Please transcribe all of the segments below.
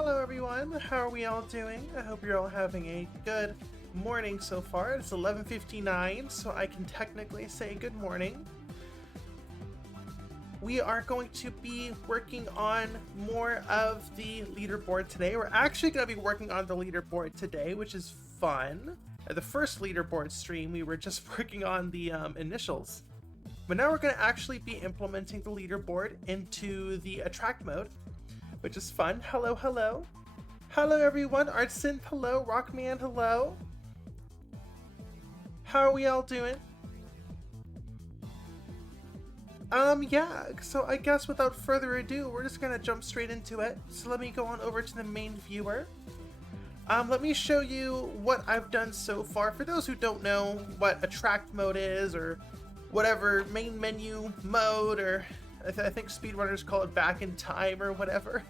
Hello everyone, how are we all doing? I hope you're all having a good morning so far. It's 11:59, so I can technically say good morning. We are going to be working on more of the leaderboard today. We're actually going to be working on the leaderboard today, which is fun. At the first leaderboard stream, we were just working on the initials. But now we're going to actually be implementing the leaderboard into the attract mode, which is fun. Hello, hello. Hello, everyone. Artsynth, hello. Rockman, hello. How are we all doing? Yeah, so I guess without further ado, we're just gonna jump straight into it. So let me go on over to the main viewer. Let me show you what I've done so far. For those who don't know what attract mode is, or whatever main menu mode, or I think speedrunners call it back in time or whatever.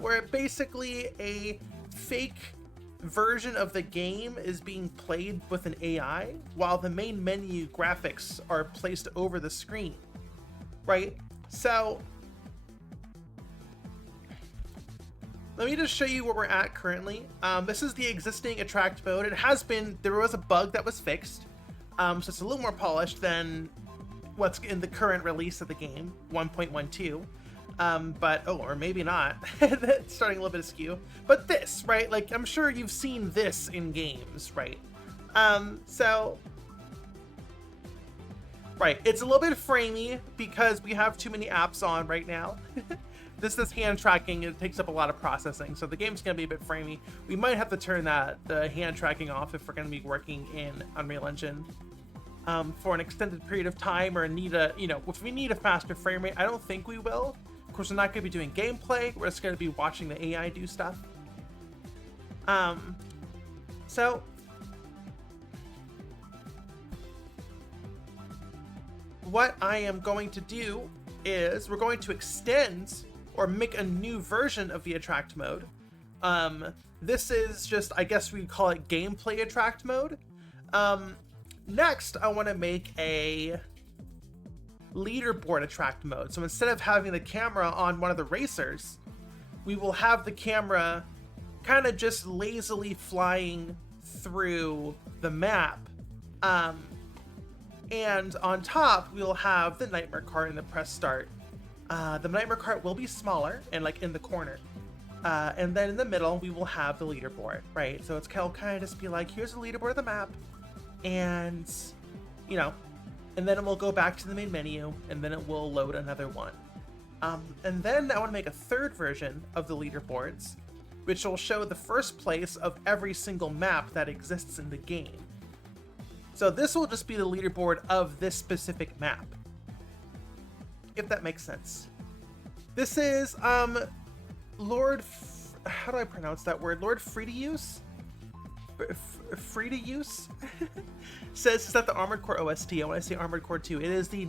Where basically a fake version of the game is being played with an AI while the main menu graphics are placed over the screen, right? So let me just show you where we're at currently. This is the existing attract mode. There was a bug that was fixed, so it's a little more polished than what's in the current release of the game, 1.12. Or maybe not. That's starting a little bit askew. But this, right? Like, I'm sure you've seen this in games, right? Right, it's a little bit framey because we have too many apps on right now. This is hand tracking, it takes up a lot of processing, so the game's gonna be a bit framey. We might have to turn the hand tracking off if we're gonna be working in Unreal Engine for an extended period of time, or if we need a faster frame rate. I don't think we will. Of course, we're not going to be doing gameplay. We're just going to be watching the AI do stuff. So what I am going to do is we're going to extend or make a new version of the attract mode. This is just, I guess we'd call it gameplay attract mode. Next, I want to make a leaderboard attract mode. So instead of having the camera on one of the racers, we will have the camera kind of just lazily flying through the map. And on top, we'll have the Nightmare Cart and the press start. The Nightmare Cart will be smaller and like in the corner. And then in the middle, we will have the leaderboard, right? So it's kind of just be like, here's the leaderboard of the map. And and then it will go back to the main menu, and then it will load another one. And then I want to make a third version of the leaderboards, which will show the first place of every single map that exists in the game. So this will just be the leaderboard of this specific map, if that makes sense. This is how do I pronounce that word? Lord Free-to-Use? Free-to-use? Says, is that the Armored Core OST? I want to say Armored Core 2. It is the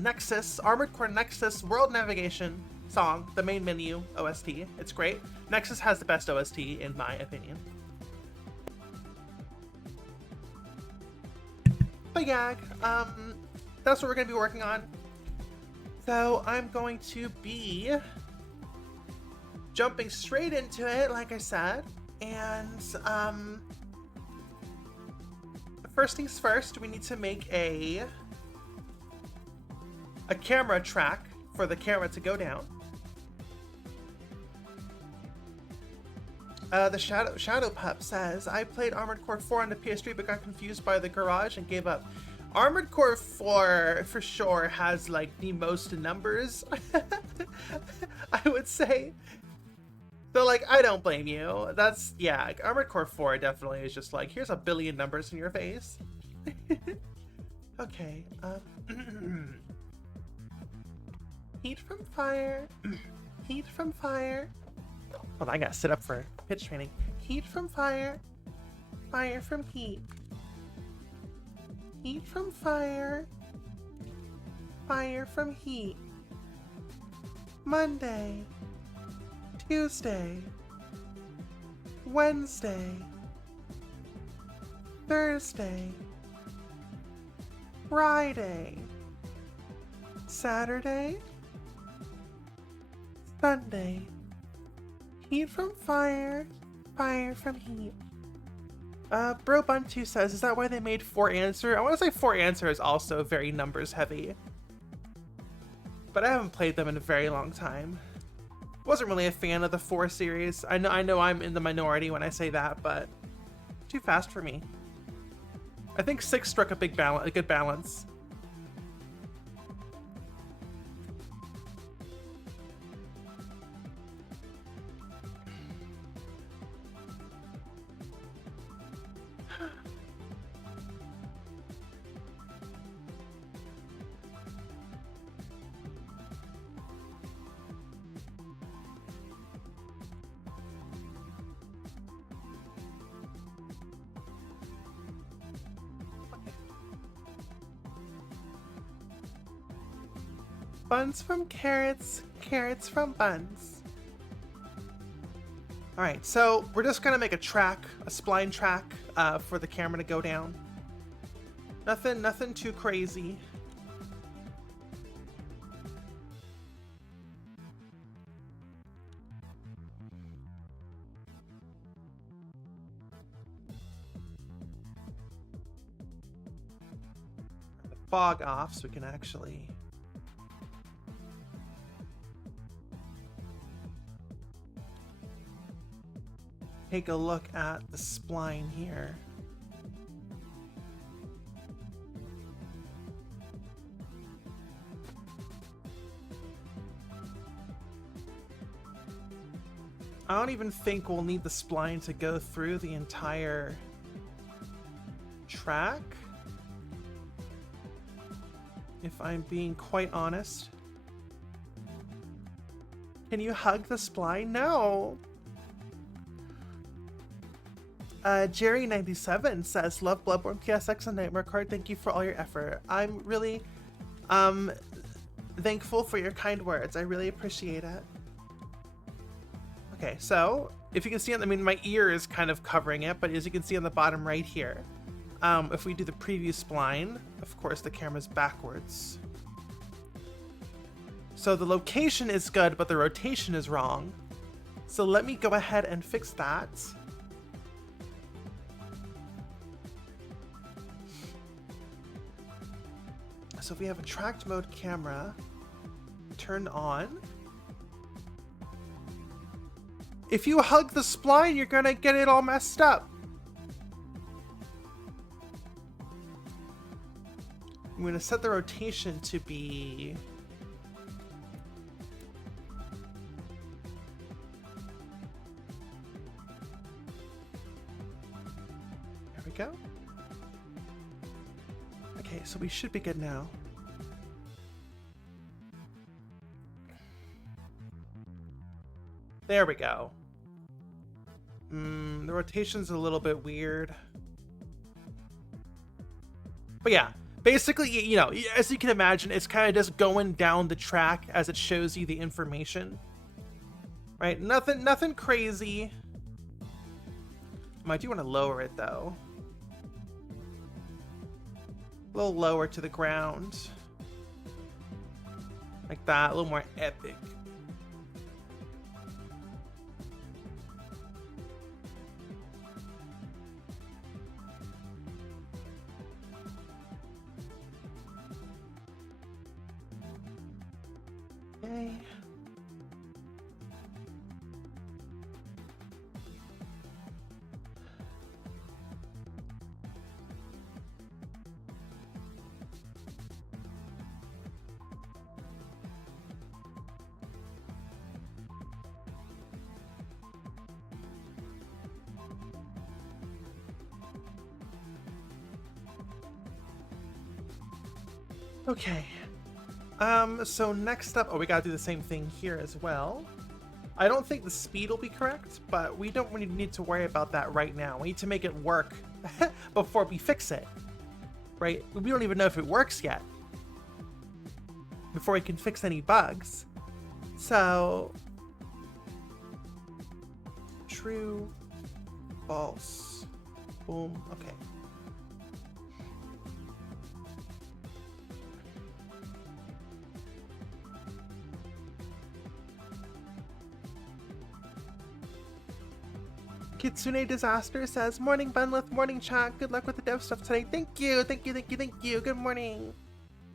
Armored Core Nexus World Navigation song, the main menu OST. It's great. Nexus has the best OST, in my opinion. But yeah, that's what we're going to be working on. So I'm going to be jumping straight into it, like I said, and first things first, we need to make a camera track for the camera to go down. The Shadow Pup says, I played Armored Core 4 on the PS3 but got confused by the garage and gave up. Armored Core 4 for sure has like the most numbers, I would say. So, like, I don't blame you. That's, yeah, like, Armored Core 4 definitely is just like, here's a billion numbers in your face. Okay, heat from fire, heat from fire. Hold on, I gotta sit up for pitch training. Heat from fire, fire from heat. Heat from fire, fire from heat. Monday, Tuesday, Wednesday, Thursday, Friday, Saturday, Sunday, Heat from fire, fire from heat. Bro Buntu says, is that why they made 4 answer? I want to say 4 answer is also very numbers heavy. But I haven't played them in a very long time. Wasn't really a fan of the 4 series. I know I'm in the minority when I say that, but too fast for me. I think 6 struck a good balance. Buns from carrots, carrots from buns. All right, so we're just gonna make a track, a spline track, for the camera to go down. Nothing too crazy. The fog off so we can actually take a look at the spline here. I don't even think we'll need the spline to go through the entire track, if I'm being quite honest. Can you hug the spline? No. Jerry97 says, love Bloodborne PSX and Nightmare Card. Thank you for all your effort. I'm really thankful for your kind words. I really appreciate it. Okay, so if you can see, I mean, my ear is kind of covering it, but as you can see on the bottom right here, if we do the preview spline, of course the camera's backwards. So the location is good, but the rotation is wrong. So let me go ahead and fix that. So if we have a tracked mode camera turned on, if you hug the spline, you're gonna get it all messed up. I'm gonna set the rotation to be there we go. Okay, so we should be good now. There we go. The rotation's a little bit weird. But yeah, basically, you know, as you can imagine, it's kind of just going down the track as it shows you the information. Right? Nothing crazy. I do want to lower it though. A little lower to the ground. Like that, a little more epic. Okay. Okay. So next up, oh, we gotta do the same thing here as well. I don't think the speed will be correct, but we don't really need to worry about that right now. We need to make it work before we fix it, right? We don't even know if it works yet before we can fix any bugs. So, true, false, boom, okay. Kitsune Disaster says, morning Bunlith, morning chat. Good luck with the dev stuff today. Thank you, thank you, thank you, thank you. Good morning.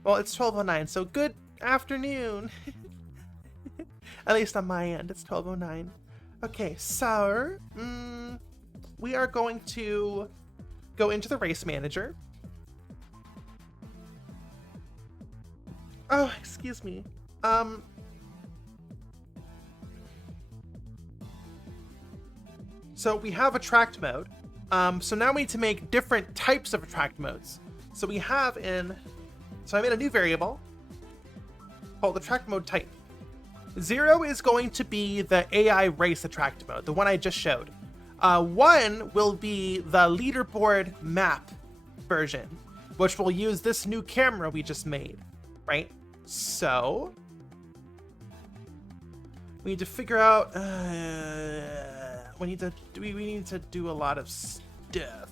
Well, it's 12:09, so good afternoon. At least on my end, it's 12:09. Okay, so we are going to go into the race manager. Oh, excuse me. So we have attract mode. So now we need to make different types of attract modes. So we have so I made a new variable called attract mode type. 0 is going to be the AI race attract mode, the one I just showed. 1 will be the leaderboard map version, which will use this new camera we just made, right? So we need to figure out, we need to do a lot of stuff.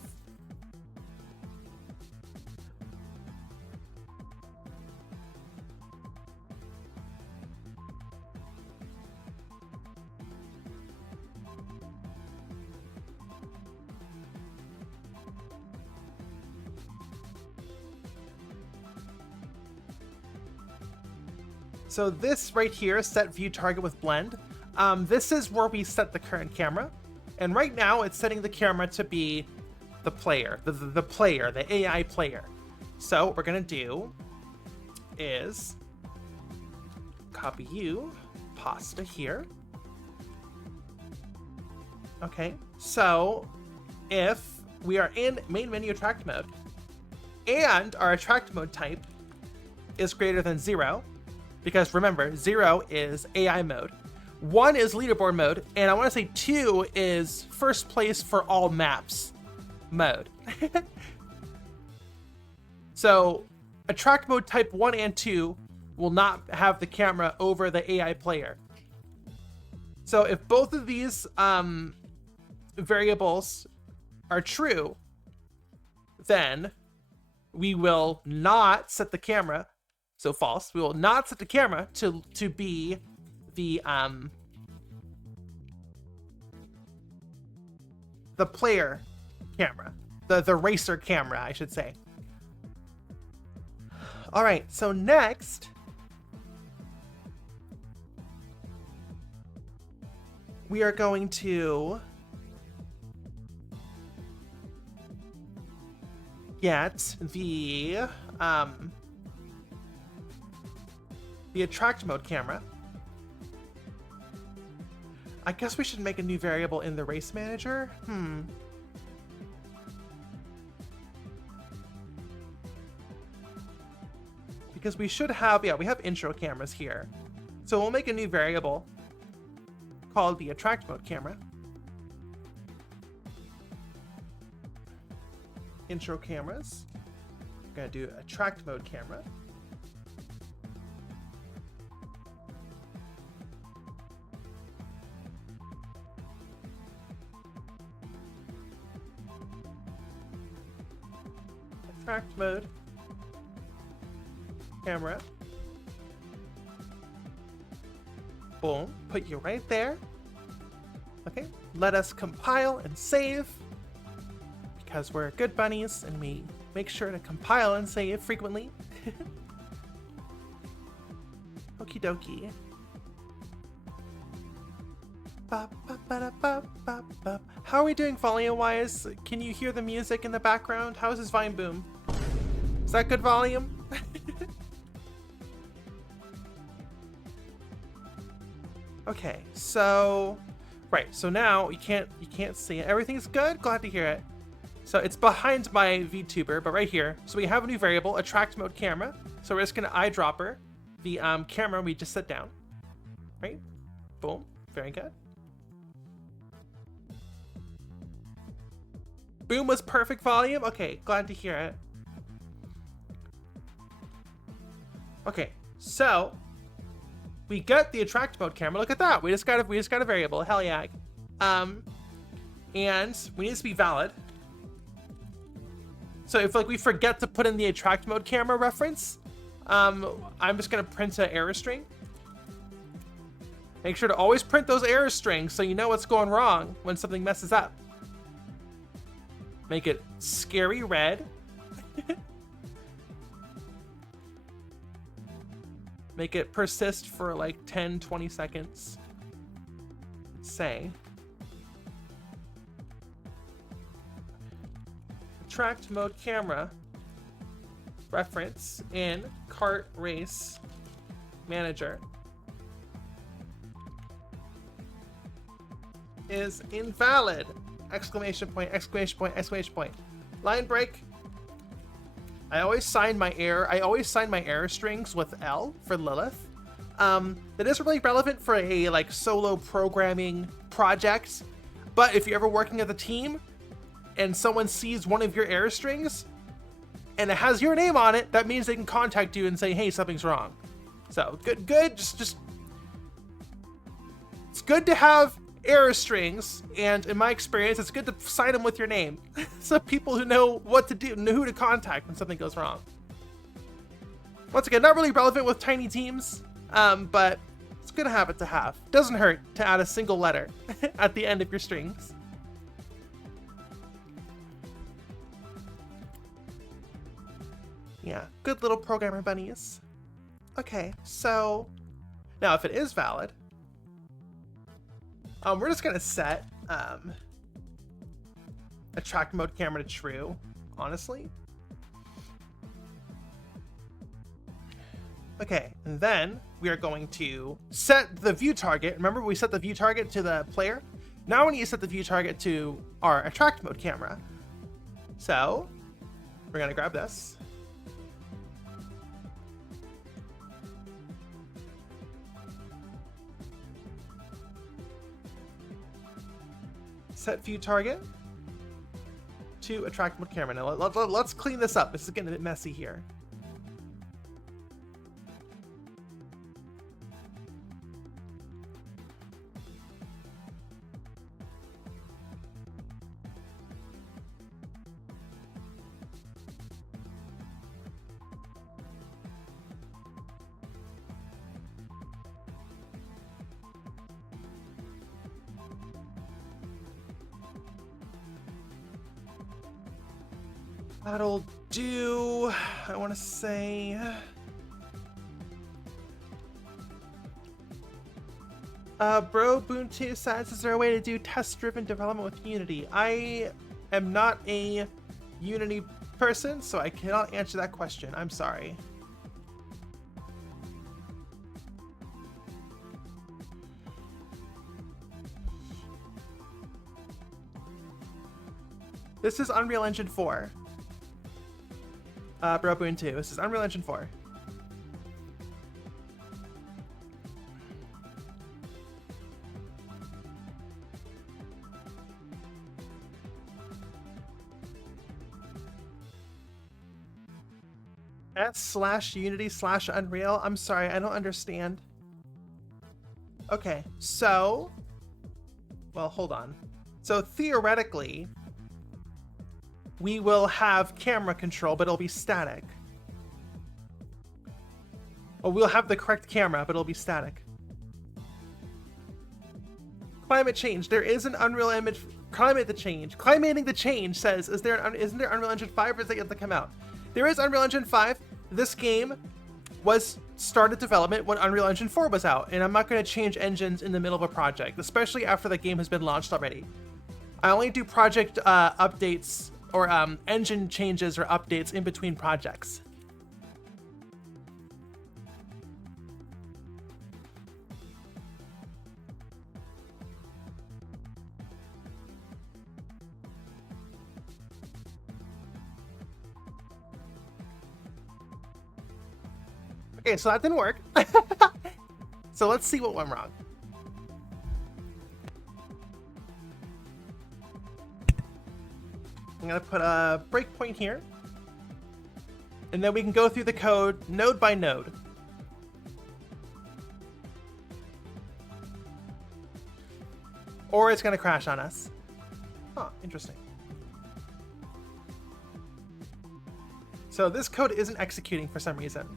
So this right here, set view target with blend. This is where we set the current camera. And right now it's setting the camera to be the player, the player, the AI player. So what we're gonna do is copy you, pasta here. Okay, so if we are in main menu attract mode and our attract mode type is greater than 0, because remember, 0 is AI mode, 1 is leaderboard mode, and I want to say 2 is first place for all maps mode. So attract mode type 1 and 2 will not have the camera over the AI player. So if both of these variables are true, then we will not set the camera, so false, we will not set the camera to be the player camera, the racer camera, I should say. All right, so next we are going to get the attract mode camera. I guess we should make a new variable in the race manager. Because we should have, we have intro cameras here. So we'll make a new variable called the attract mode camera. Intro cameras. We're gonna do attract mode camera. Attract mode camera. Boom, put you right there. Okay, let us compile and save, because we're good bunnies and we make sure to compile and save frequently. Okie dokie. How are we doing volume wise? Can you hear the music in the background? How is this volume boom? Is that good volume? Okay, so right, so now you can't see it. Everything's good. Glad to hear it. So it's behind my VTuber, but right here. So we have a new variable, attract mode camera. So we're just gonna eyedropper the camera we just set down. Right? Boom. Very good. Boom was perfect volume. Okay, glad to hear it. Okay, so we got the attract mode camera. Look at that. We just got a variable. Hell yeah. And we need it to be valid. So if we forget to put in the attract mode camera reference, I'm just gonna print an error string. Make sure to always print those error strings so you know what's going wrong when something messes up. Make it scary red. Make it persist for like 10, 20 seconds. Say. Attract mode camera reference in Kart race manager is invalid! Exclamation point, exclamation point, exclamation point. Line break. I always sign my error strings with L for Lilith. That isn't really relevant for a like solo programming project, but if you're ever working as a team and someone sees one of your error strings and it has your name on it, that means they can contact you and say, hey, something's wrong. So good. Just it's good to have error strings, and in my experience, it's good to sign them with your name so people who know what to do, know who to contact when something goes wrong. Once again, not really relevant with tiny teams, but it's a good habit to have. Doesn't hurt to add a single letter at the end of your strings. Yeah, good little programmer bunnies. Okay, so now if it is valid, we're just gonna set attract mode camera to true, honestly. Okay, and then we are going to set the view target. Remember, we set the view target to the player. Now we need to set the view target to our attract mode camera. So we're gonna grab this. Set view target to attract mode camera. Now let's clean this up. This is getting a bit messy here. That'll do, I want to say, bro, Ubuntu says, is there a way to do test-driven development with Unity? I am not a Unity person, so I cannot answer that question. I'm sorry. This is Unreal Engine 4. Bro, Ubuntu. This is Unreal Engine 4. S/Unity/Unreal. I'm sorry, I don't understand. Okay, so, well, hold on. So theoretically, we will have camera control, but it'll be static. Or we'll have the correct camera, but it'll be static. Climate change. There is an Unreal image. Climating the change says, isn't there Unreal Engine 5 or is it yet to come out? There is Unreal Engine 5. This game was started development when Unreal Engine 4 was out, and I'm not going to change engines in the middle of a project, especially after the game has been launched already. I only do project updates or engine changes or updates in between projects. Okay, so that didn't work. So let's see what went wrong. I'm gonna put a breakpoint here, and then we can go through the code node by node. Or it's gonna crash on us. Huh, interesting. So this code isn't executing for some reason.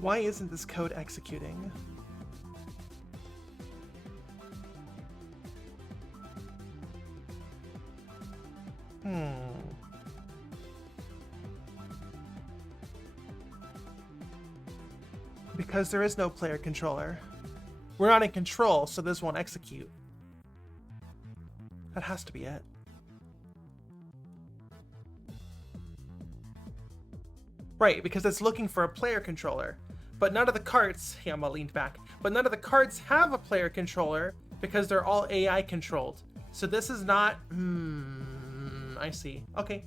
Why isn't this code executing? Because there is no player controller. We're not in control, so this won't execute. That has to be it. Right, because it's looking for a player controller. But none of the carts, yeah, I'm all leaned back, but none of the carts have a player controller because they're all AI controlled. So this is not, I see. Okay.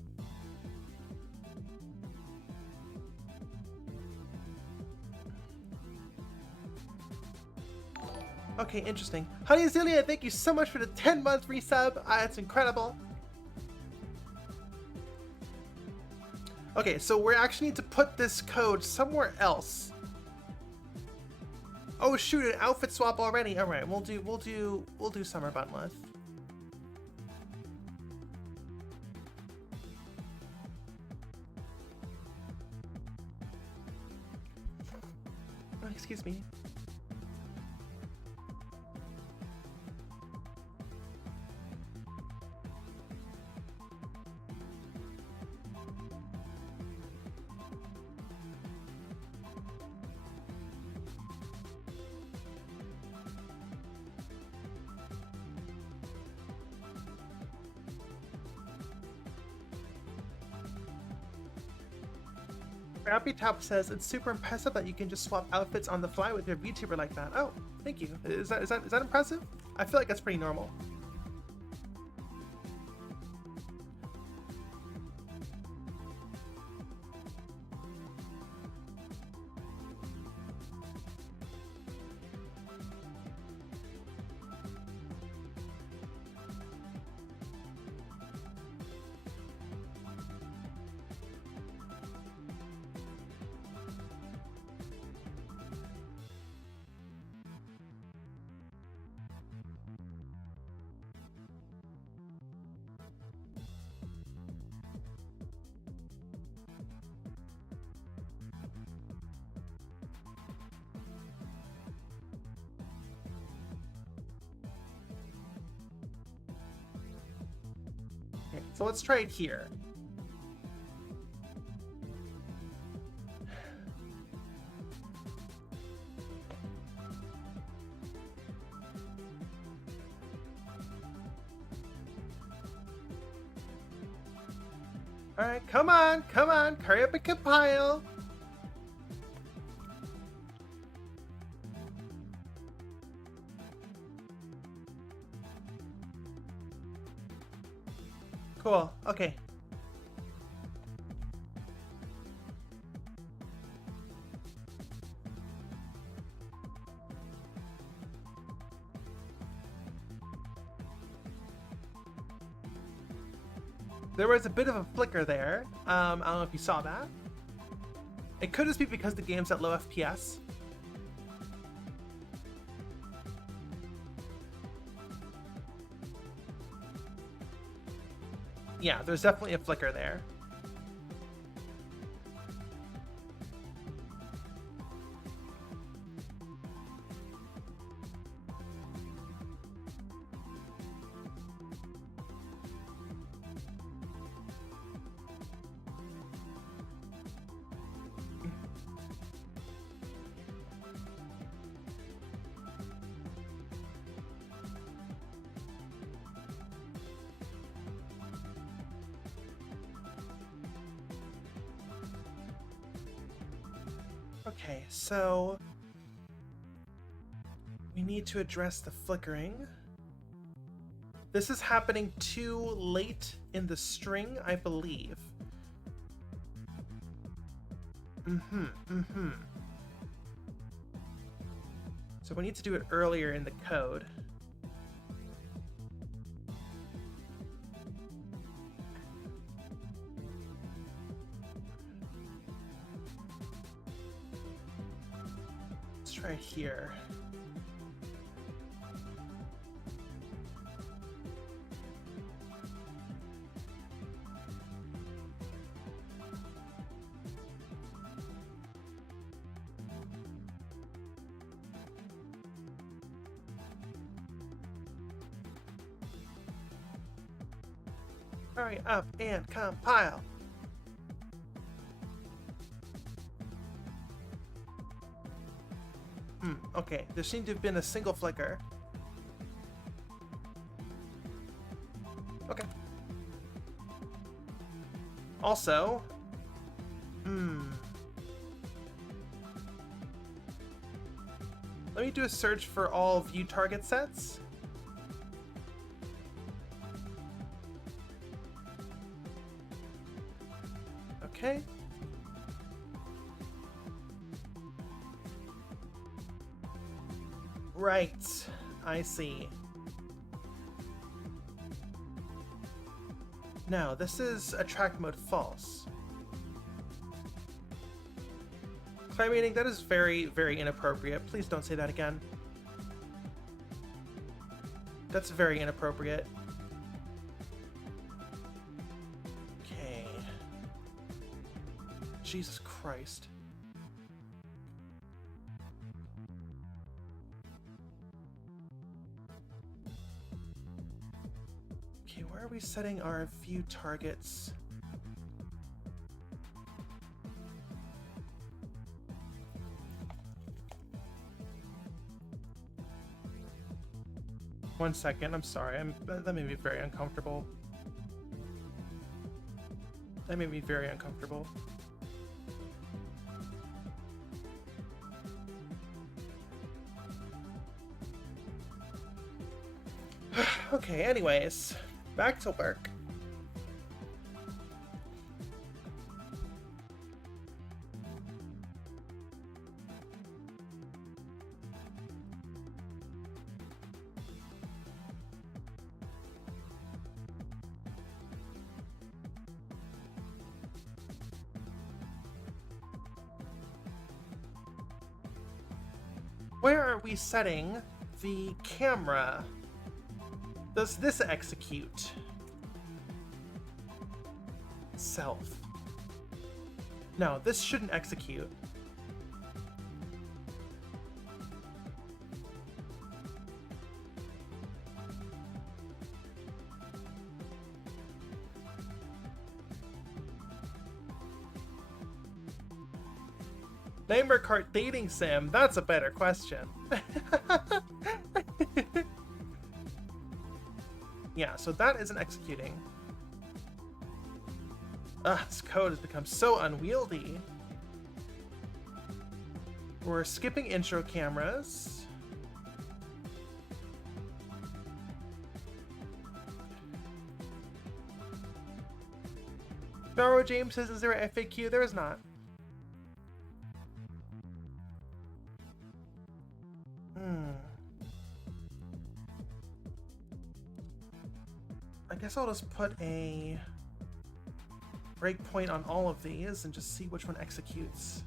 Okay, interesting. Honey Azealia, thank you so much for the 10-month resub. That's incredible. Okay, so we actually need to put this code somewhere else. Oh shoot, an outfit swap already. All right, we'll do summer bunless. Oh, excuse me. Rappy Top says it's super impressive that you can just swap outfits on the fly with your VTuber like that. Oh, thank you. Is that impressive? I feel like that's pretty normal. Okay, so let's try it here. All right, come on, hurry up and compile. Cool, okay. There was a bit of a flicker there. I don't know if you saw that. It could just be because the game's at low FPS. Yeah, there's definitely a flicker there. Okay, so we need to address the flickering. This is happening too late in the string, I believe. So we need to do it earlier in the code. Let's try here. Hurry up and compile. Okay, there seemed to have been a single flicker. Okay. Also, let me do a search for all view target sets. Okay. Right, I see. Now, this is attract mode false. Climating, that is very, very inappropriate. Please don't say that again. That's very inappropriate. Okay. Jesus Christ. Okay, where are we setting our view targets? One second, I'm sorry. That made me very uncomfortable. That made me very uncomfortable. Okay, anyways, back to work. Where are we setting the camera? Does this execute? Self. No, this shouldn't execute. Nightmare Kart dating sim? That's a better question. Yeah, so that isn't executing. Ugh, this code has become so unwieldy. We're skipping intro cameras. Barrow James says, is there an FAQ? There is not. I guess I'll just put a breakpoint on all of these and just see which one executes.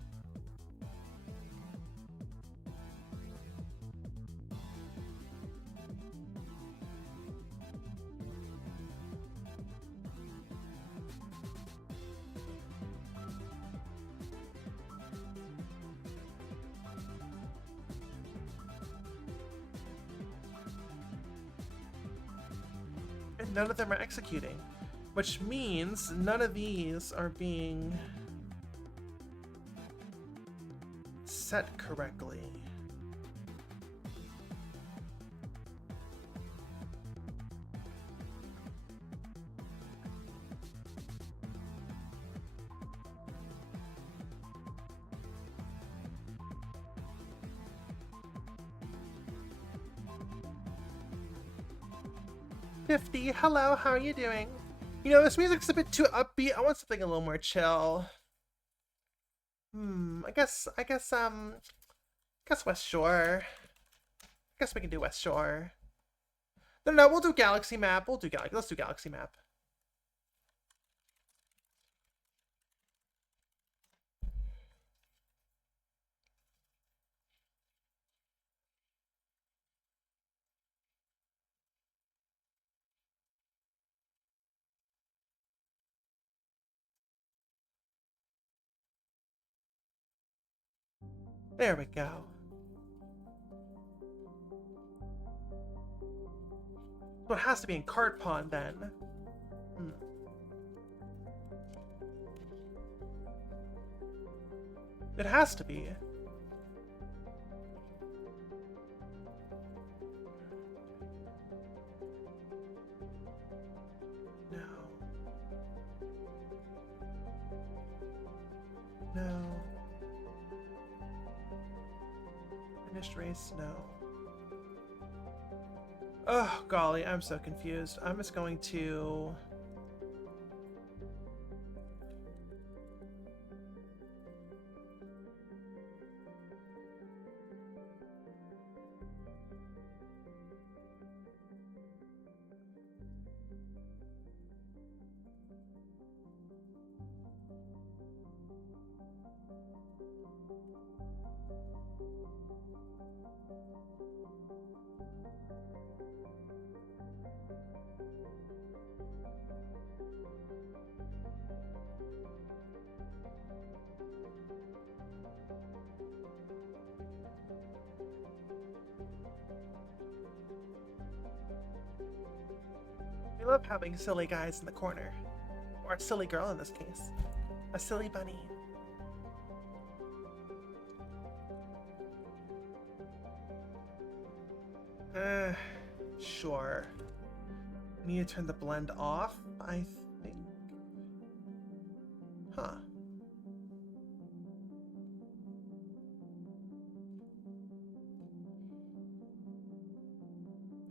None of them are executing, which means none of these are being set correctly. Hello, how are you doing? You know, this music's a bit too upbeat. I want something a little more chill. I guess West Shore. I guess we can do West Shore. No, we'll do Galaxy Map. Let's do Galaxy Map. There we go. So it has to be in Kart Pond then. It has to be. No. No. Finished race? No. Oh, golly, I'm so confused. I'm just going to... We love having silly guys in the corner. Or a silly girl in this case. A silly bunny. Sure. We need to turn the blend off, I think. Huh.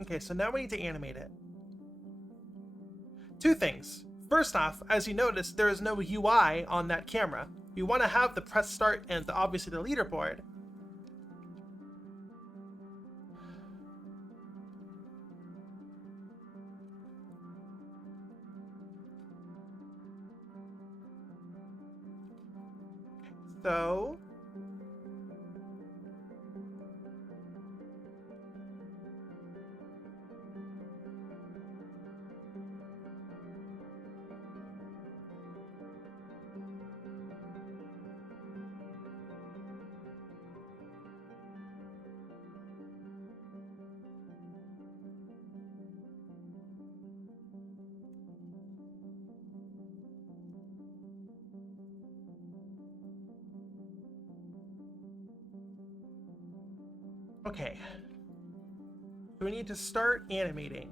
Okay, so now we need to animate it. Two things. First off, as you notice, there is no UI on that camera. We want to have the press start and obviously the leaderboard. So... Okay. So we need to start animating.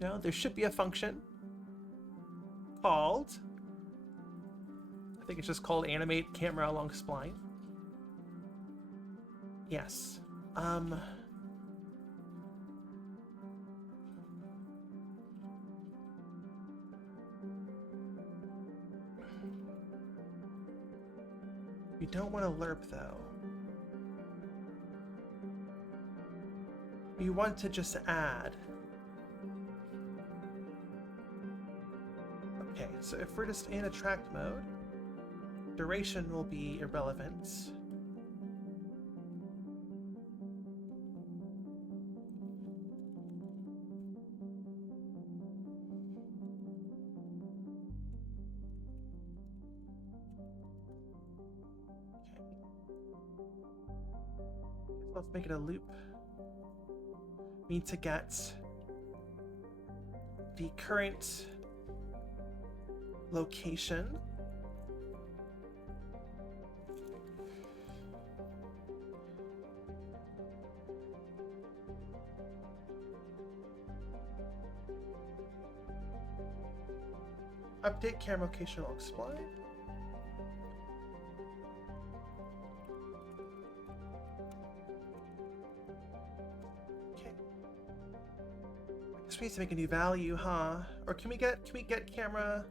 Now, there should be a function called... I think it's just called animate camera along spline. Yes. We don't want to lerp though. We want to just add. Okay, so if we're just in attract mode, duration will be irrelevant. Okay. Let's make it a loop. We need to get the current location. Update camera location along spline. We need to make a new value, huh? Or can we get camera?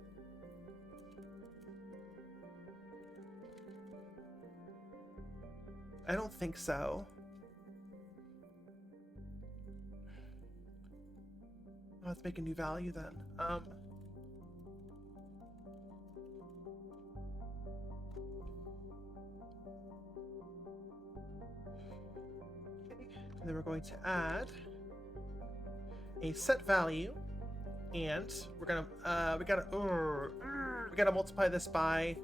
I don't think so. Let's make a new value then. Okay. And then we're going to add a set value, and we're gonna we gotta multiply this by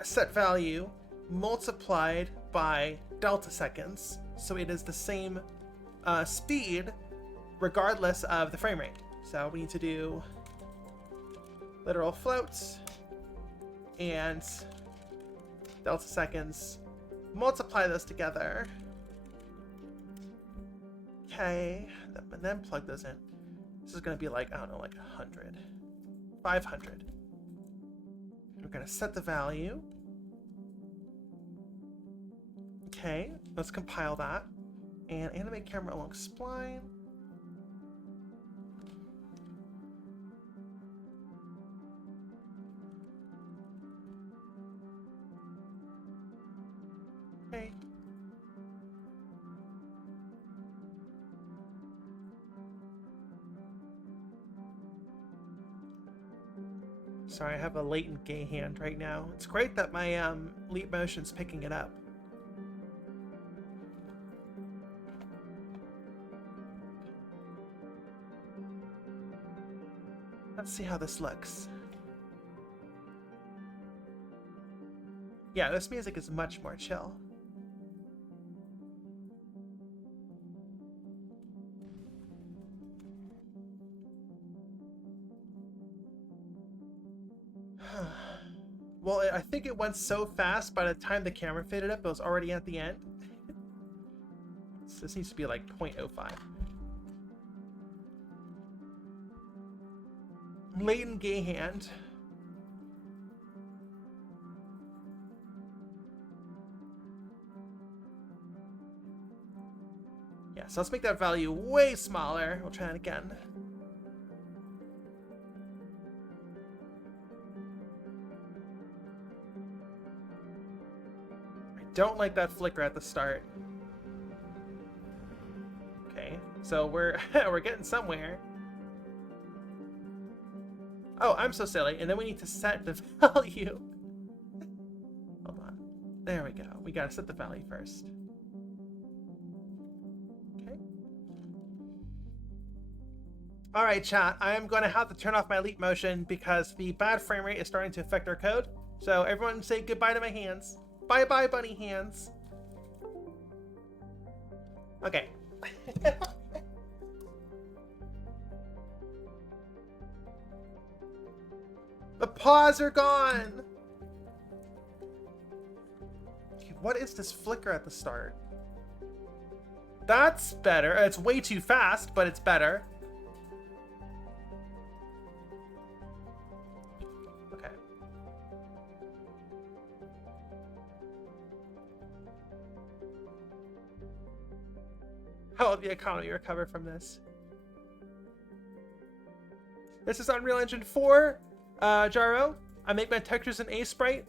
a set value multiplied by delta seconds, so it is the same speed regardless of the frame rate. So we need to do literal floats and delta seconds. Multiply those together. Okay, and then plug those in. This is going to be like, I don't know, like 100. 500. We're going to set the value. Okay, let's compile that. And animate camera along spline. Okay. Sorry, I have a latent gay hand right now. It's great that my leap motion's picking it up. Let's see how this looks. Yeah, this music is much more chill. Well, I think it went so fast by the time the camera faded up, it was already at the end. So this needs to be like 0.05. Latent gay hand. Yeah, so let's make that value way smaller. We'll try it again. Don't like that flicker at the start. Okay, so we're we're getting somewhere. Oh, I'm so silly. And then we need to set the value. Hold on. There we go. We gotta set the value first. Okay. All right, chat. I am going to have to turn off my leap motion because the bad frame rate is starting to affect our code. So everyone say goodbye to my hands. Bye-bye, bunny hands. Okay. The paws are gone. Okay, what is this flicker at the start? That's better. It's way too fast, but it's better. How will the economy recover from this? This is Unreal Engine 4, Jaro. I make my textures in A-Sprite.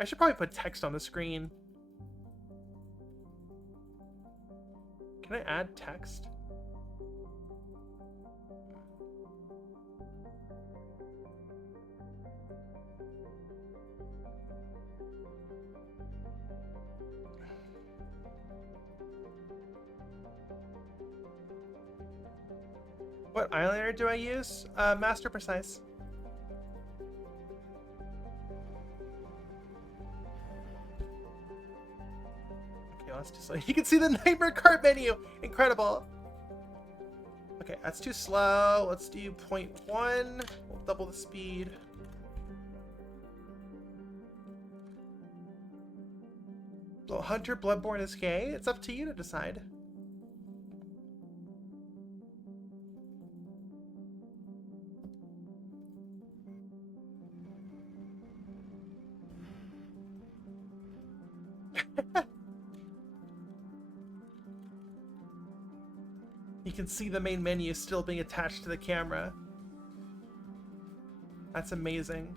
I should probably put text on the screen. Can I add text? What eyeliner do I use? Master Precise. Okay, let's just like you can see the Nightmare Kart menu. Incredible. Okay, that's too slow. Let's do 0.1. We'll double the speed. Hunter Bloodborne is gay. It's up to you to decide. You can see the main menu still being attached to the camera. That's amazing.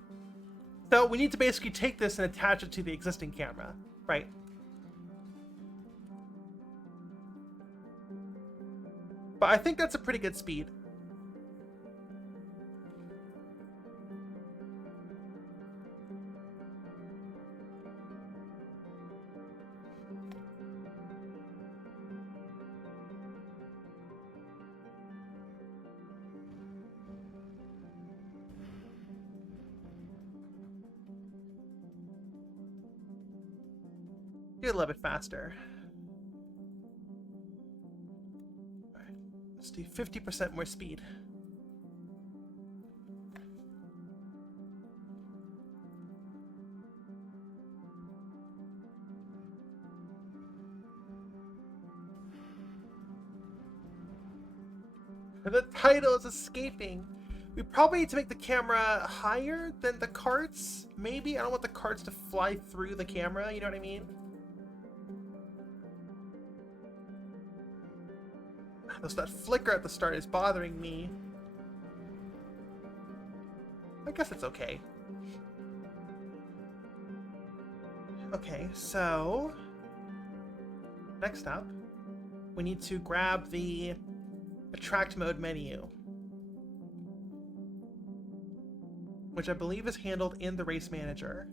So we need to basically take this and attach it to the existing camera, right? But I think that's a pretty good speed. Do a little bit faster. All right, let's do 50% more speed. The title is escaping. We probably need to make the camera higher than the carts. Maybe. I don't want the carts to fly through the camera. You know what I mean? That flicker at the start is bothering me. I guess it's okay. Okay, so next up, we need to grab the attract mode menu, which I believe is handled in the race manager.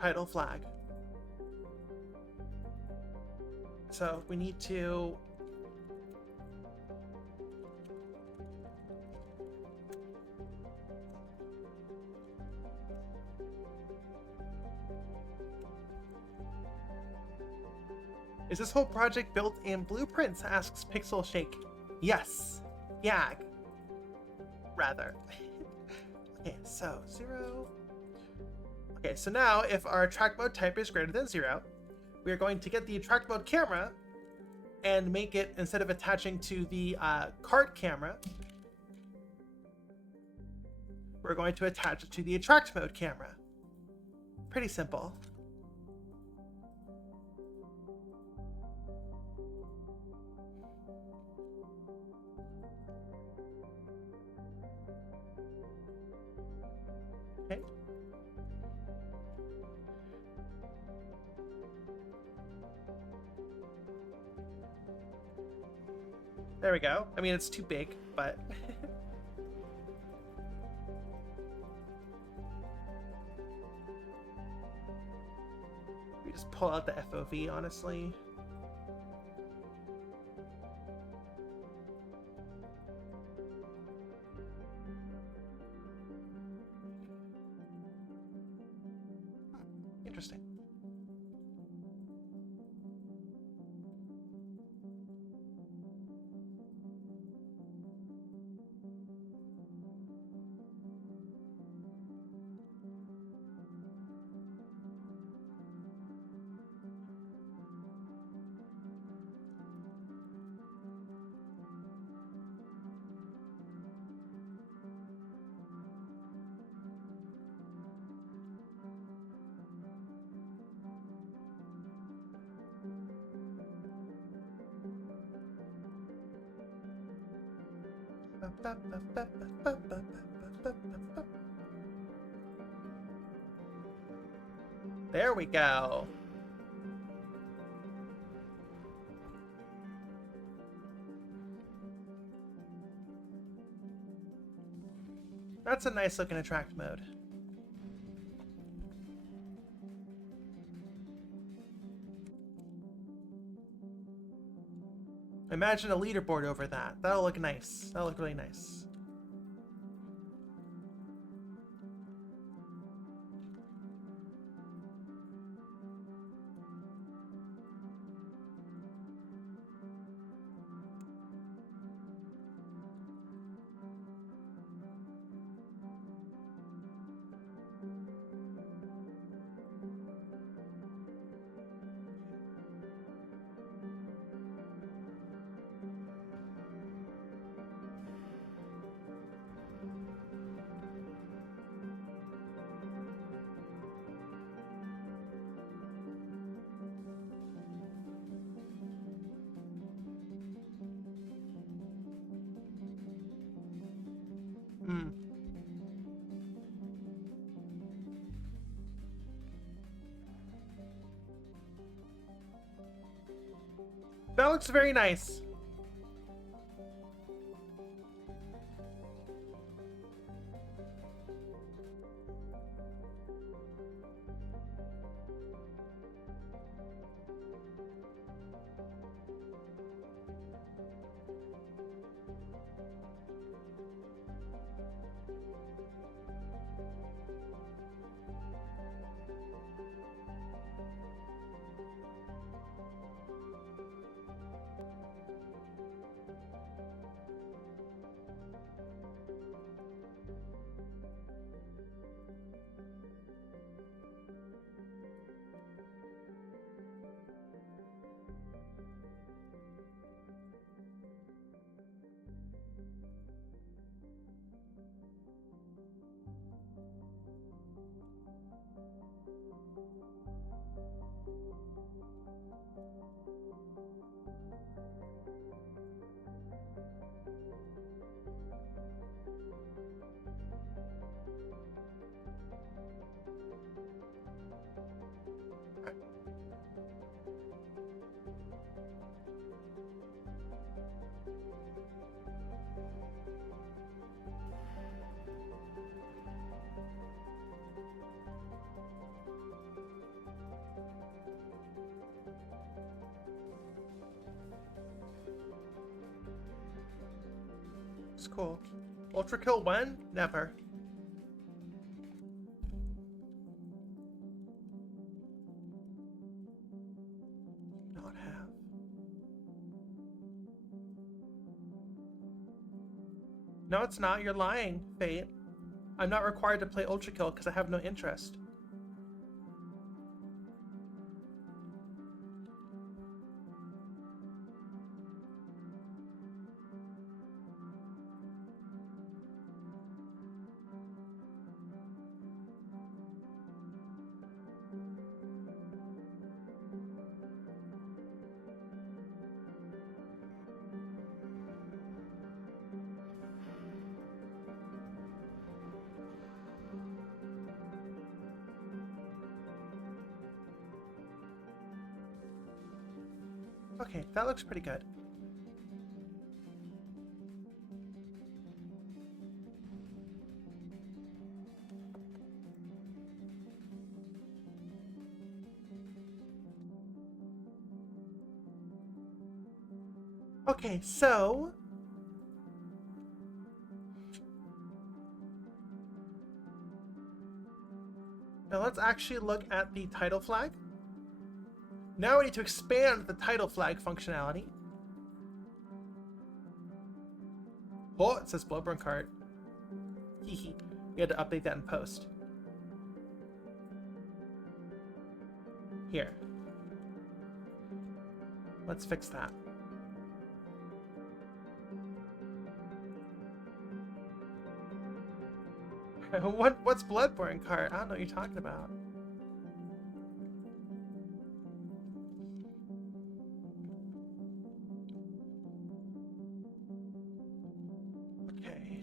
Title flag. So we need to Is this whole project built in blueprints? Asks Pixel Shake. Yes. Yeah. Rather. Okay, so 0. Okay, so now if our attract mode type is greater than 0, we are going to get the attract mode camera and make it, instead of attaching to the cart camera, we're going to attach it to the attract mode camera. Pretty simple. Okay. There we go. I mean, it's too big, but... we just pull out the FOV, honestly. Interesting. There we go. That's a nice looking attract mode. Imagine a leaderboard over that. That'll look nice. That'll look really nice. That looks very nice. It's cool. Ultra kill when? Never. Not have. No, it's not. You're lying, Fate. I'm not required to play Ultra Kill because I have no interest. Okay, that looks pretty good. Okay, so now let's actually look at the title flag. Now we need to expand the title flag functionality. Oh, it says Bloodborne Kart. Hehe. We had to update that in post. Here. Let's fix that. What's Bloodborne Kart? I don't know what you're talking about. Okay.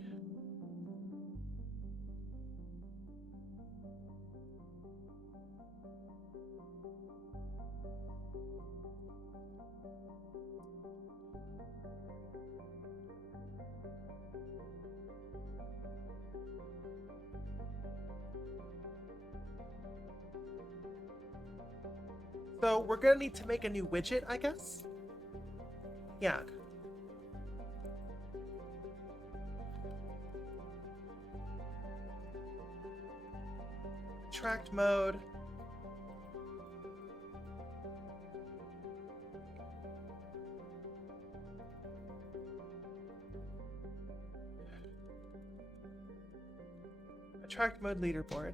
So we're gonna need to make a new widget, I guess? Yeah. Attract mode. Attract mode leaderboard.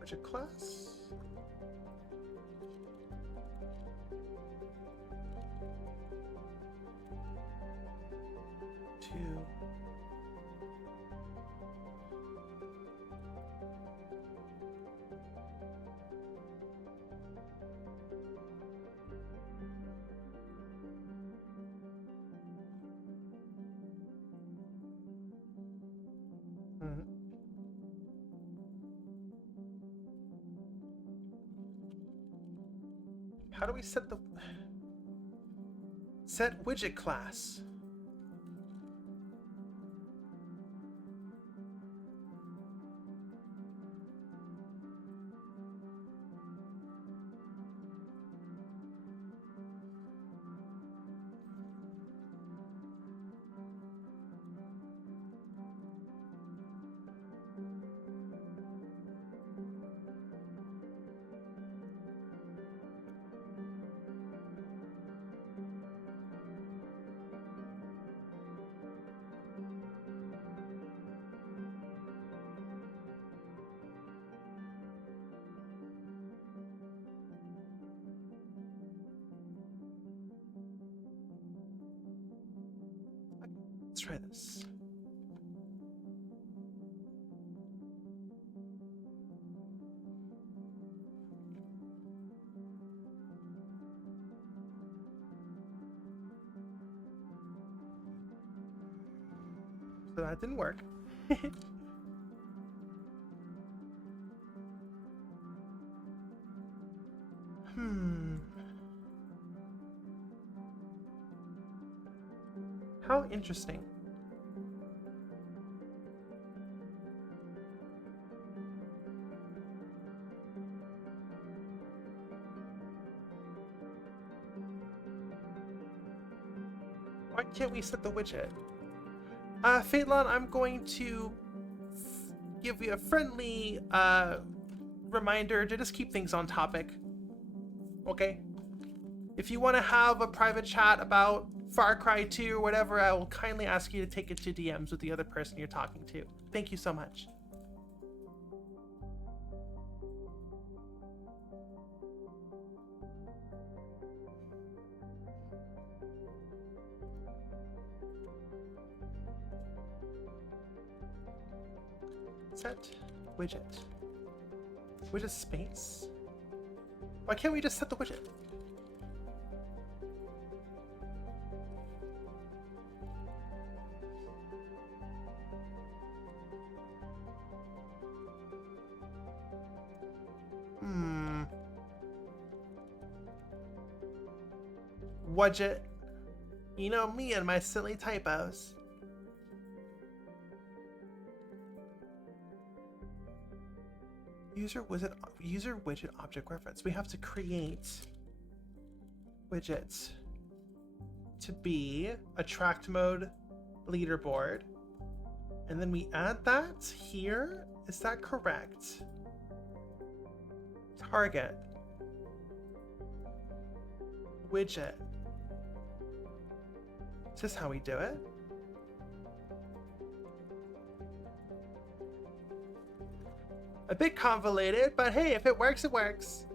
Budget class. Two. How do we set the widget class? try this. So that didn't work. How interesting. Why can't we set the widget? Phaetlon, I'm going to give you a friendly reminder to just keep things on topic. Okay? If you want to have a private chat about Far Cry 2 or whatever, I will kindly ask you to take it to DMs with the other person you're talking to. Thank you so much. Set widget. Widget space? Why can't we just set the widget? Widget. You know me and my silly typos. User widget object reference. We have to create widgets to be attract mode leaderboard. And then we add that here. Is that correct? Target. Widget. Is this how we do it? A bit convoluted, but hey, if it works, it works.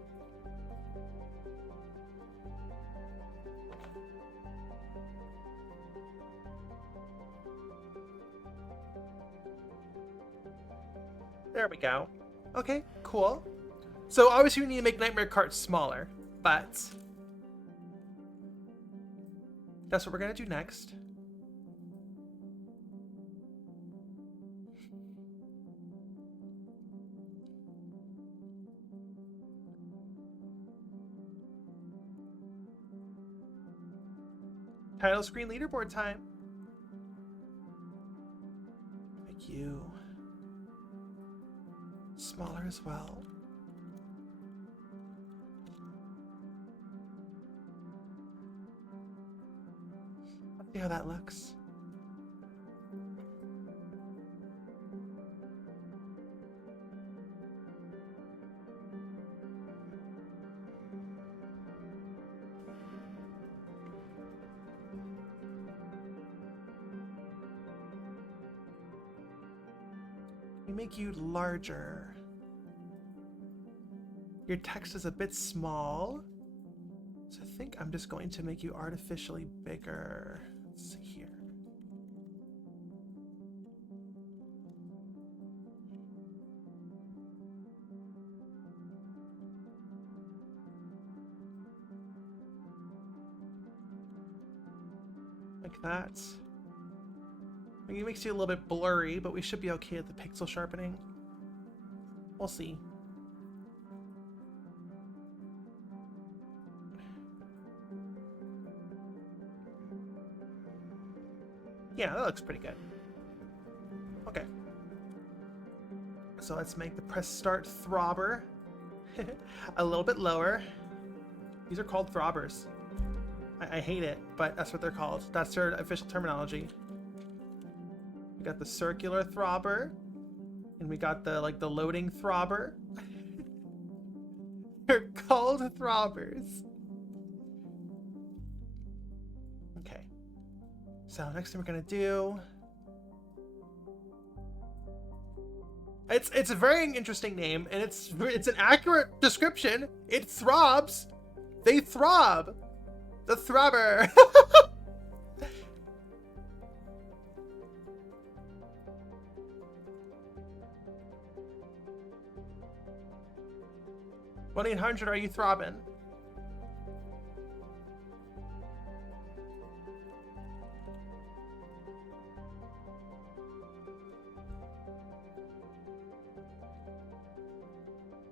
There we go. Okay, cool. So obviously we need to make Nightmare Kart smaller, but that's what we're gonna do next. Title screen leaderboard time. Make you smaller as well. Let's see how that looks. Make you larger. Your text is a bit small, so I think I'm just going to make you artificially bigger. Let's see here. Like that. It makes you a little bit blurry, but we should be okay at the pixel sharpening. We'll see. Yeah, that looks pretty good. Okay. So let's make the press start throbber a little bit lower. These are called throbbers. I hate it, but that's what they're called. That's their official terminology. We got the circular throbber, and we got the the loading throbber. They're called throbbers. Okay. So next thing we're gonna do. It's a very interesting name, and it's an accurate description. It throbs. They throb. The throbber. 1-800, are you throbbing?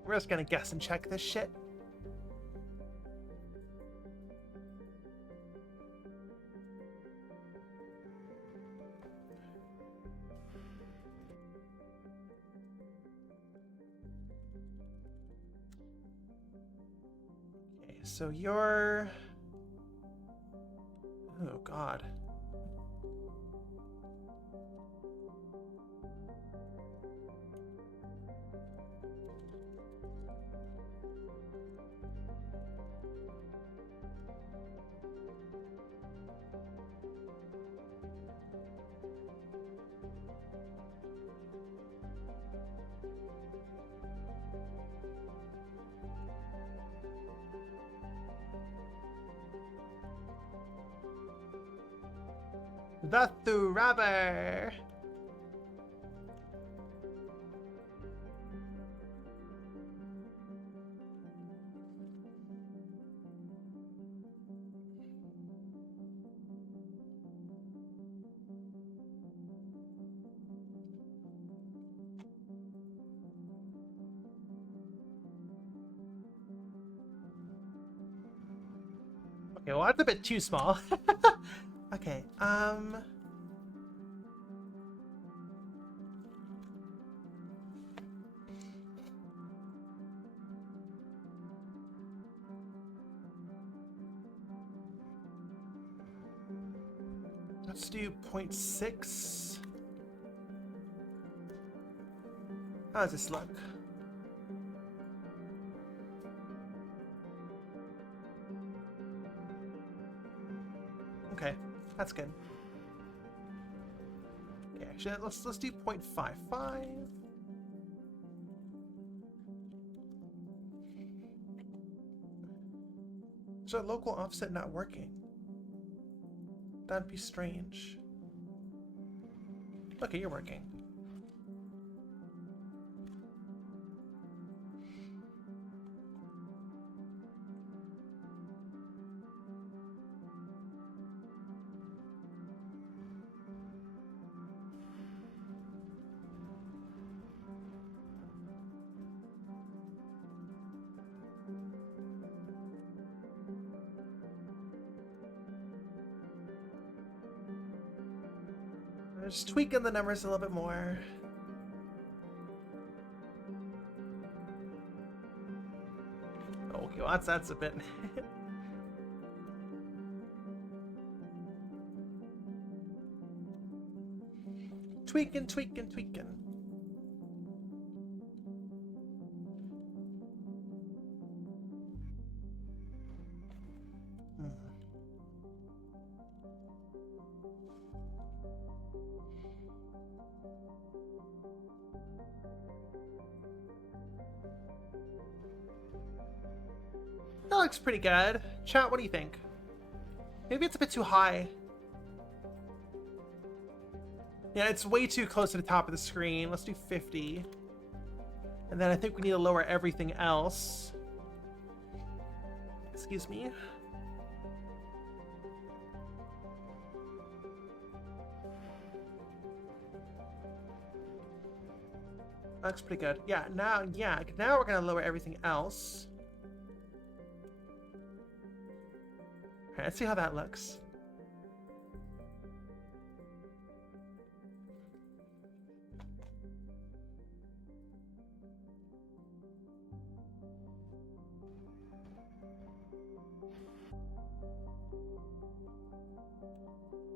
We're just gonna guess and check this shit. Okay, so you're... Oh, God. The Throbber! Okay, well that's a bit too small. Okay, let's do 0.6. How does this look? Okay, that's good. Okay, actually, let's do 0.55. Is our local offset not working? That'd be strange. Okay, you're working. Just tweaking the numbers a little bit more. Okay, well, that's a bit. Tweaking. That looks pretty good. Chat, what do you think? Maybe it's a bit too high. Yeah, it's way too close to the top of the screen. Let's do 50. And then I think we need to lower everything else. Excuse me. Looks pretty good. Yeah, now we're gonna lower everything else. Alright, let's see how that looks.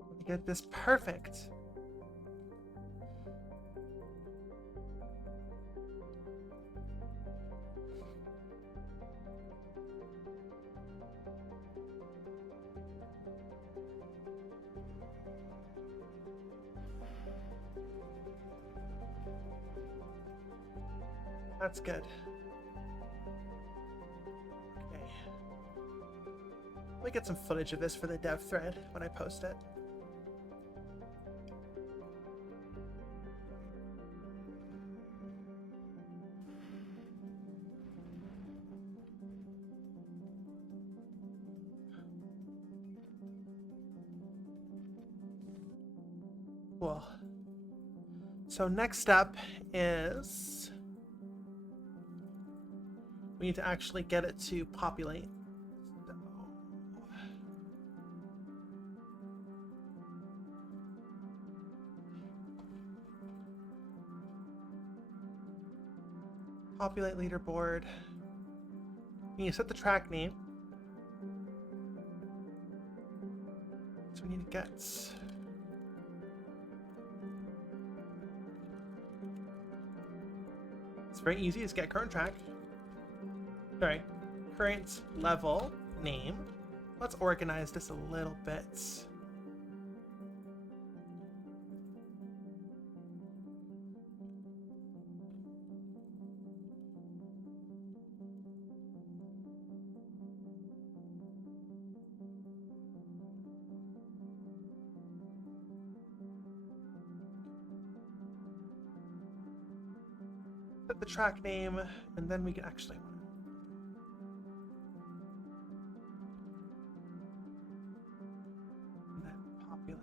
Let me get this perfect. That's good. Okay. Let me get some footage of this for the dev thread when I post it. Cool. So next up is we need to actually get it to populate. So, populate leaderboard. You set the track name. So we need to get. It's very easy. Just get current track. Sorry, current level name. Let's organize this a little bit. Set the track name, and then we can actually. And then populate.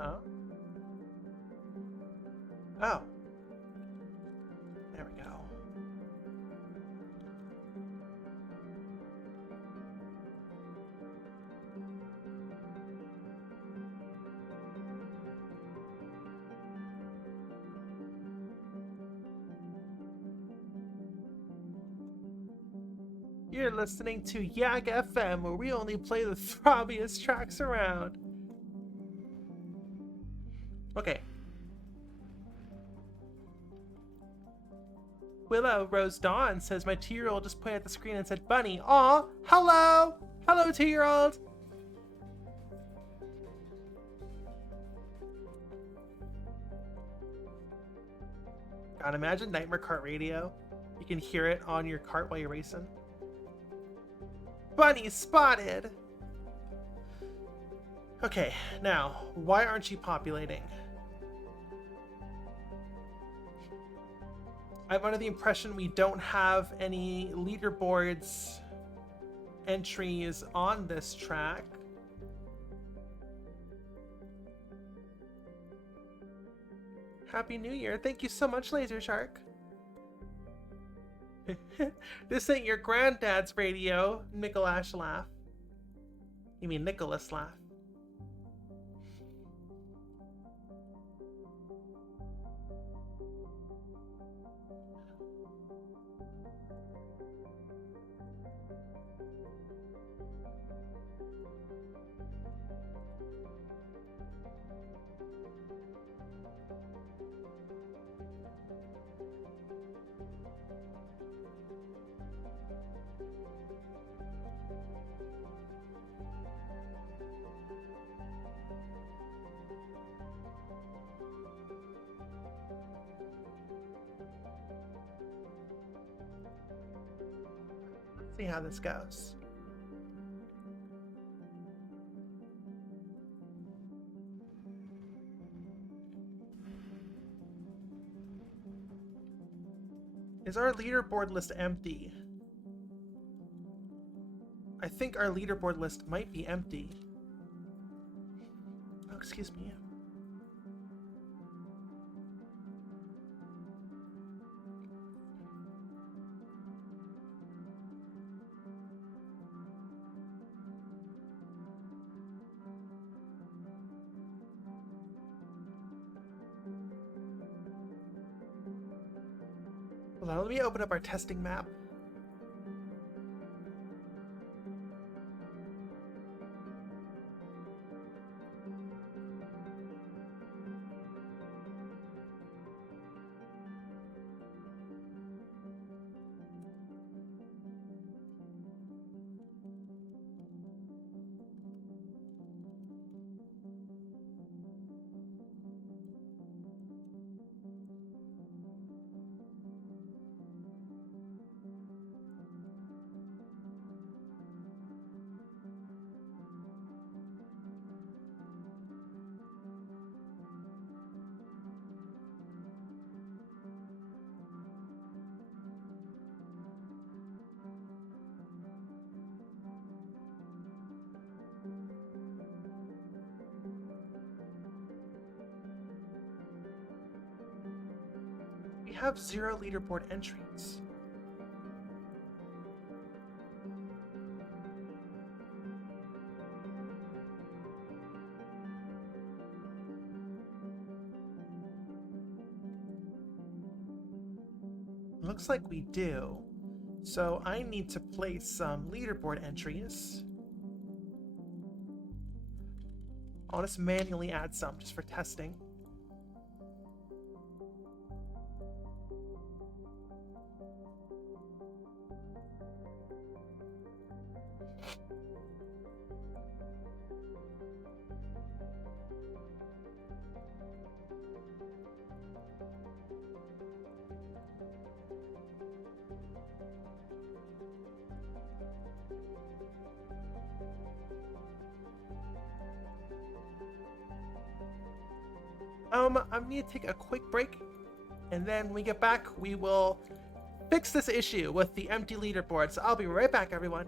Oh. Oh. There we go. You're listening to Yak FM, where we only play the throbbiest tracks around. Okay. Willow Rose Dawn says my 2-year-old just pointed at the screen and said bunny. Aw, hello! Hello, 2-year-old! God, imagine Nightmare Kart radio. You can hear it on your cart while you're racing. Bunny spotted! Okay, now, why aren't you populating? I'm under the impression we don't have any leaderboards entries on this track. Happy New Year. Thank you so much, Laser Shark. This ain't your granddad's radio, Nicholas laugh. You mean Nicholas laugh. See how this goes. Is our leaderboard list empty? I think our leaderboard list might be empty. Oh, excuse me. Hold on, let me open up our testing map. have 0 leaderboard entries. Looks like we do. So I need to place some leaderboard entries. I'll just manually add some just for testing. I need to take a quick break, and then when we get back, we will fix this issue with the empty leaderboard. So I'll be right back, everyone.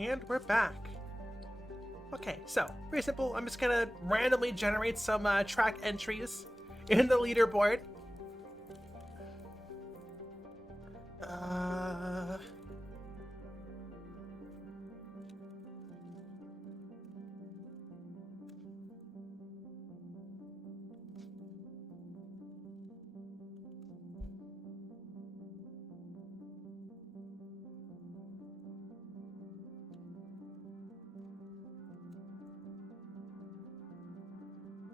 And we're back. Okay, so pretty simple. I'm just gonna randomly generate some track entries in the leaderboard.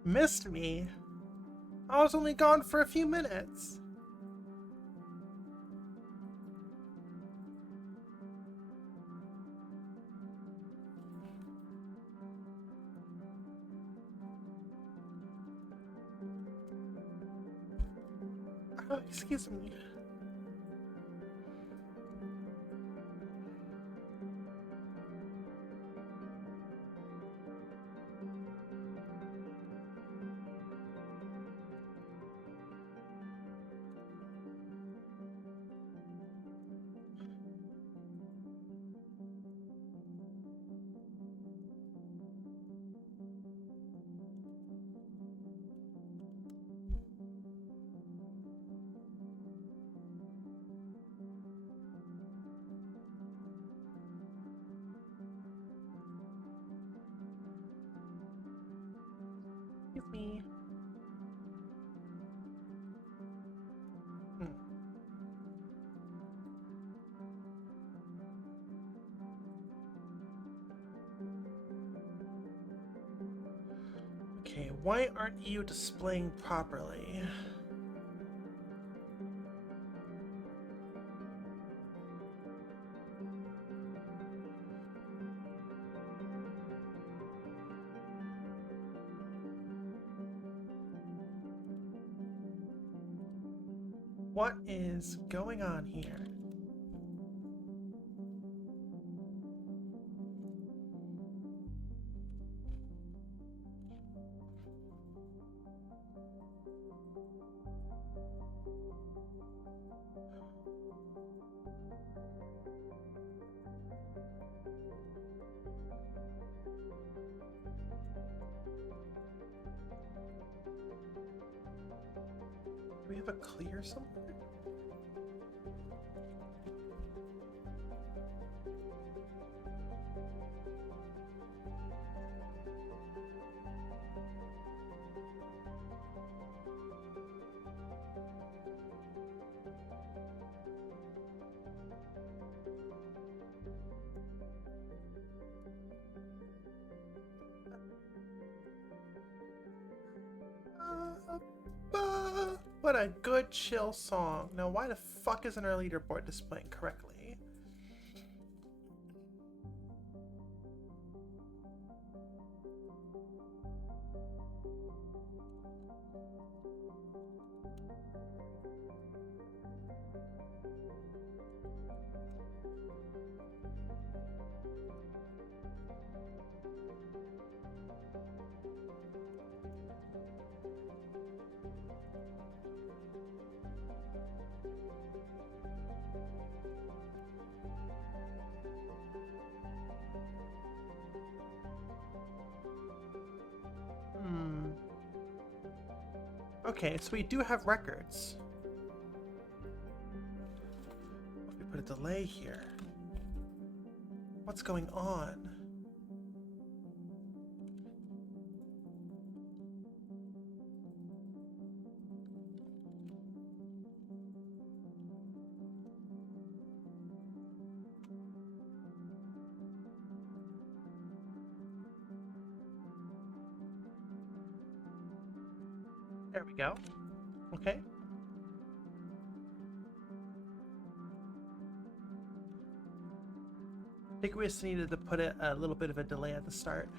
Missed me? I was only gone for a few minutes. Oh, excuse me. Excuse me. Okay, why aren't you displaying properly? What is going on here? Do we have a clear somewhere? What a good chill song. Now why the fuck isn't our leaderboard displaying correctly? Okay, so we do have records. If we put a delay here, what's going on? There we go. Okay. I think we just needed to put a little bit of a delay at the start.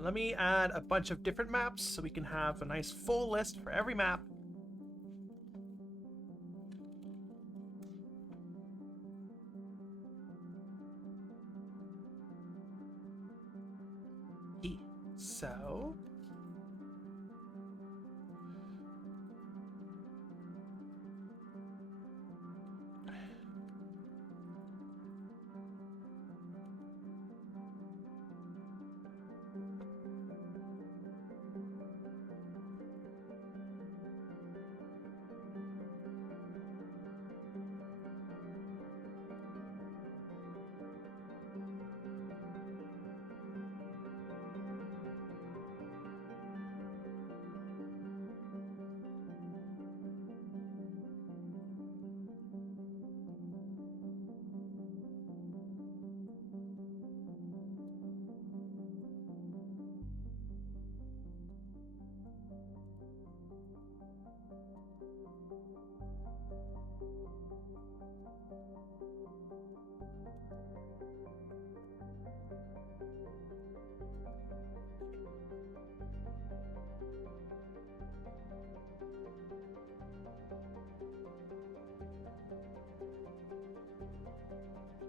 Let me add a bunch of different maps so we can have a nice full list for every map. So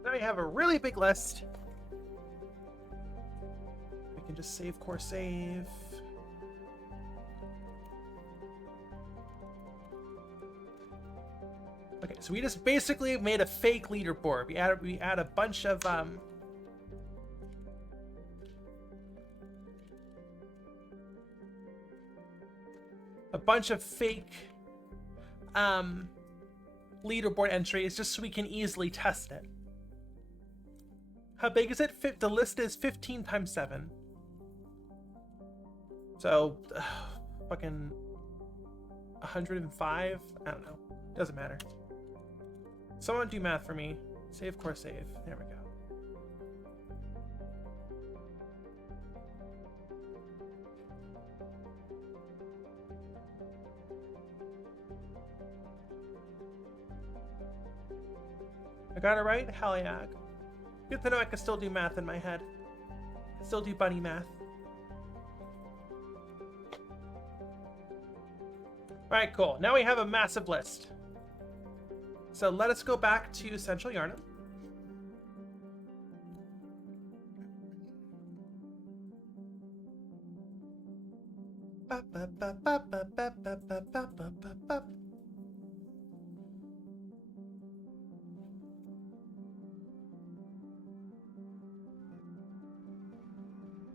now we have a really big list. We can just save core save. So we just basically made a fake leaderboard. We add a bunch of fake leaderboard entries just so we can easily test it. How big is it? The list is 15 times 7. So, fucking 105? I don't know. Doesn't matter. Someone do math for me. Save, course save. There we go. I got it right? Hell yeah. Good to know I can still do math in my head. I can still do bunny math. Alright, cool. Now we have a massive list. So let us go back to Central Yarnum.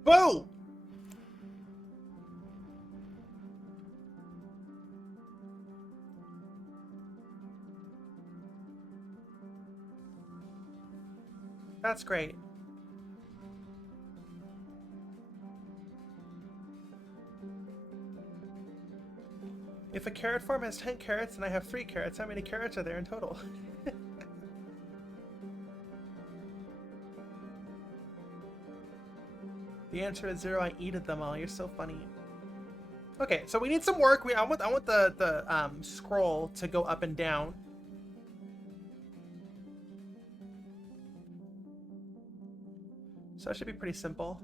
Whoa! That's great. If a carrot farm has 10 carrots and I have 3 carrots, how many carrots are there in total? The answer is 0. I eated them all. You're so funny. Okay, so we need some work. I want the scroll to go up and down. So that should be pretty simple.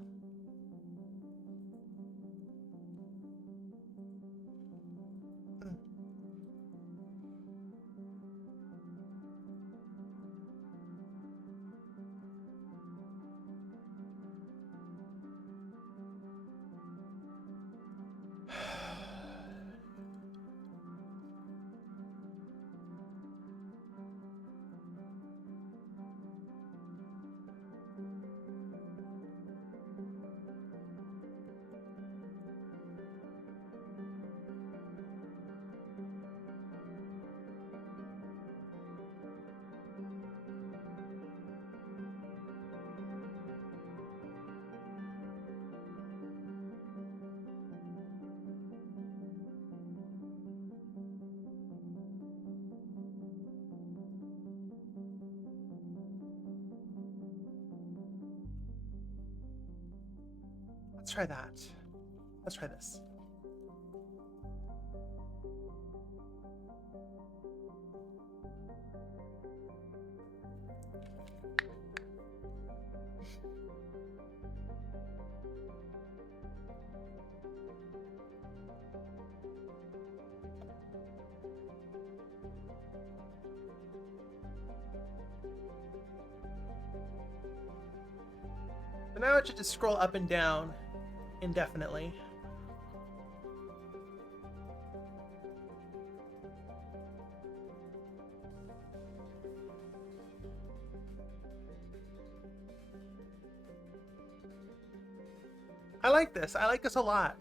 Let's try that. Let's try this. So now it should just scroll up and down indefinitely. I like this. I like this a lot.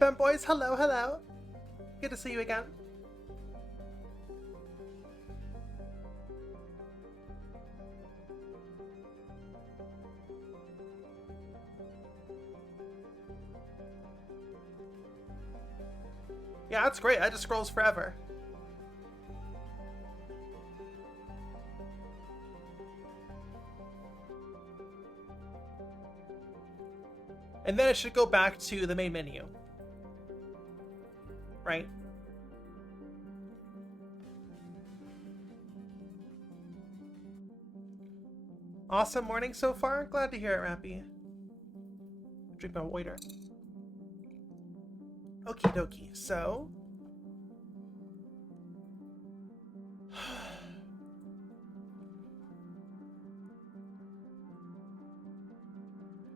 Femboys, hello, hello. Good to see you again. Yeah, that's great. That just scrolls forever. And then it should go back to the main menu. Right? Awesome morning so far. Glad to hear it, Rappy. Drink my water. Okie dokie. So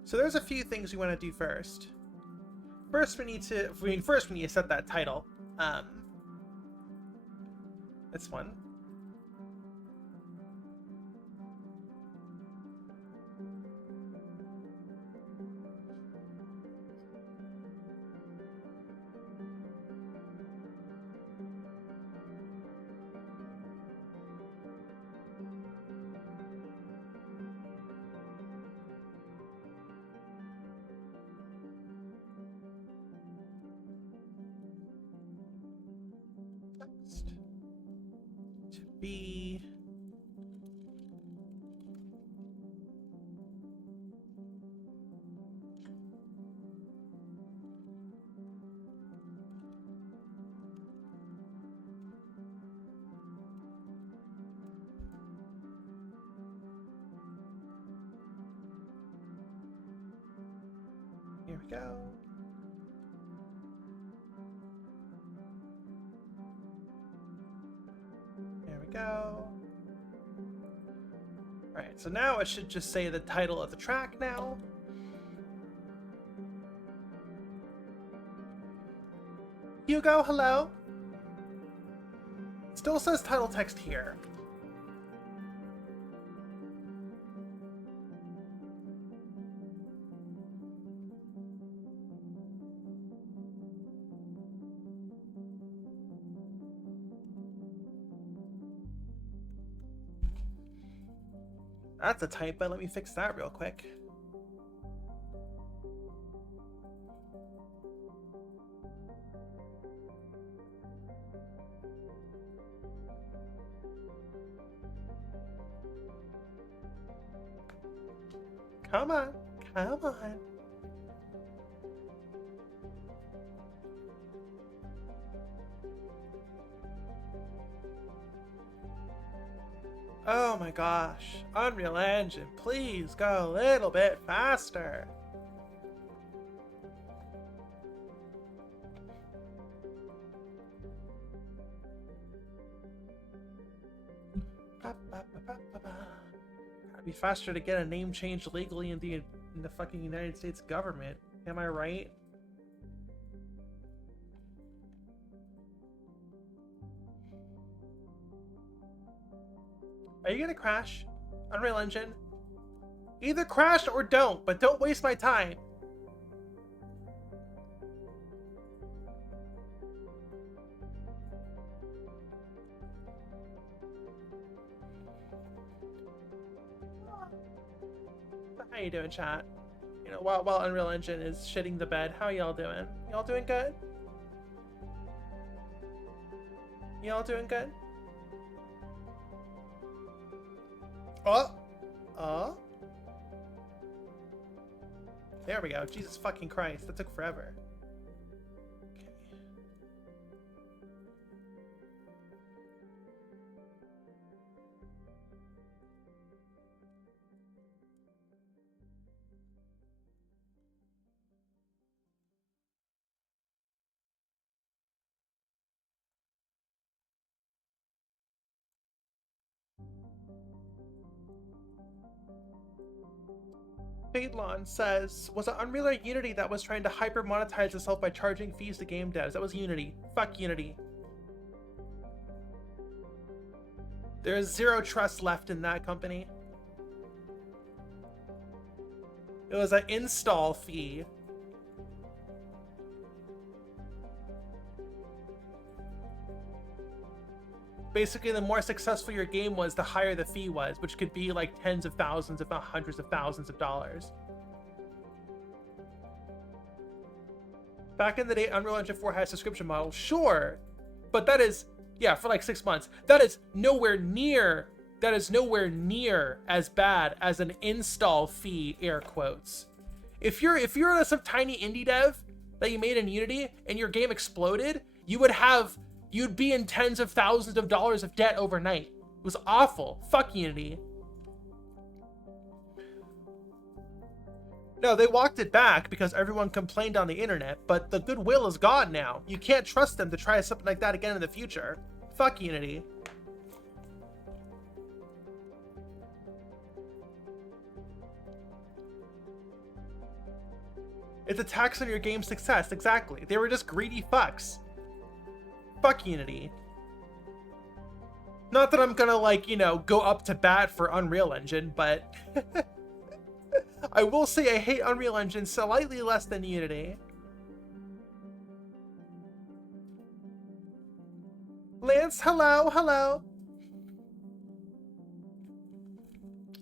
So there's a few things we want to do first. First, we need to set that title. This one. Next. To be... Here we go. There we go. Alright, so now it should just say the title of the track now. Hugo, hello? Still says title text here. That's a typo. Let me fix that real quick. Come on. Come on. Oh my gosh. Unreal Engine, please go a little bit faster. Gotta be faster to get a name changed legally in the fucking United States government. Am I right? Are you gonna crash? Unreal Engine? Either crash or don't, but don't waste my time. How you doing, chat? You know, while Unreal Engine is shitting the bed, how y'all doing? Y'all doing good? Y'all doing good? Oh. There we go. Jesus fucking Christ. That took forever. Okay. Fadlon says, was it Unreal or Unity that was trying to hyper monetize itself by charging fees to game devs? That was Unity. Fuck Unity. There is zero trust left in that company. It was an install fee. Basically, the more successful your game was, the higher the fee was, which could be like tens of thousands, if not hundreds of thousands of dollars. Back in the day, Unreal Engine 4 had a subscription model, sure, but that is, yeah, for like 6 months. That is nowhere near as bad as an install fee, air quotes. If you're some tiny indie dev that you made in Unity and your game exploded, you'd be in tens of thousands of dollars of debt overnight. It was awful. Fuck Unity. No, they walked it back because everyone complained on the internet, but the goodwill is gone now. You can't trust them to try something like that again in the future. Fuck Unity. It's a tax on your game's success. Exactly. They were just greedy fucks. Fuck Unity. Not that I'm gonna, like, you know, go up to bat for Unreal Engine, but I will say I hate Unreal Engine slightly less than Unity. Lance, hello, hello.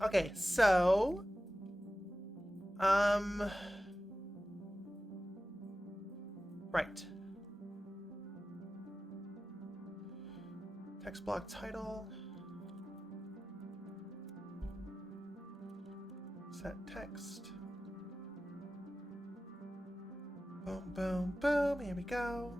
Okay, so right. Text block title. Set text. Boom, boom, boom. Here we go.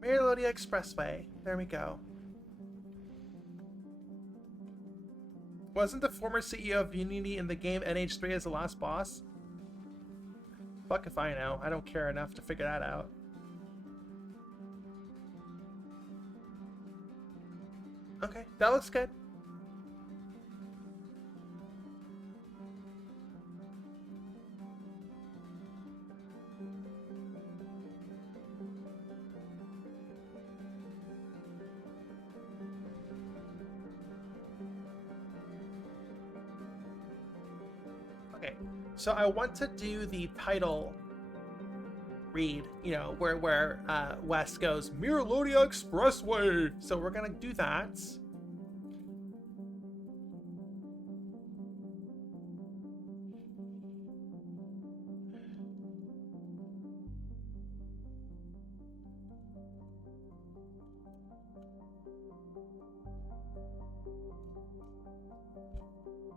Melodia Expressway. There we go. Wasn't the former CEO of Unity in the game NH3 as the last boss? Fuck if I know. I don't care enough to figure that out. Okay, that looks good. Okay, so I want to do the title read, you know, where Wes goes, Melodia Expressway. So we're gonna do that.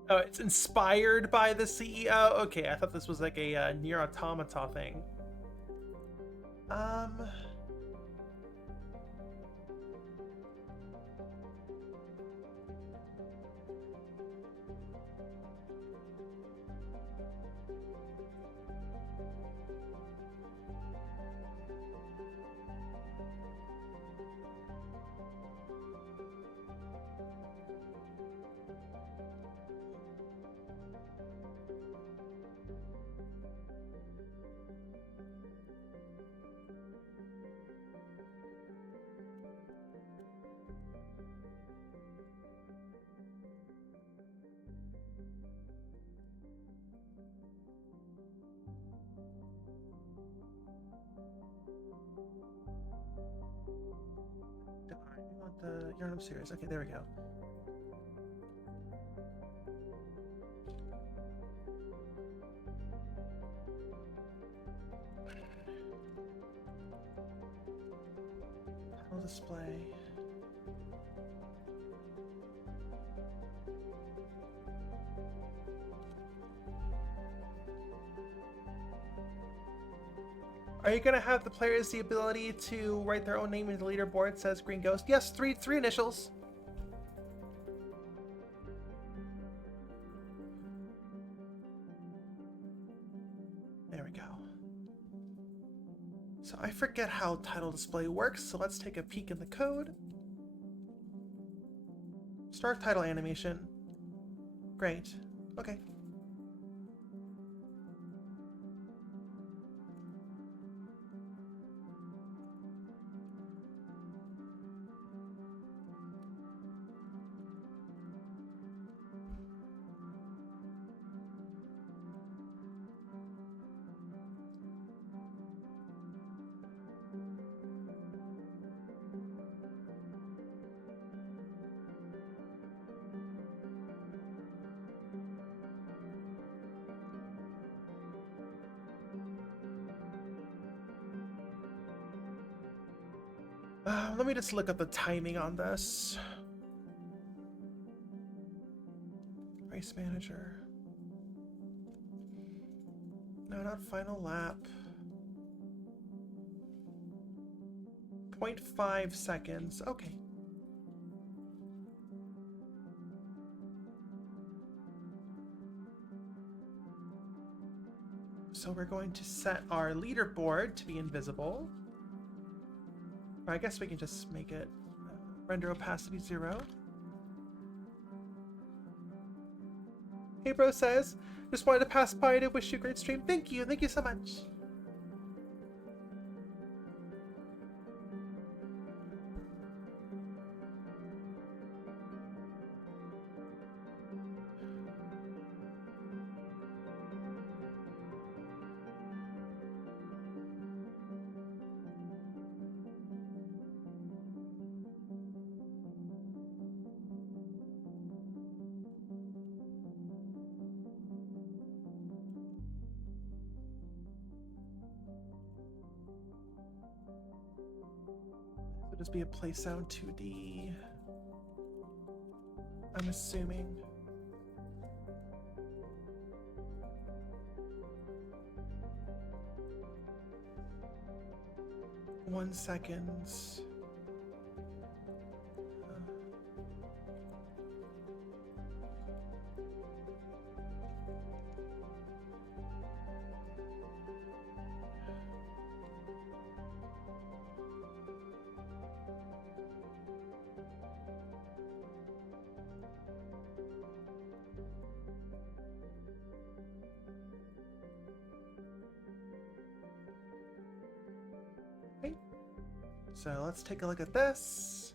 Oh, it's inspired by the CEO? Okay, I thought this was like a Nier Automata thing. You want the Yarnum series? Okay, there we go. Title display. Are you gonna have the players the ability to write their own name in the leaderboard? Says Green Ghost. Yes, three initials. There we go. So I forget how title display works, so let's take a peek in the code. Start title animation. Great. Okay. Let me just look at the timing on this. Race manager. No, not final lap. 0.5 seconds. Okay. So we're going to set our leaderboard to be invisible. Or I guess we can just make it render opacity 0. Hey Bro says, just wanted to pass by to wish you a great stream. Thank you so much. It'll just be a play sound 2D. I'm assuming. One second. Okay. So let's take a look at this.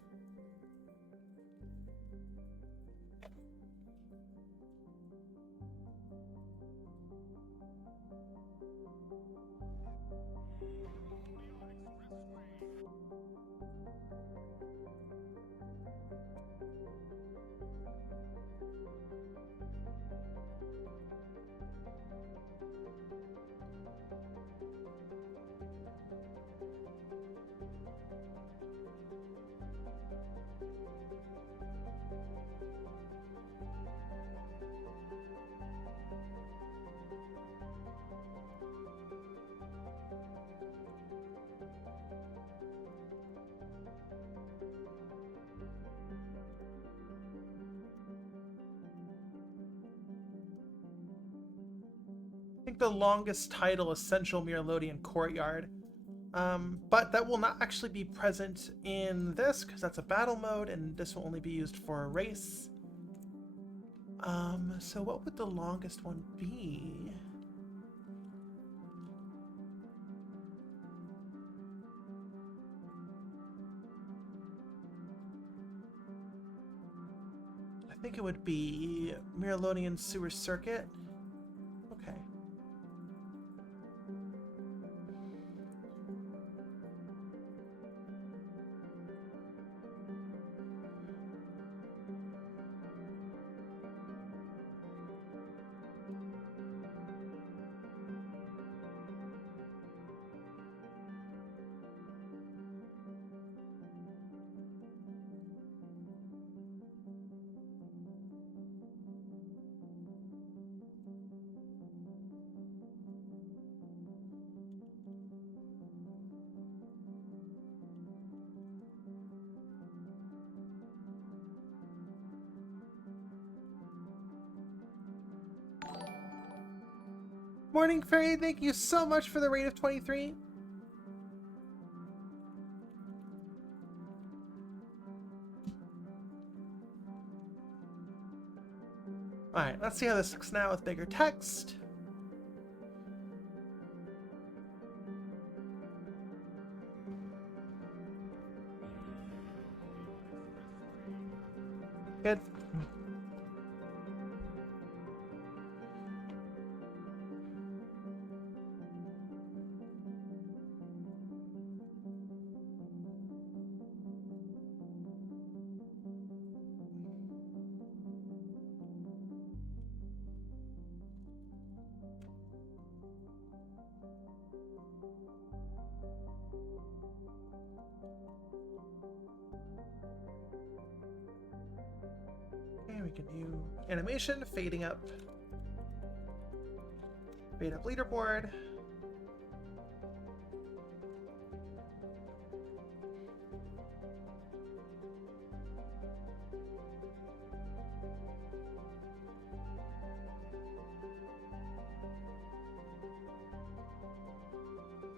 I think the longest title is Central Miralodian Courtyard. But that will not actually be present in this because that's a battle mode and this will only be used for a race. So what would the longest one be? I think it would be Miralodian Sewer Circuit. Okay. Morning Fairy, thank you so much for the rate of 23. Alright, let's see how this looks now with bigger text. Good. Okay, we can do animation, fading up Beta leaderboard.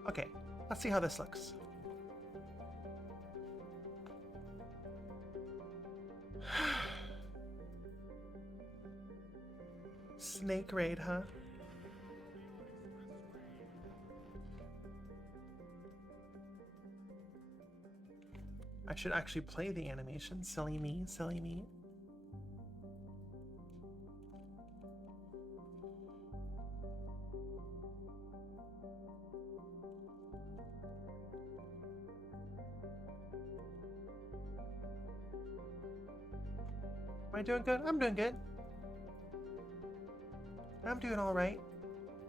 Okay, let's see how this looks. Snake raid, huh? I should actually play the animation. Silly me, silly me. Am I doing good? I'm doing good. I'm doing all right,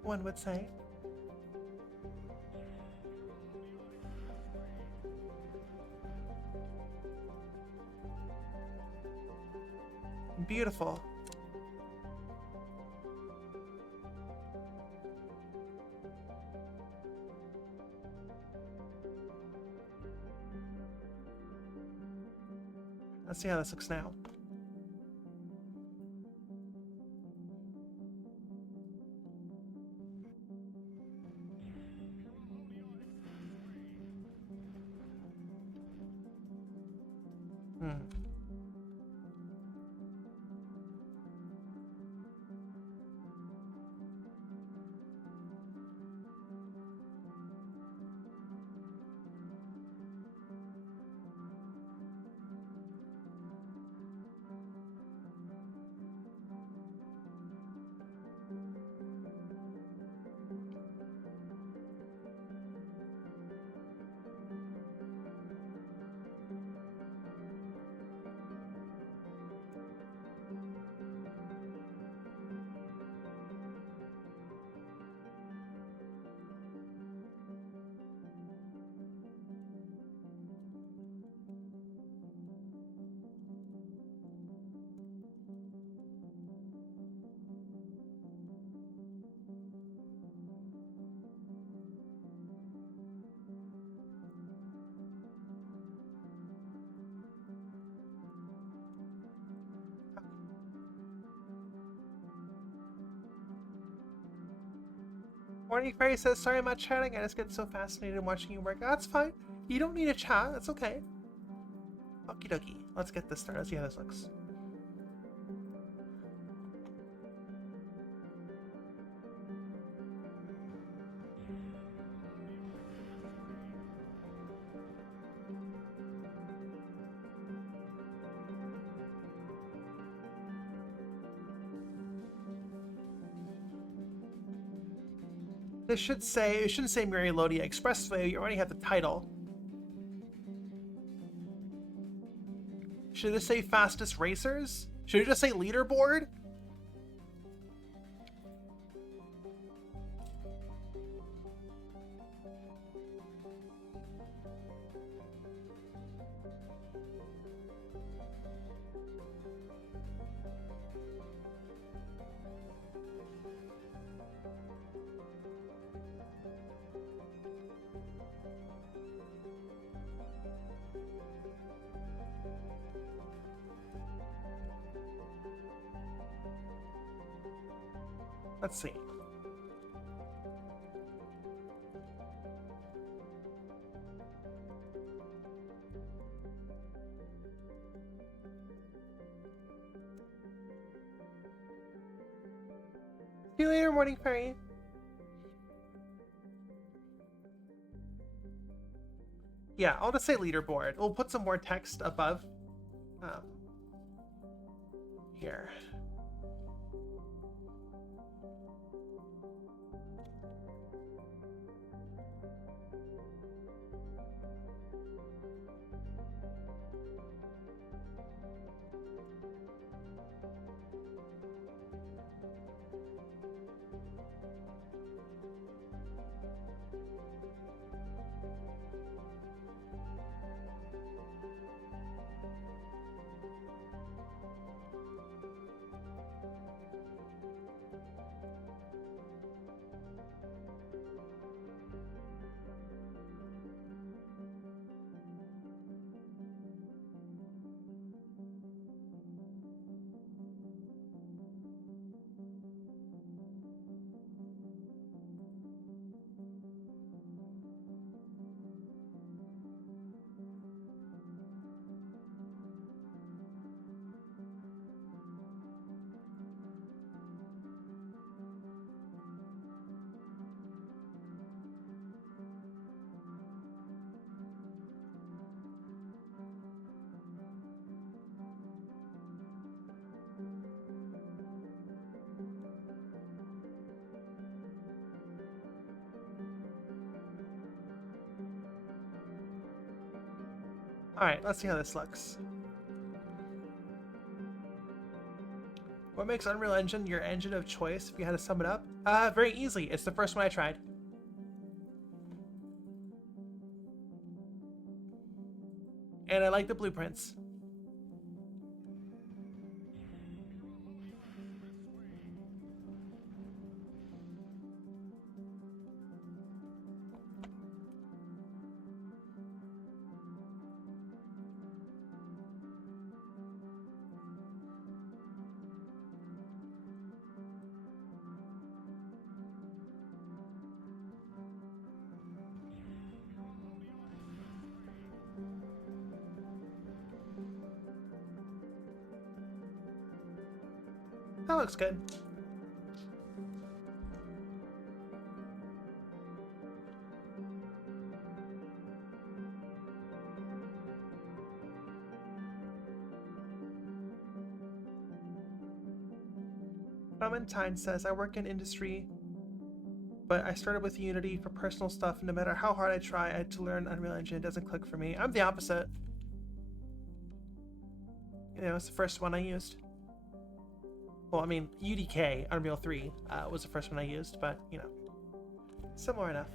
one would say. Beautiful. Let's see how this looks now. Morning Fairy says, sorry I'm not chatting, I just get so fascinated in watching you work. That's fine. You don't need a chat, that's okay. Okie dokie. Let's get this started. Let's see how this looks. This should say, it shouldn't say Mary Lodia Expressway, you already have the title. Should this say Fastest Racers? Should it just say Leaderboard? Let's see. See you later, Morning Fairy. Yeah, I'll just say leaderboard. We'll put some more text above. Here. Alright, let's see how this looks. What makes Unreal Engine your engine of choice if you had to sum it up? Very easily. It's the first one I tried. And I like the blueprints. That looks good. Clementine says, I work in industry, but I started with Unity for personal stuff. No matter how hard I try to learn Unreal Engine, it doesn't click for me. I'm the opposite. You know, it's the first one I used. Well, I mean, UDK, Unreal 3, was the first one I used, but, you know, similar enough.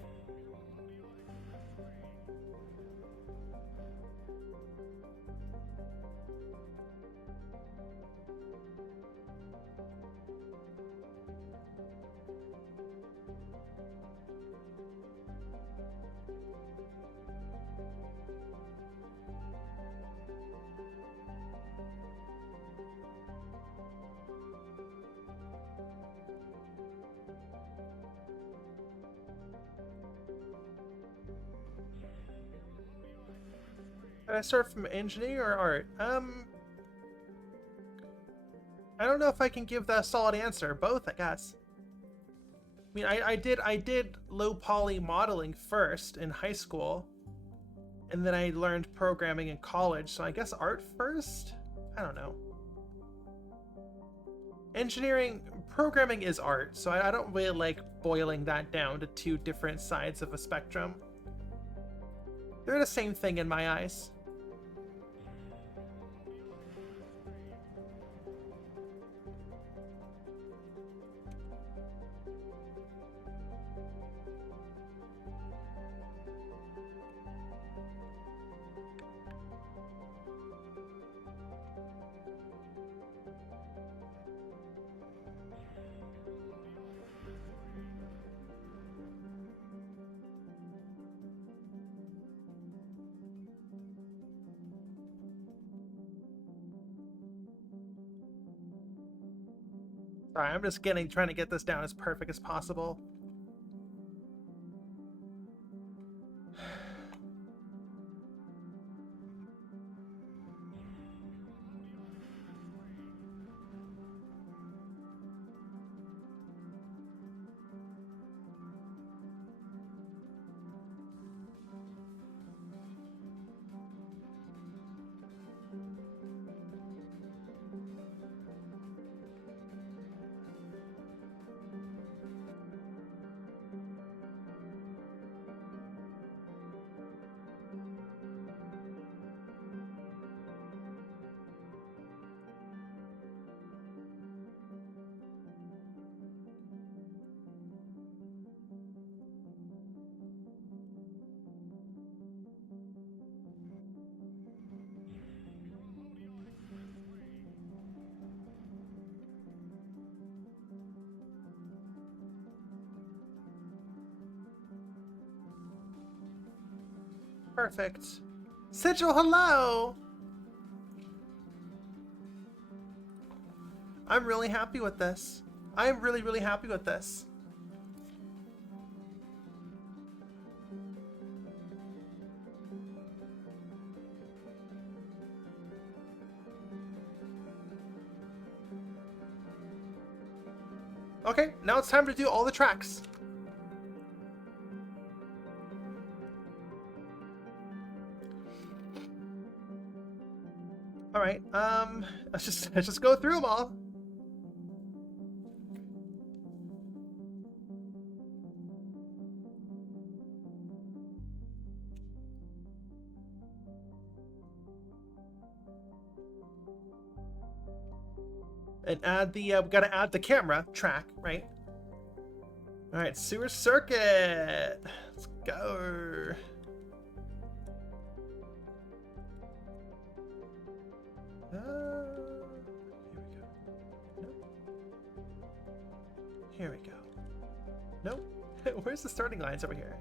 Did I start from engineering or art? I don't know if I can give that a solid answer. Both, I guess. I mean, I did low poly modeling first in high school, and then I learned programming in college. So I guess art first. I don't know. Engineering, programming is art, so I don't really like boiling that down to two different sides of a spectrum. They're the same thing in my eyes. Sorry, I'm just trying to get this down as perfect as possible. Perfect. Sigil, hello! I'm really happy with this. I'm really, really happy with this. Okay, now it's time to do all the tracks. All right, let's just go through them all. And add the, we gotta add the camera track, right? All right, sewer circuit. Let's go. Here we go. Nope. Where's the starting lines over here?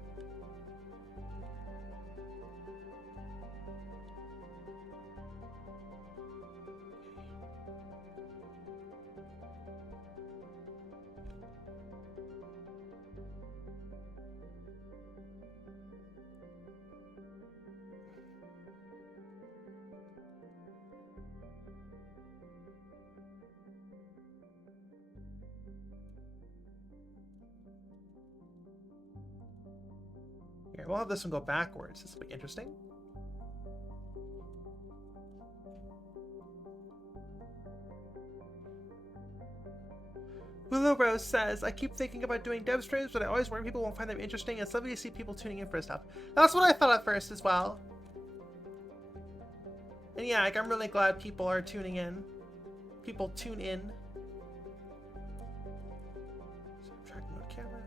Here, we'll have this one go backwards. This will be interesting. Willow Rose says, I keep thinking about doing dev streams, but I always worry people won't find them interesting. It's lovely to see people tuning in for stuff. That's what I thought at first as well. And yeah, like, I'm really glad people are tuning in. People tune in. Subtract mode camera.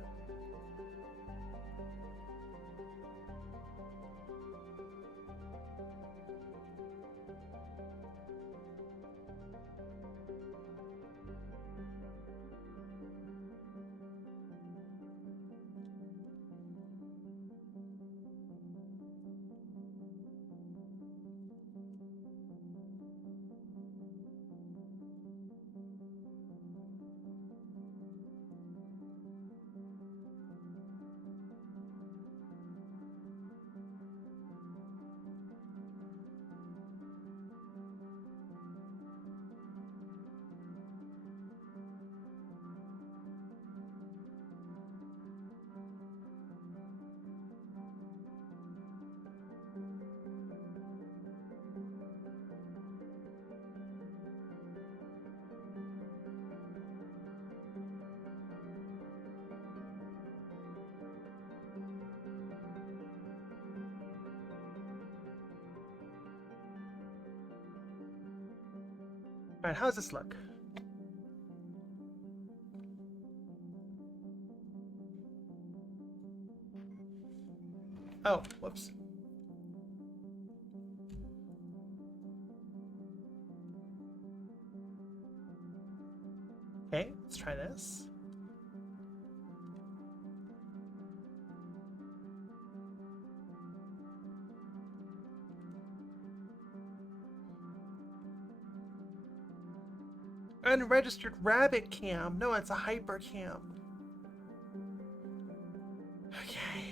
All right, how does this look? Oh, whoops. Okay, let's try this. Unregistered rabbit cam. No, it's a hyper cam. Okay.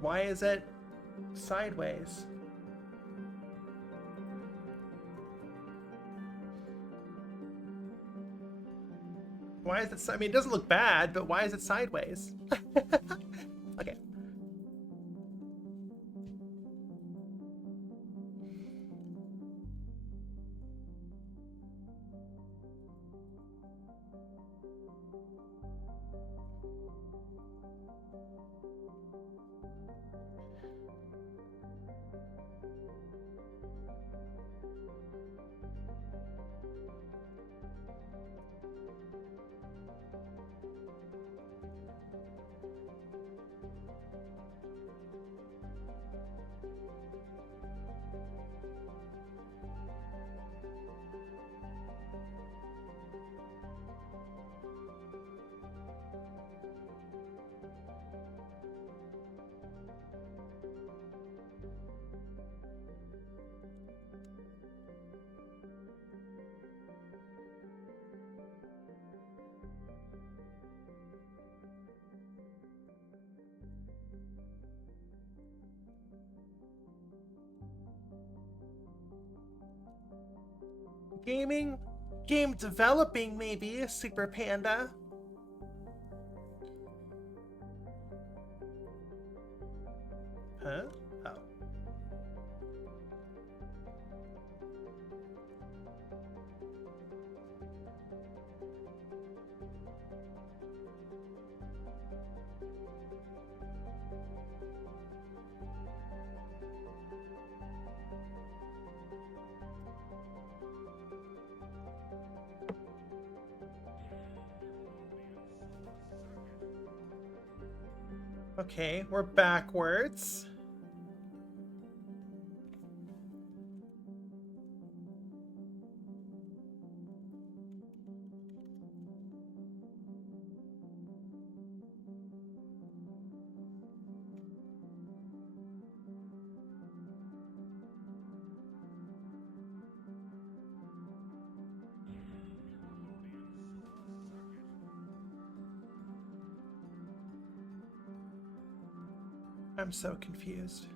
Why is it sideways? Why is it? I mean, it doesn't look bad, but why is it sideways? Okay. Gaming? Game developing, maybe, Super Panda. Huh? Oh. Okay, we're backwards. I'm so confused.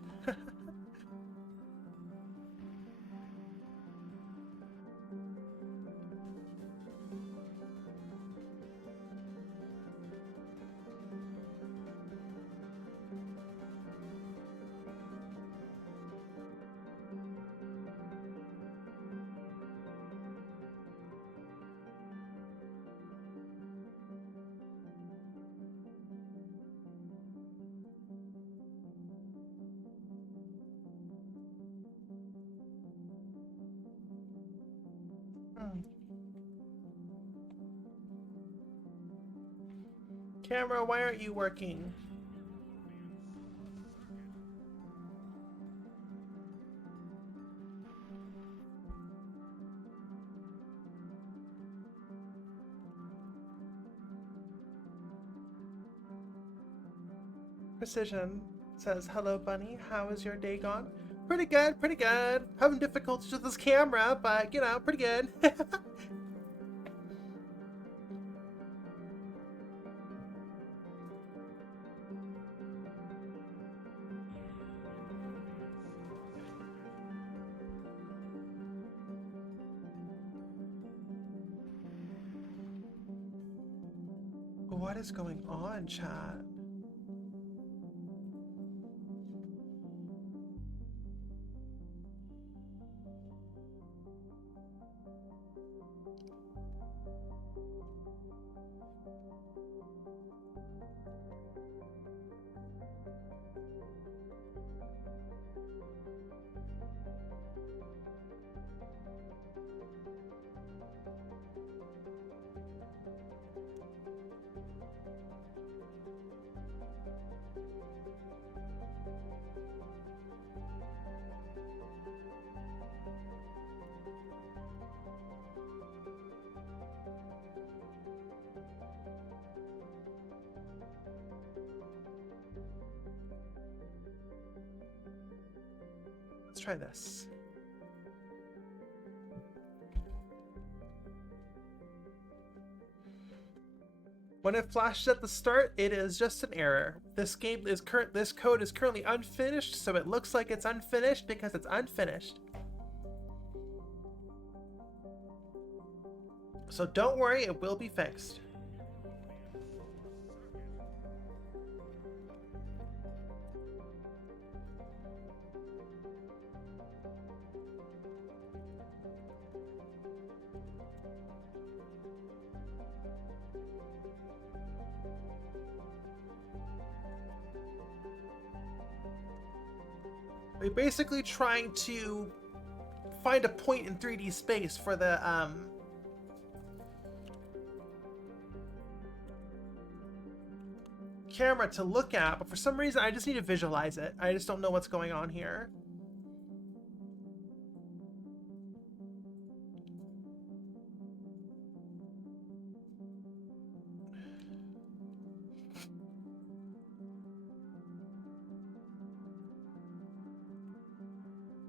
Camera, why aren't you working? Precision says, hello, Bunny. How is your day gone? Pretty good, pretty good. Having difficulties with this camera, but, you know, pretty good. What is going on, chat? Let's try this. When it flashes at the start, it is just an error. This code is currently unfinished, so it looks like it's unfinished because it's unfinished. So don't worry, it will be fixed. We're basically trying to find a point in 3D space for the camera to look at, but for some reason I just need to visualize it. I just don't know what's going on here.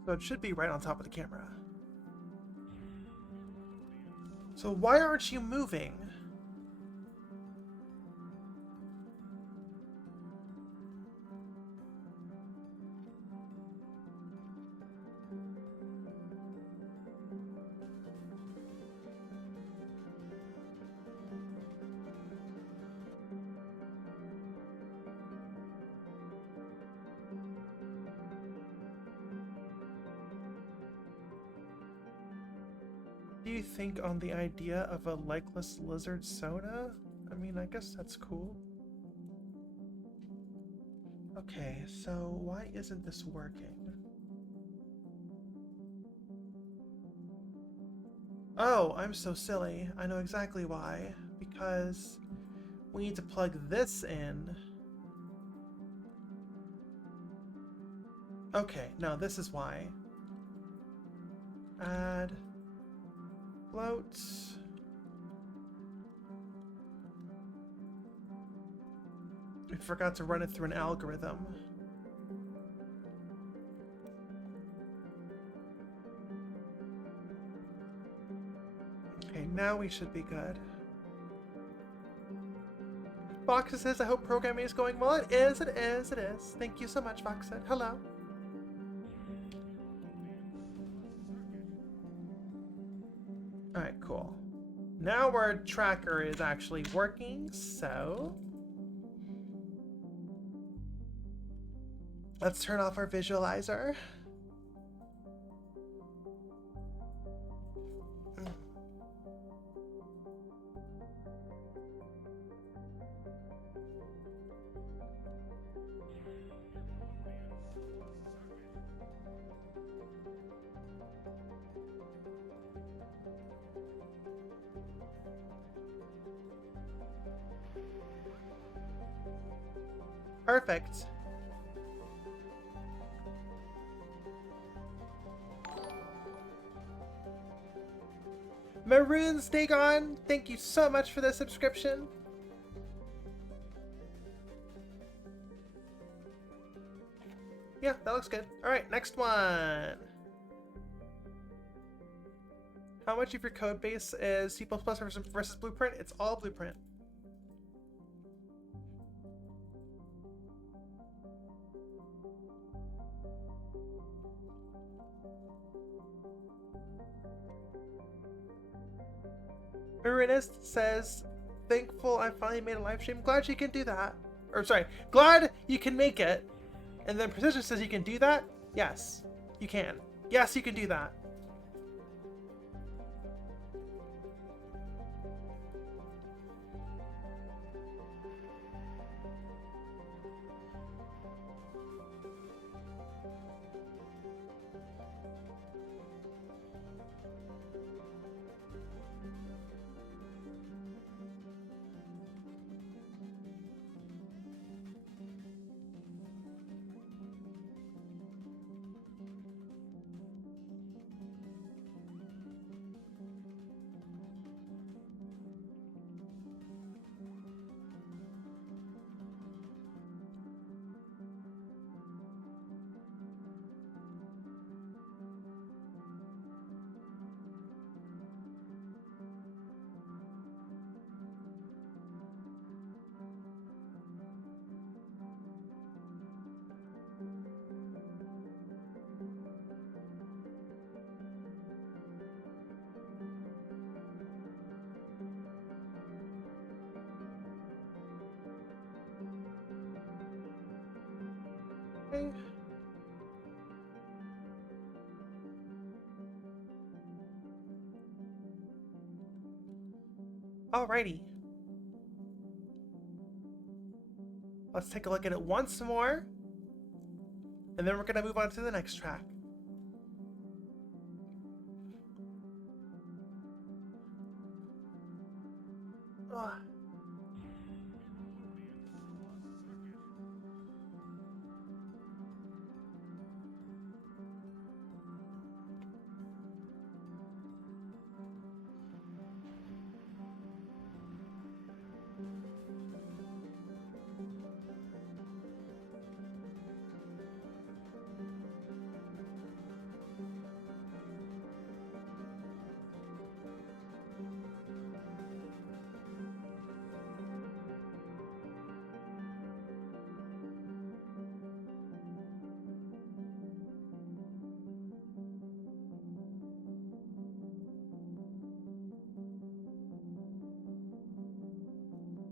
So it should be right on top of the camera. So why aren't you moving? Do you think on the idea of a legless lizard soda? I mean, I guess that's cool. Okay, so why isn't this working? Oh, I'm so silly. I know exactly why. Because we need to plug this in. Okay, no, this is why. Add float. I forgot to run it through an algorithm. Okay, now we should be good. Foxa says, I hope programming is going well. It is, it is, it is. Thank you so much, Foxa. Hello. Alright, cool. Now our tracker is actually working, so let's turn off our visualizer. Perfect. Maroon Stagon, thank you so much for the subscription. Yeah, that looks good. All right, next one. How much of your code base is C++ versus Blueprint? It's all Blueprint. Marinist says, thankful I finally made a live stream. Glad you can do that. Or sorry, glad you can make it. And then Precision says you can do that? Yes, you can. Yes, you can do that. Okay. Alrighty. Let's take a look at it once more. And then we're going to move on to the next track. Ugh.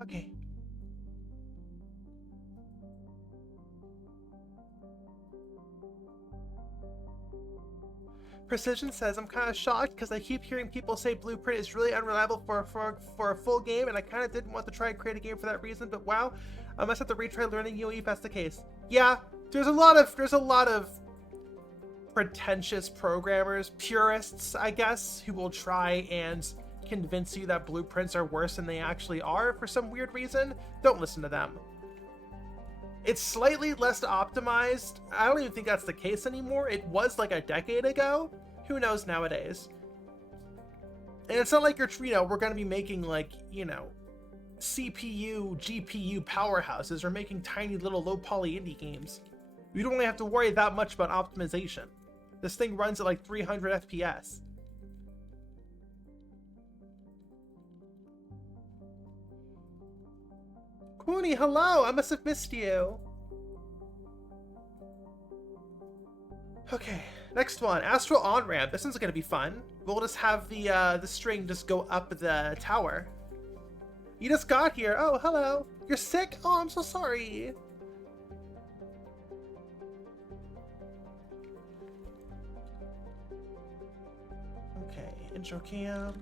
Okay. Precision says, I'm kind of shocked because I keep hearing people say Blueprint is really unreliable for a full game, and I kind of didn't want to try and create a game for that reason, but wow, I must have to retry learning UE if that's the case. Yeah, there's a lot of pretentious programmers, purists, I guess, who will try and convince you that blueprints are worse than they actually are for some weird reason. Don't listen to them. It's slightly less optimized. I don't even think that's the case anymore. It was like a decade ago. Who knows nowadays? And it's not like you're, we're going to be making like, CPU, GPU powerhouses or making tiny little low poly indie games. You don't really have to worry that much about optimization. This thing runs at like 300 FPS. Cooney, hello! I must have missed you. Okay, next one. Astral on-ramp. This one's gonna be fun. We'll just have the string just go up the tower. You just got here. Oh, hello. You're sick? Oh, I'm so sorry. Okay, intro cam.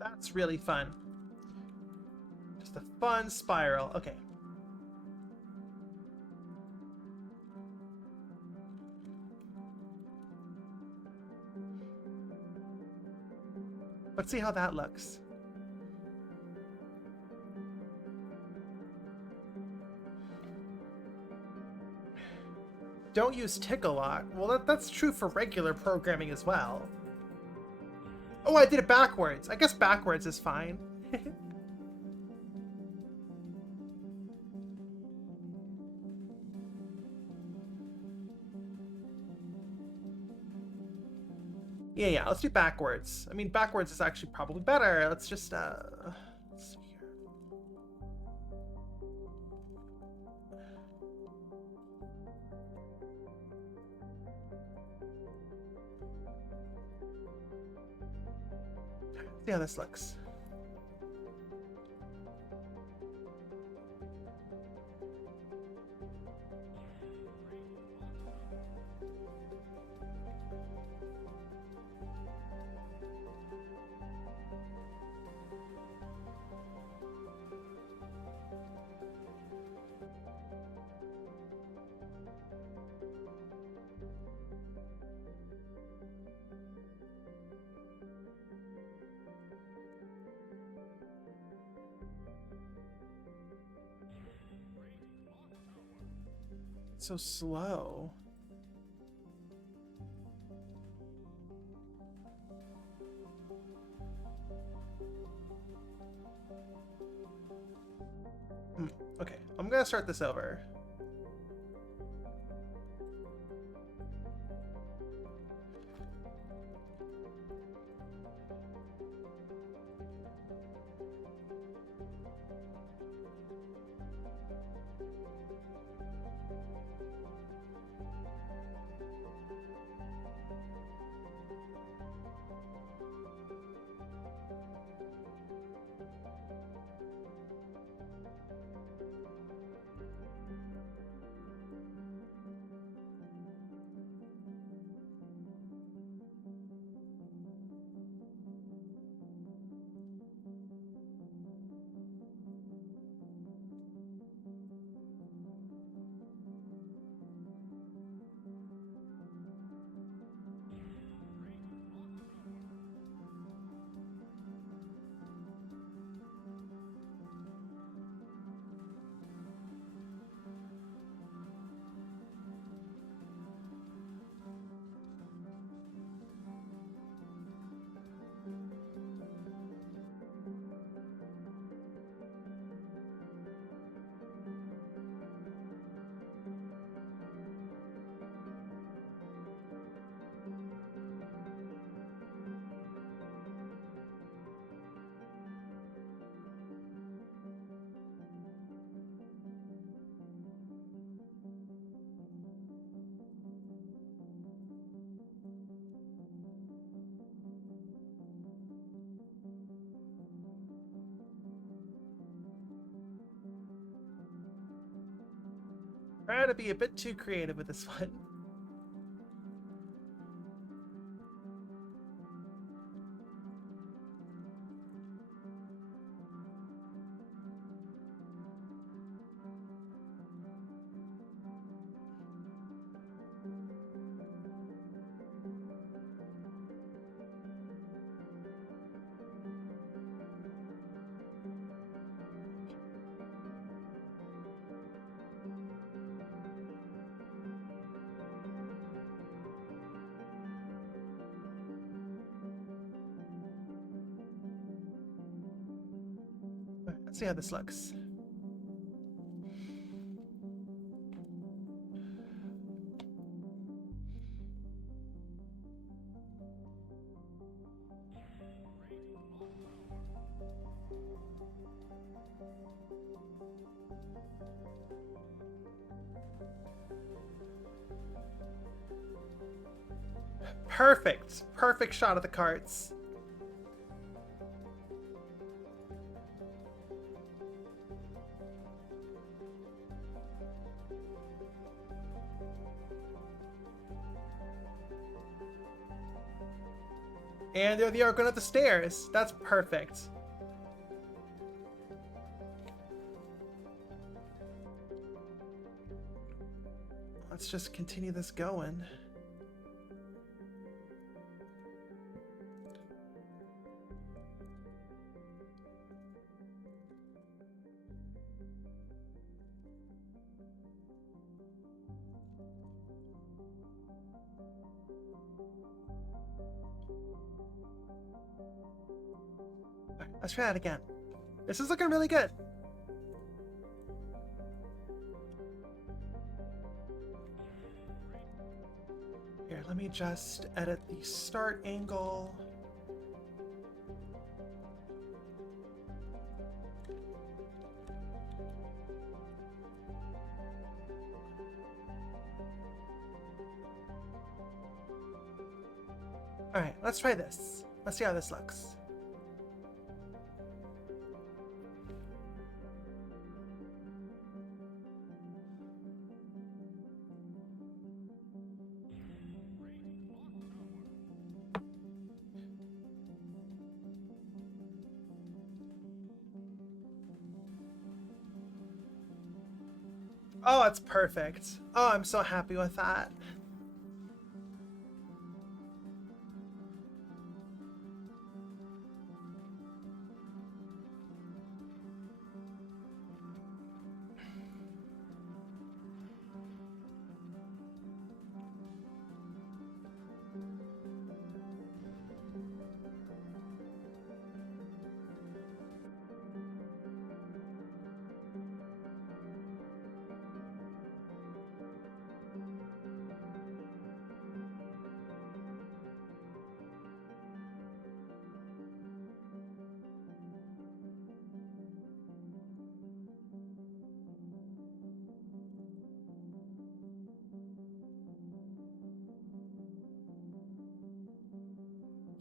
That's really fun. Just a fun spiral. Okay. Let's see how that looks. Don't use tick a lot. Well, that's true for regular programming as well. Oh, I did it backwards. I guess backwards is fine. Yeah, let's do backwards. I mean, backwards is actually probably better. Let's just, let's see here. See how this looks. So slow. Okay, I'm gonna start this over. Try to be a bit too creative with this one. Let's see how this looks. Perfect. Perfect shot of the carts. And there they are going up the stairs. That's perfect. Let's just continue this going. Let's try that again. This is looking really good. Here, let me just edit the start angle. All right, let's try this. Let's see how this looks. Oh, it's perfect. Oh, I'm so happy with that.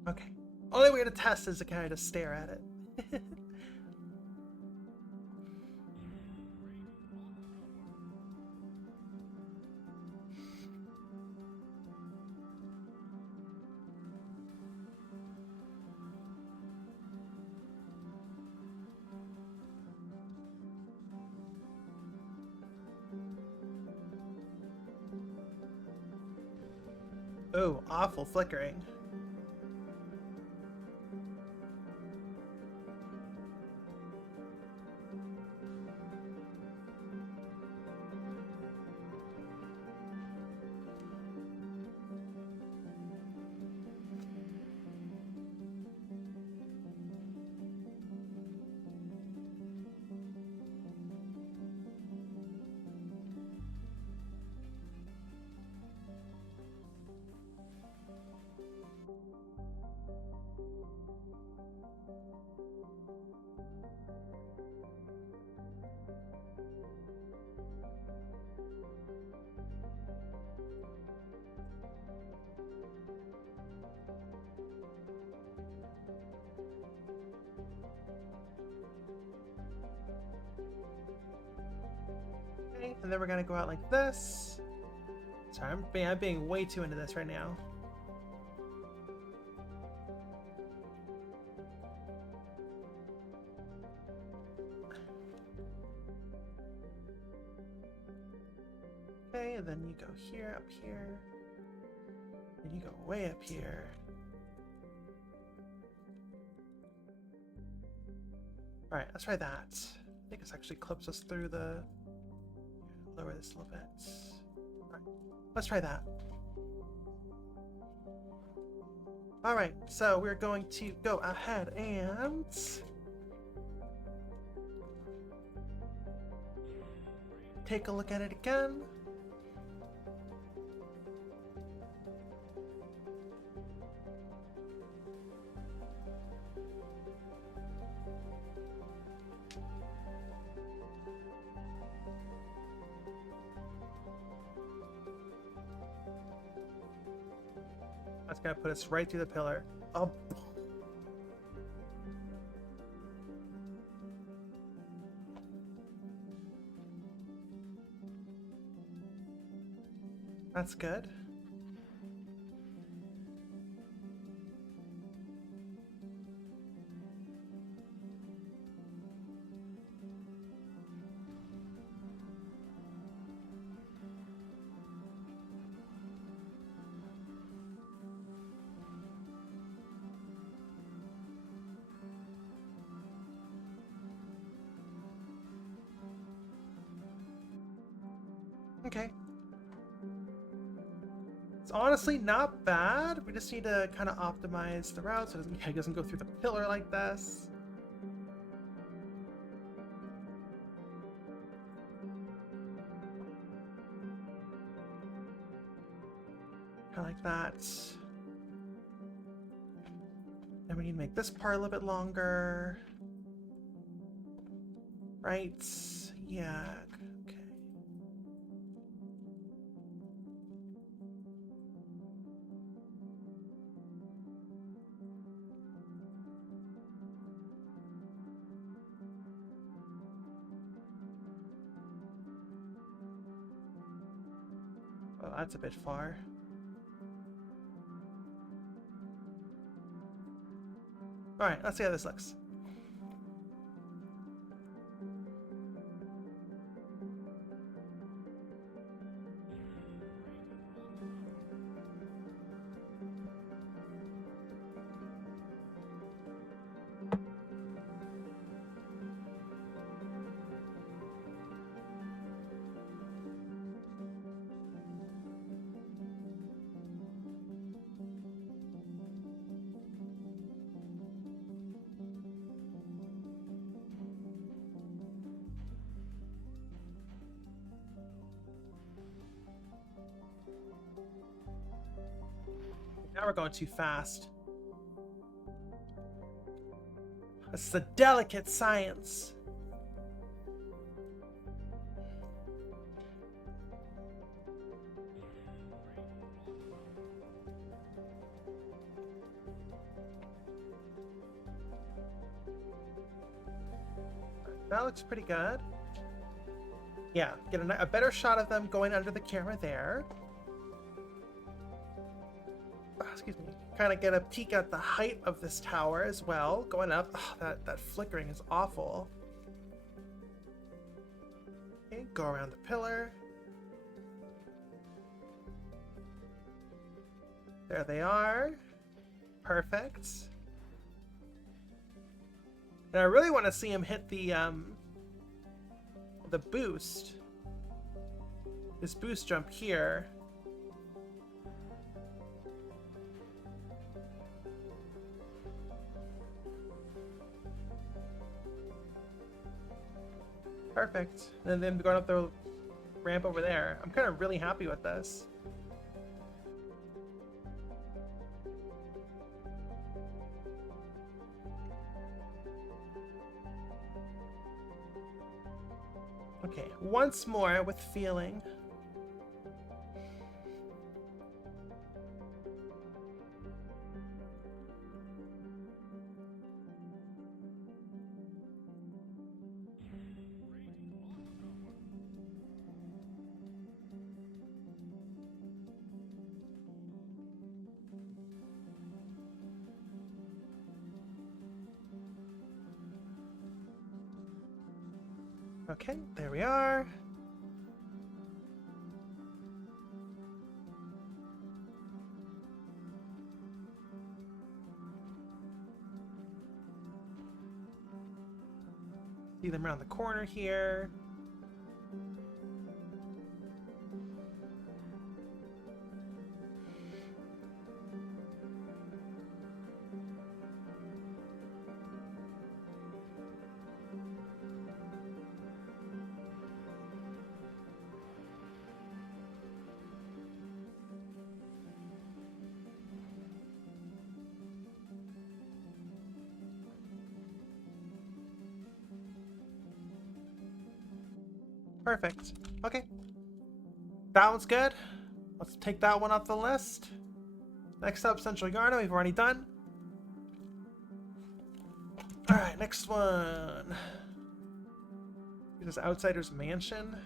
Okay. Only way to test is to kind of stare at it. Oh, awful flickering. and then we're gonna go out like this. Sorry, I'm being way too into this right now. Okay, and then you go here, up here, and you go way up here. All right, let's try that. I think this actually clips us through the... Lower this a little bit. All right, let's try that. All right, so we're going to go ahead and... take a look at it again. That's gonna put us right through the pillar. Oh. That's good. Okay. It's honestly not bad. We just need to kind of optimize the route so it doesn't go through the pillar like this. Kind of like that. And we need to make this part a little bit longer. Right? Yeah. Okay. Well, that's a bit far. Alright, let's see how this looks. Now we're going too fast. This is a delicate science. That looks pretty good. Yeah, get a better shot of them going under the camera there. Excuse me. Kind of get a peek at the height of this tower as well, going up. Oh, that flickering is awful. Okay, go around the pillar. There they are. Perfect. And I really want to see him hit the boost. This boost jump here. Perfect. And then going up the ramp over there. I'm kind of really happy with this. Okay, once more with feeling. Okay, there we are. See them around the corner here. Perfect. Okay. That one's good. Let's take that one off the list. Next up, Central Garden. We've already done. Alright, next one. This Outsider's Mansion.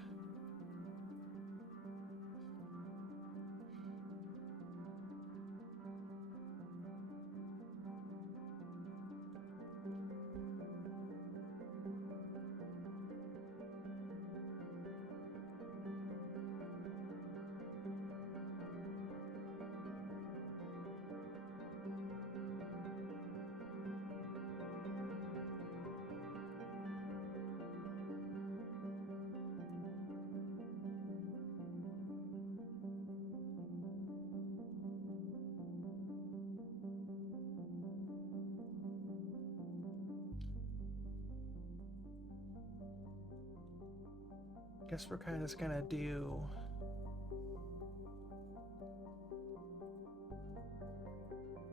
Guess we're kind of just gonna do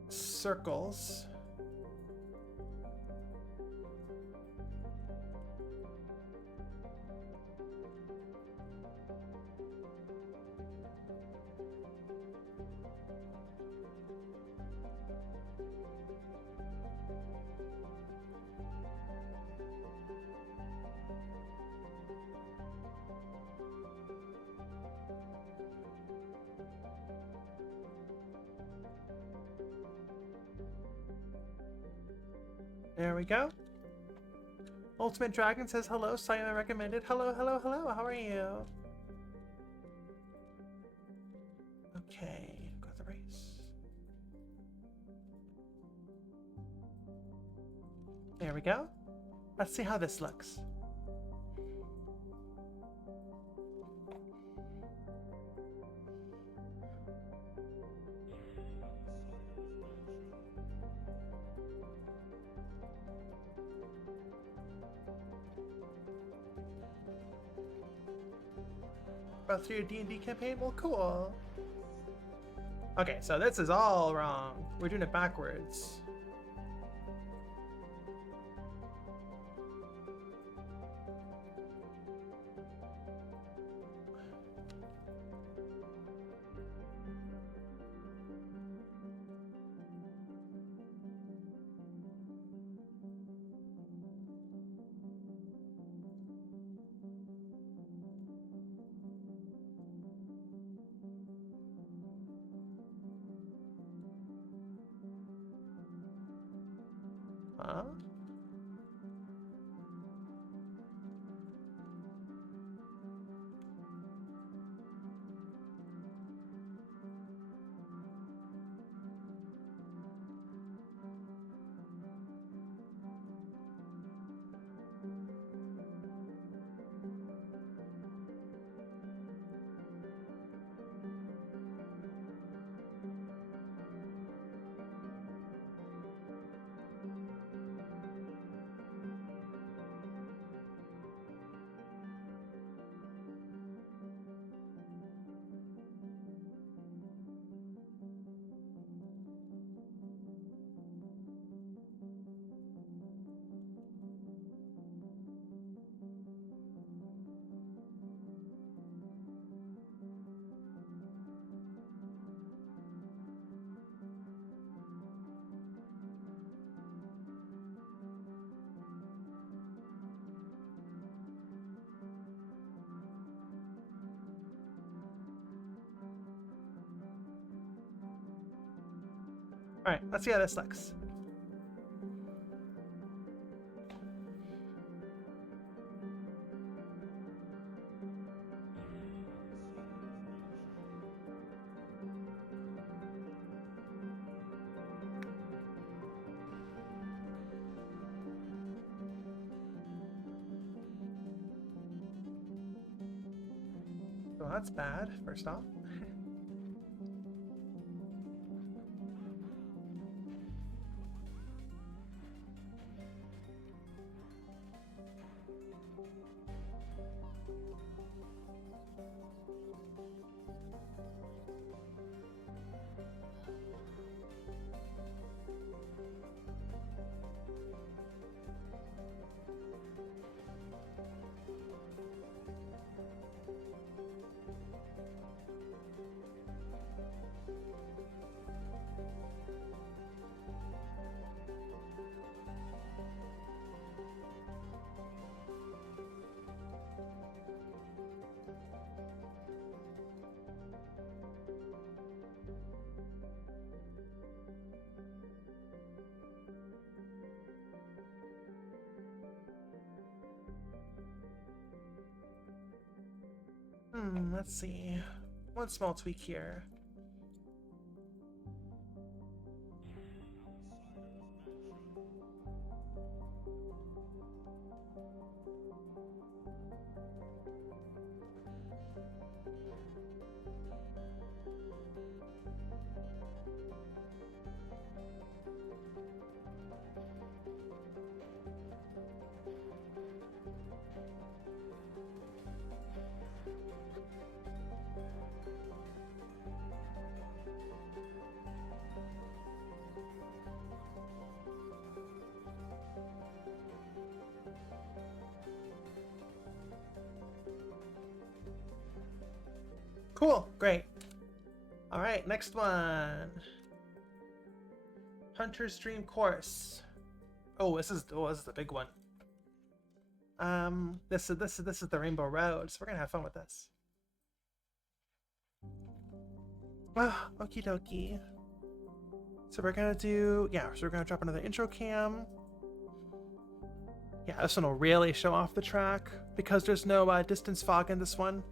circles. There we go. Ultimate Dragon says hello. Simon recommended. Hello, hello, hello. How are you? Okay, got the race. There we go. Let's see how this looks. About through your D&D campaign? Well, cool. Okay, so this is all wrong. We're doing it backwards. Huh? Alright, let's see how this looks. Well, that's bad, first off. Let's see. One small tweak here. Cool, great. All right, next one. Hunter's Dream Course. Oh, this is the big one. This is the Rainbow Road, so we're gonna have fun with this. Ah, okie dokie. So we're gonna drop another intro cam. Yeah, this one will really show off the track because there's no distance fog in this one.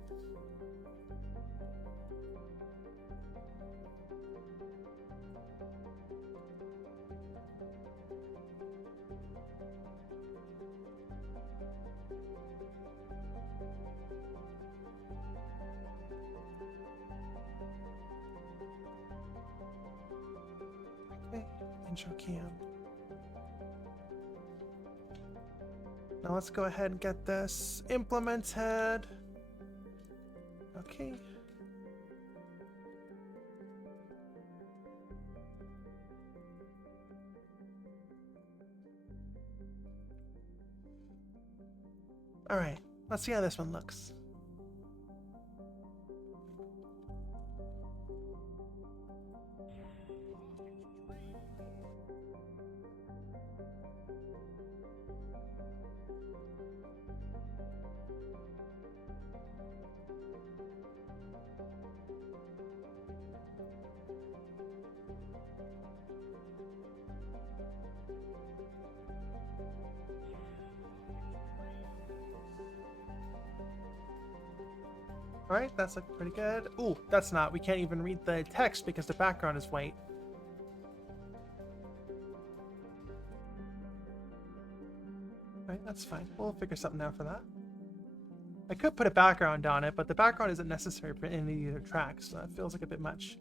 Intro cam. Now let's go ahead and get this implemented. Okay. All right, let's see how this one looks. Alright, that's looking pretty good. Ooh, that's not. We can't even read the text because the background is white. Alright, that's fine. We'll figure something out for that. I could put a background on it, but the background isn't necessary for any of the other tracks, so that feels like a bit much.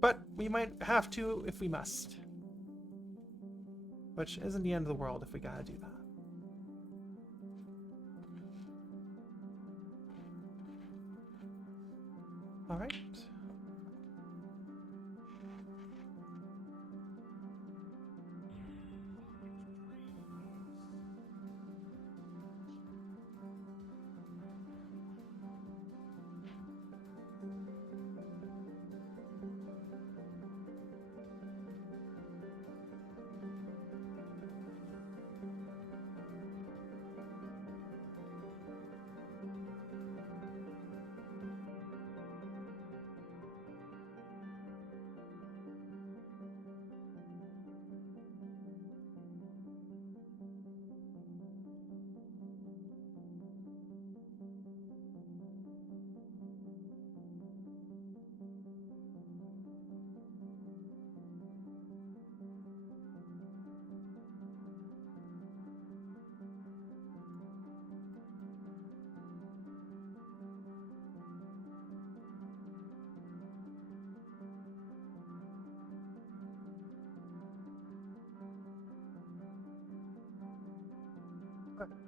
But we might have to if we must. Which isn't the end of the world if we gotta do that. All right.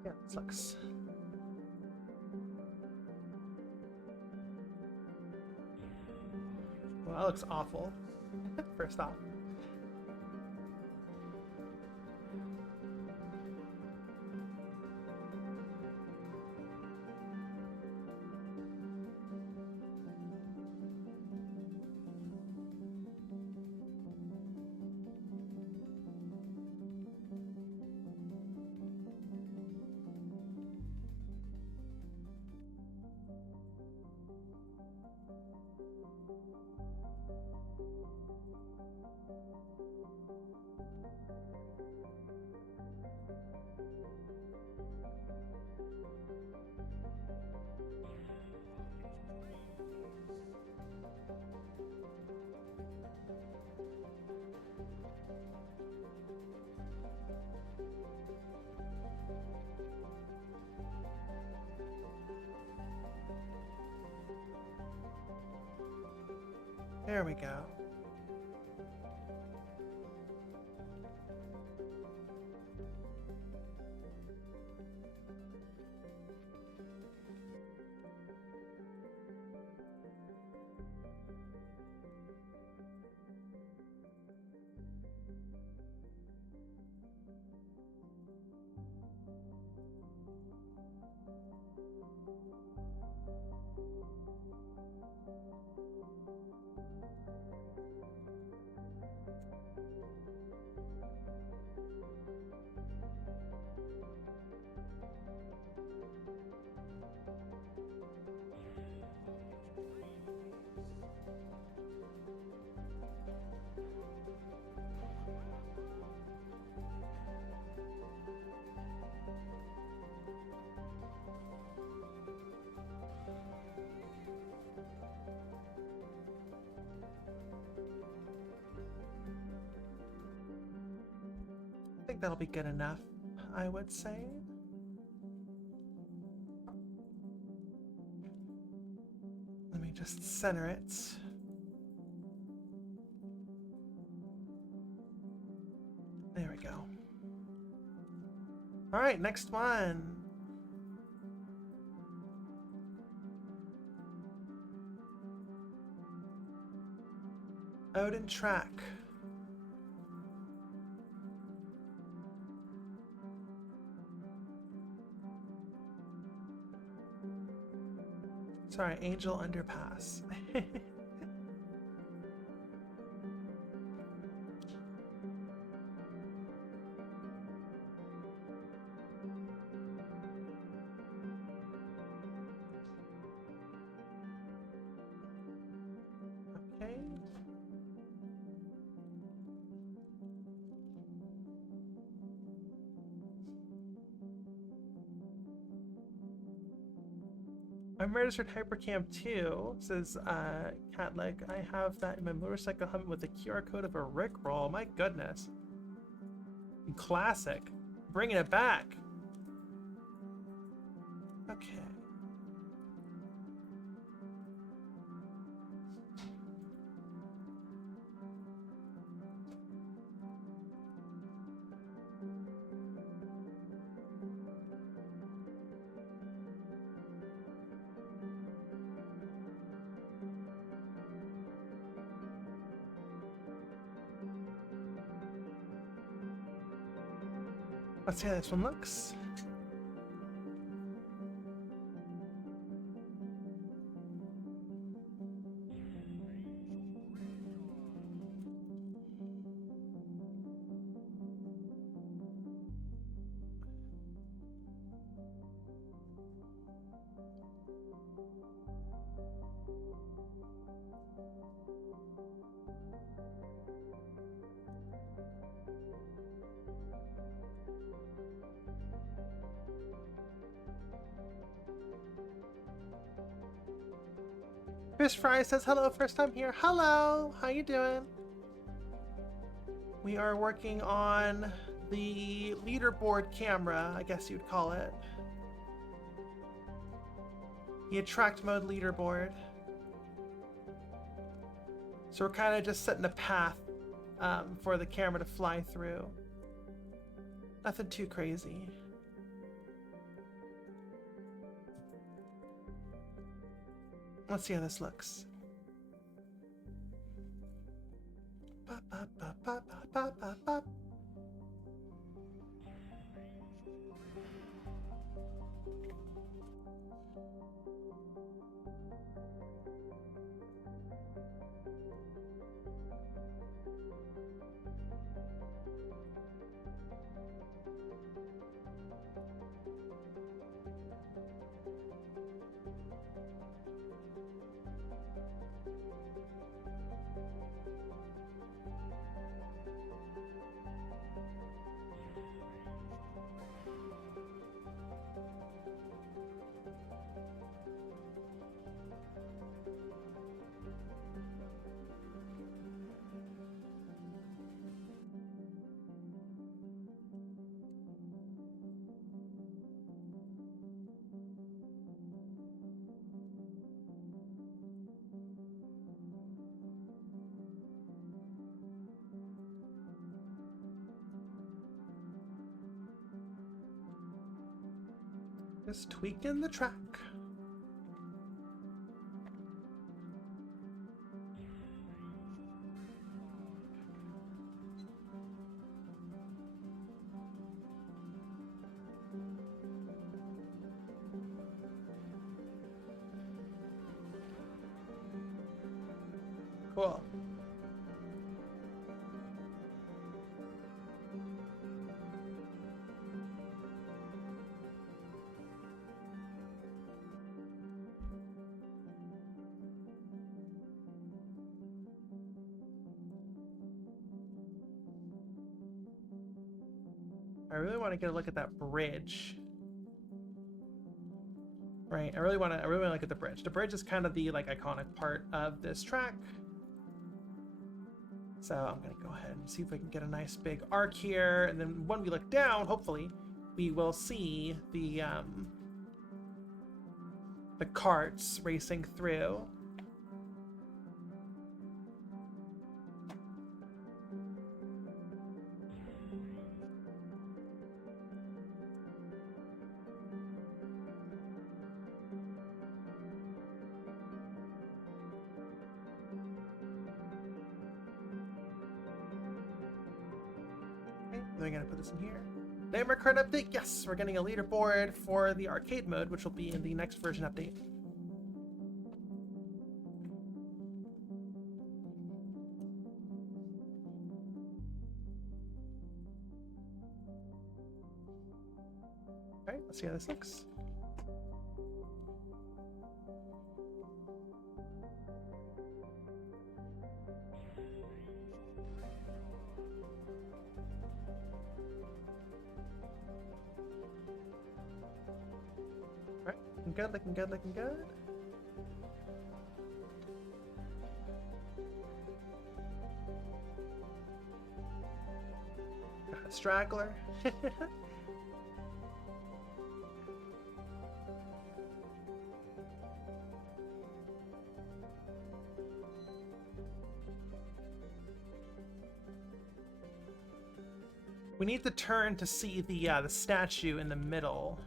Yeah, this looks... Well, that looks awful. First off. There we go. I think that'll be good enough, I would say. Let me just center it. There we go. All right, next one. Odin track. Sorry, Angel Underpass. Okay. I'm registered Hypercam 2, says Catleg. I have that in my motorcycle helmet with the QR code of a Rickroll. My goodness. Classic. Bringing it back. Okay. Let's see how this one looks. Fish Fry says hello, first time here. Hello, how you doing? We are working on the leaderboard camera, I guess you'd call it. The attract mode leaderboard. So we're kind of just setting a path for the camera to fly through. Nothing too crazy. Let's see how this looks. Ba, ba, ba, ba, ba, ba, ba. Just tweaking the track. Cool. I really want to get a look at that bridge. Right, I really want to look at the bridge. The bridge is kind of the like iconic part of this track. So I'm gonna go ahead and see if we can get a nice big arc here, and then when we look down, hopefully, we will see the carts racing through. Then we're gonna put this in here. Nightmare Card update. Yes, we're getting a leaderboard for the arcade mode, which will be in the next version update. All right, let's see how this looks. Looking good, looking good, looking good. Got a straggler. We need to turn to see the statue in the middle.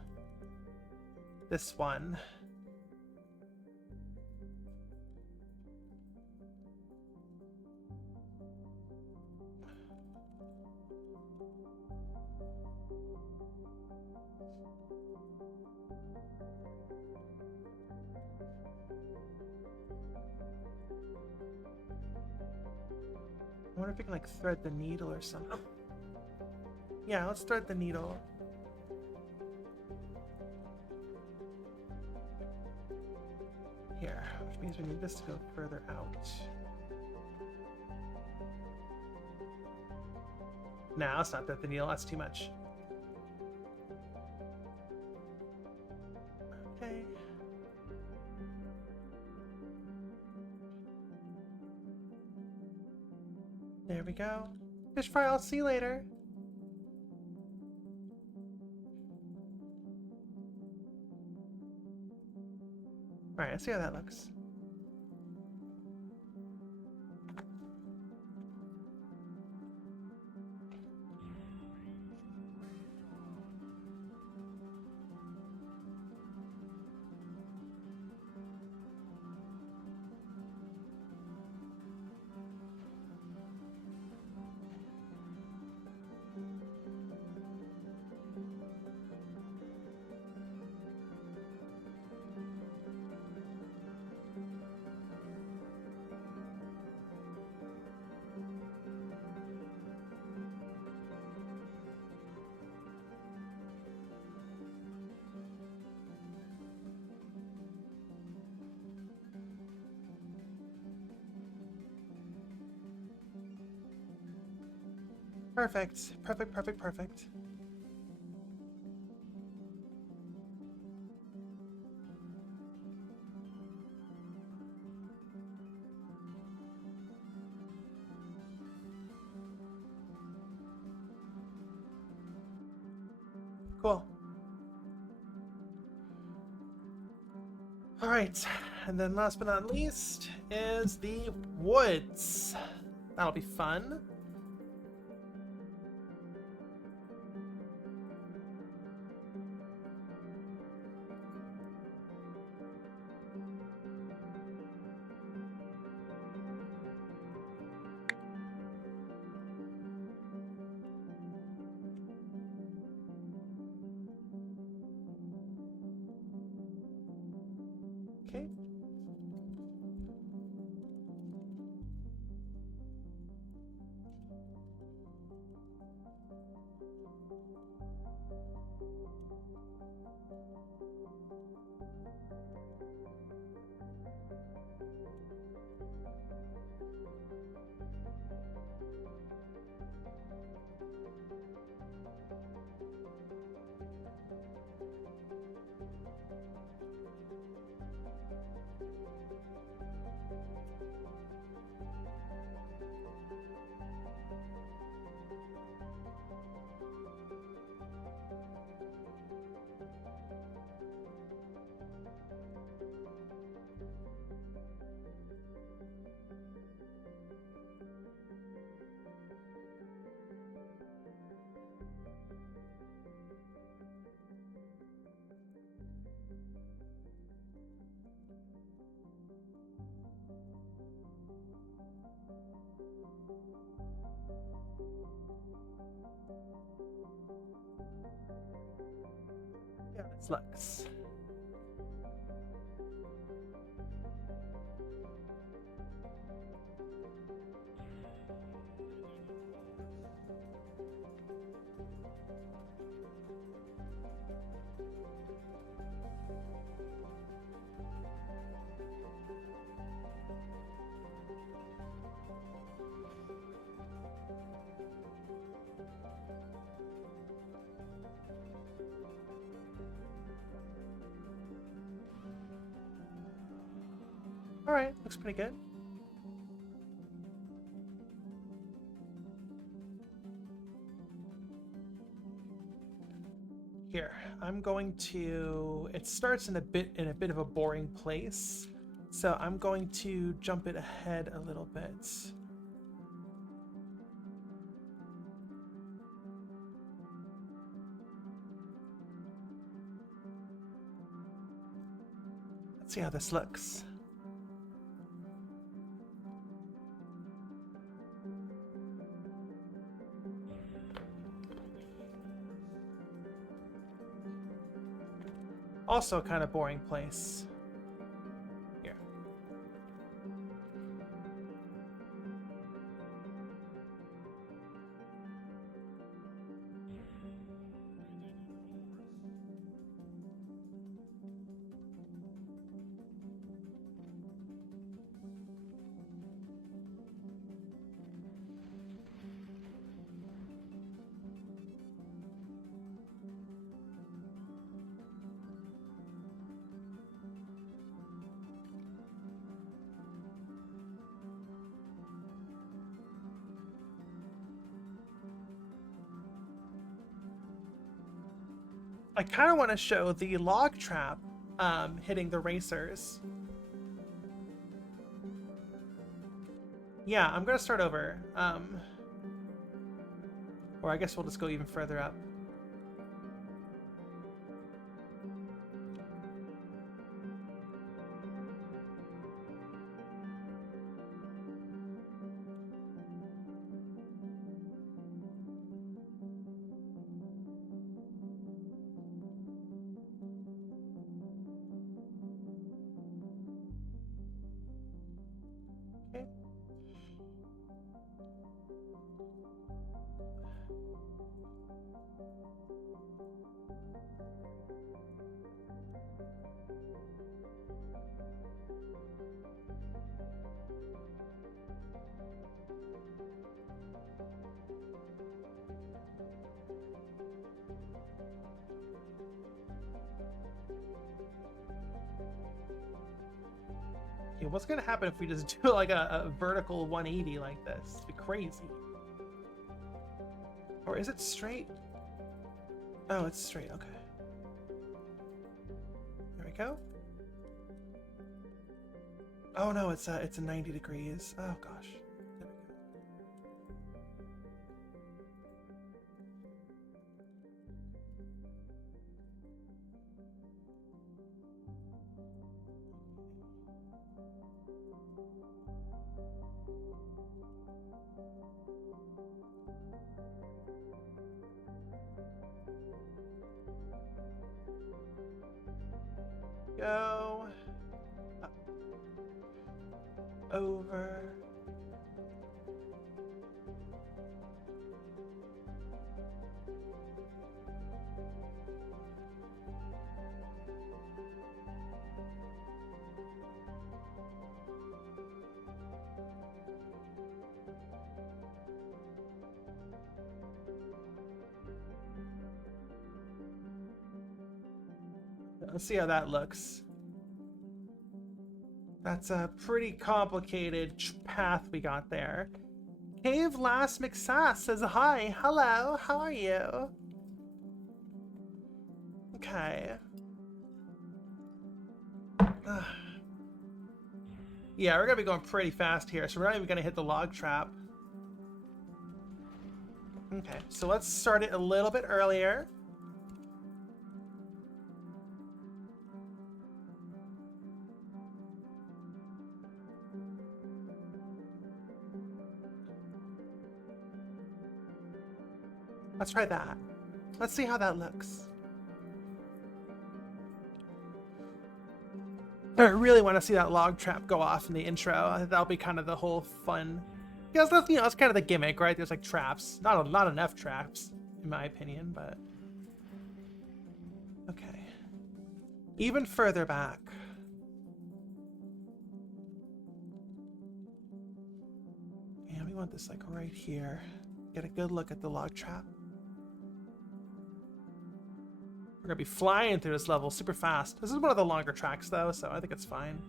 This one. I wonder if we can like thread the needle or something. Yeah, let's thread the needle. Here, which means we need this to go further out. No, let's not thread the needle, that's too much. Okay. There we go. Fish fry, I'll see you later. Alright, let's see how that looks. Perfect. Perfect, perfect, perfect. Cool. All right, and then last but not least is the woods. That'll be fun. Okay. Yeah, this looks. All right, looks pretty good. Here, I'm going to. It starts in a bit of a boring place, so I'm going to jump it ahead a little bit. Let's see how this looks. Also a kind of boring place. Here. I kind of want to show the log trap hitting the racers. Yeah, I'm going to start over. Or I guess we'll just go even further up. Okay. what's gonna happen if we just do like a vertical 180 like this? It'd be crazy. Or is it straight? Oh, it's straight, okay. There we go. Oh no, it's a 90 degrees. Oh gosh. There we go. Go up, over. Let's see how that looks. That's a pretty complicated path we got there. Cave Last McSass says hi. Hello, how are you? Okay. Yeah, we're gonna be going pretty fast here, so we're not even gonna hit the log trap. Okay, so let's start it a little bit earlier. Let's try that. Let's see how that looks. I really want to see that log trap go off in the intro. That'll be kind of the whole fun. Yeah, that's, you know, that's kind of the gimmick, right? There's like traps. Not enough traps, in my opinion, but okay. Even further back. And we want this like right here. Get a good look at the log trap. We're gonna be flying through this level super fast. This is one of the longer tracks though, so I think it's fine.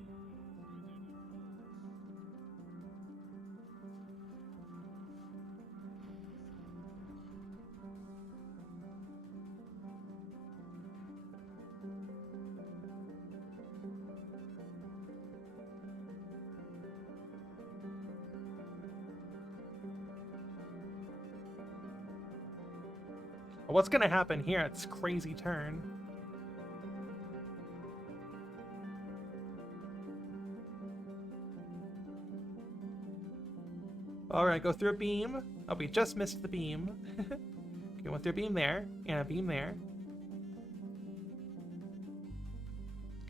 What's gonna happen here? It's a crazy turn. All right, go through a beam. Oh, we just missed the beam. Okay, went through a beam there and a beam there.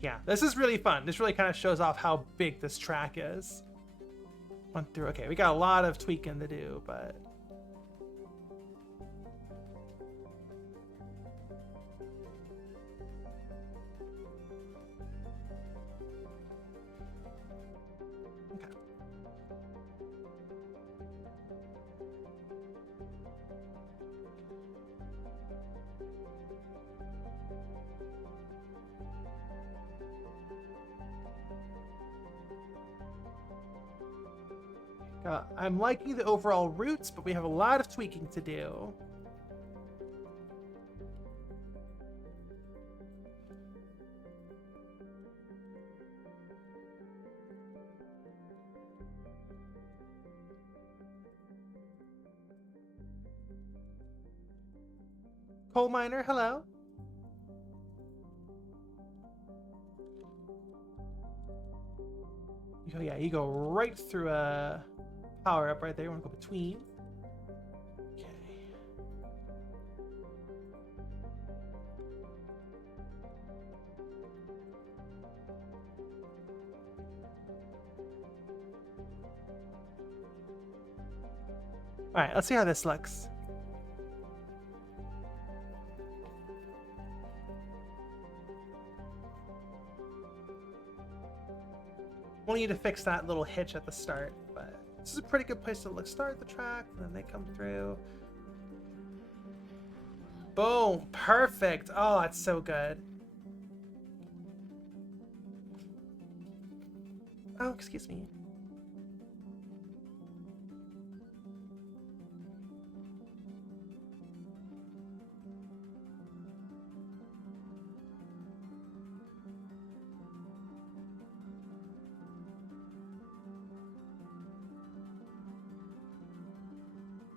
Yeah, this is really fun. This really kind of shows off how big this track is. Went through. Okay, we got a lot of tweaking to do, but. I'm liking the overall routes, but we have a lot of tweaking to do. Coal miner, hello. Oh yeah, you go right through a power up right there. You want to go between. Okay. All right, let's see how this looks. We'll need to fix that little hitch at the start, but this is a pretty good place to start the track, and then they come through. Boom, perfect. Oh, that's so good. Oh, excuse me.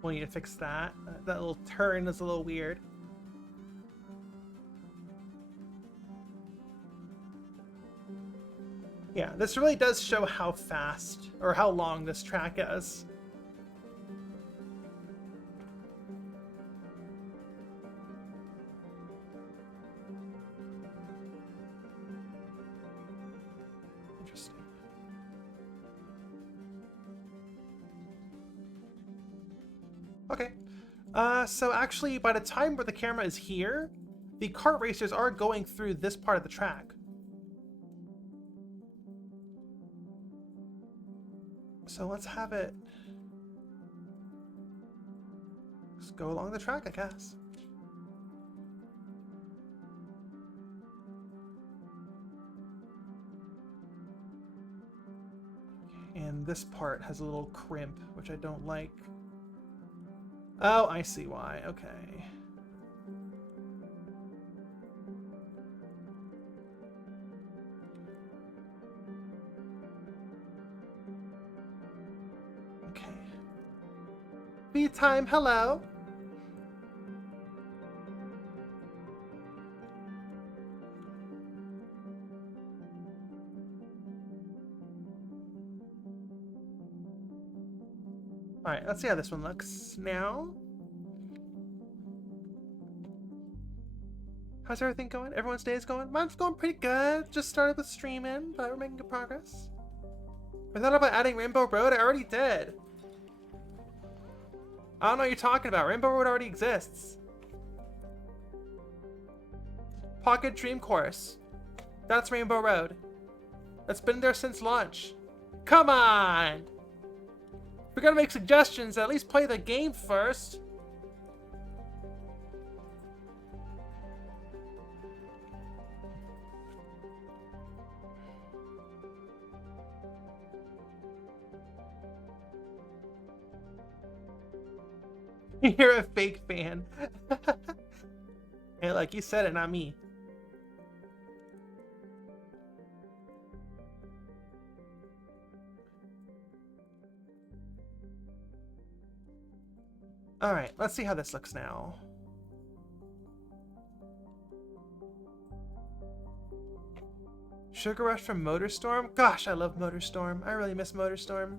We'll need to fix that. That little turn is a little weird. Yeah, this really does show how fast or how long this track is. Interesting. Okay. So actually, by the time where the camera is here, the kart racers are going through this part of the track. So let's have it just go along the track, I guess. And this part has a little crimp, which I don't like. Oh, I see why. Okay. Okay. Feed time, hello. All right, let's see how this one looks now. How's everything going? Everyone's day is going? Mine's going pretty good. Just started with streaming, but we're making good progress. I thought about adding Rainbow Road. I already did. I don't know what you're talking about. Rainbow Road already exists. Pocket Dream Course. That's Rainbow Road. That's been there since launch. Come on! If we're gonna make suggestions, at least play the game first. You're a fake fan. Hey, like you said it, not me. Alright, let's see how this looks now. Sugar Rush from MotorStorm? Gosh, I love MotorStorm. I really miss MotorStorm.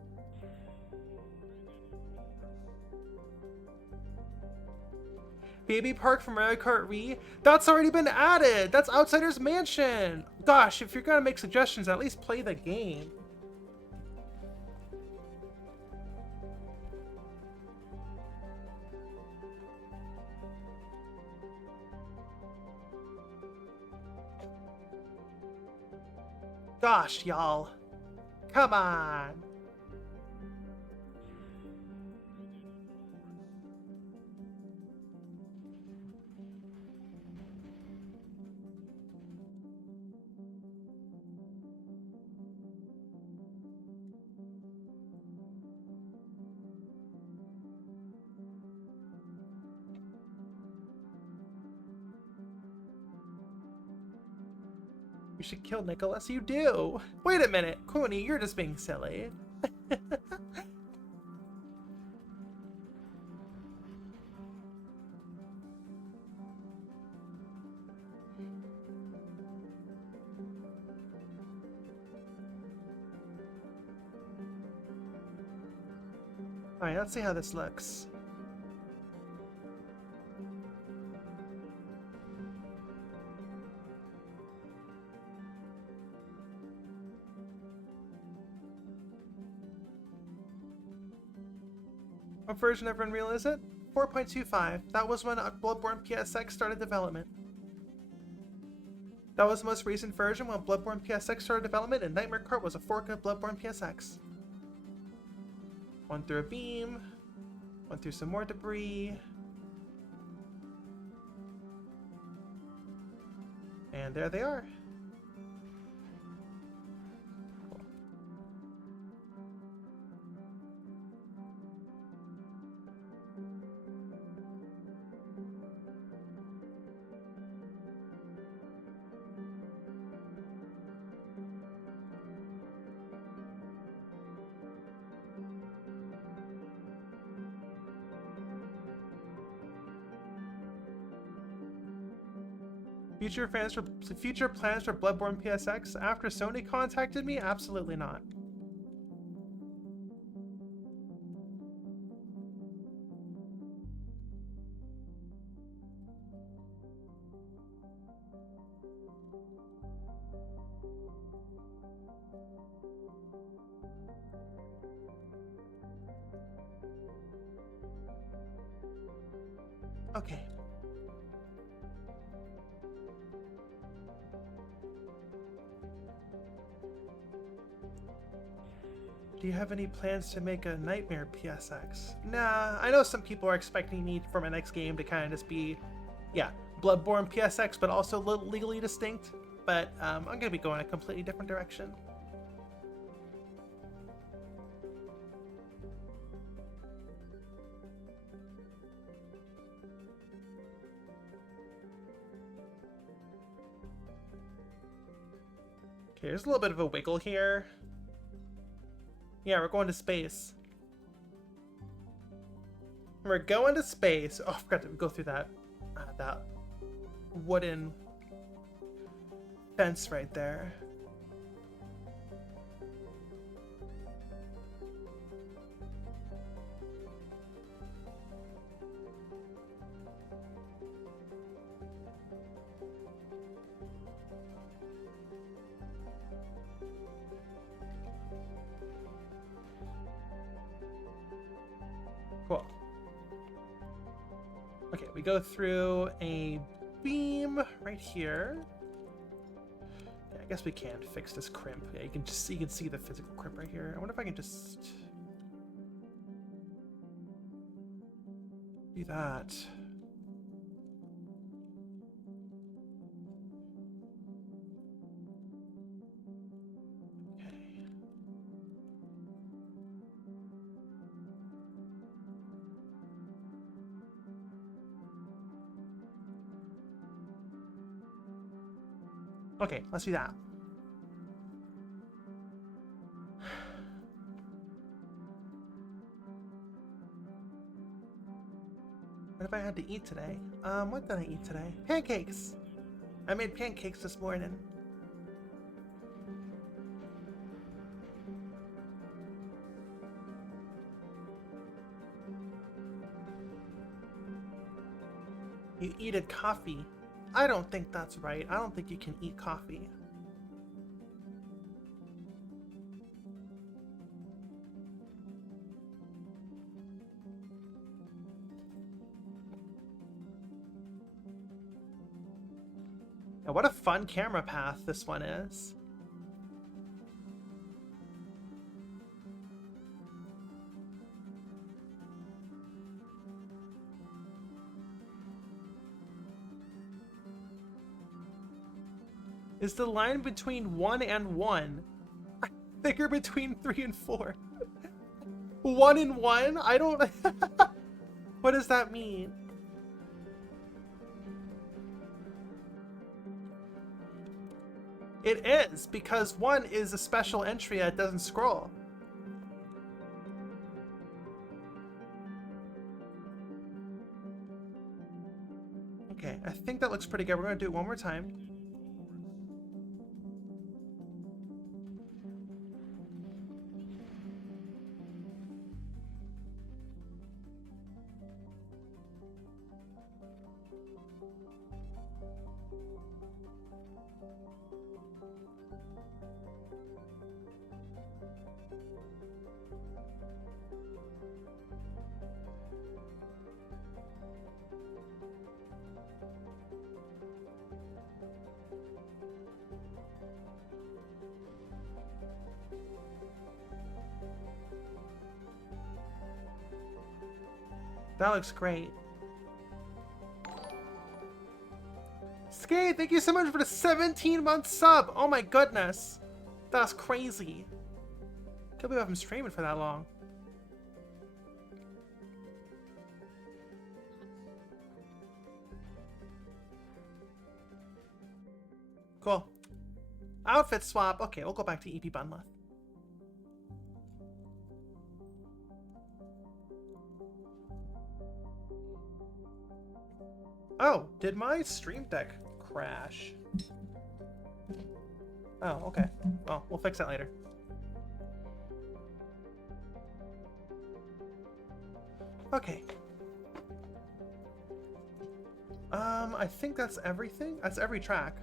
Baby Park from Mario Kart Wii? That's already been added! That's Outsider's Mansion! Gosh, if you're gonna make suggestions, at least play the game. Gosh, y'all. Come on. You should kill Nicholas. You do. Wait a minute, Cooney, you're just being silly. Alright, let's see how this looks. What version of Unreal is it? 4.25. That was when Bloodborne PSX started development. That was the most recent version when Bloodborne PSX started development, and Nightmare Kart was a fork of Bloodborne PSX. Went through a beam, went through some more debris, and there they are. Future plans for Bloodborne PSX after Sony contacted me? Absolutely not. Okay. Do you have any plans to make a Nightmare PSX? Nah, I know some people are expecting me for my next game to kind of just be, yeah, Bloodborne PSX, but also legally distinct. But I'm going to be going a completely different direction. Okay, there's a little bit of a wiggle here. Yeah, we're going to space. We're going to space. Oh, I forgot to go through that that wooden fence right there. Cool. Okay, we go through a beam right here. Yeah, I guess we can fix this crimp. Yeah, you can see the physical crimp right here. I wonder if I can just do that. Okay, let's do that. What have I had to eat today? What did I eat today? Pancakes! I made pancakes this morning. You eated coffee. I don't think that's right. I don't think you can eat coffee. Now, what a fun camera path this one is. Is the line between 1 and 1 thicker between 3 and 4? 1 and 1? I don't... What does that mean? It is, because 1 is a special entry that doesn't scroll. Okay, I think that looks pretty good. We're going to do it one more time. That looks great. Skate, thank you so much for the 17-month sub. Oh my goodness. That's crazy. Can't believe I've been streaming for that long. Cool. Outfit swap. Okay, we'll go back to EP Bunleth. Oh, did my stream deck crash. Oh, okay. Well, we'll fix that later. Okay. I think that's everything. That's every track.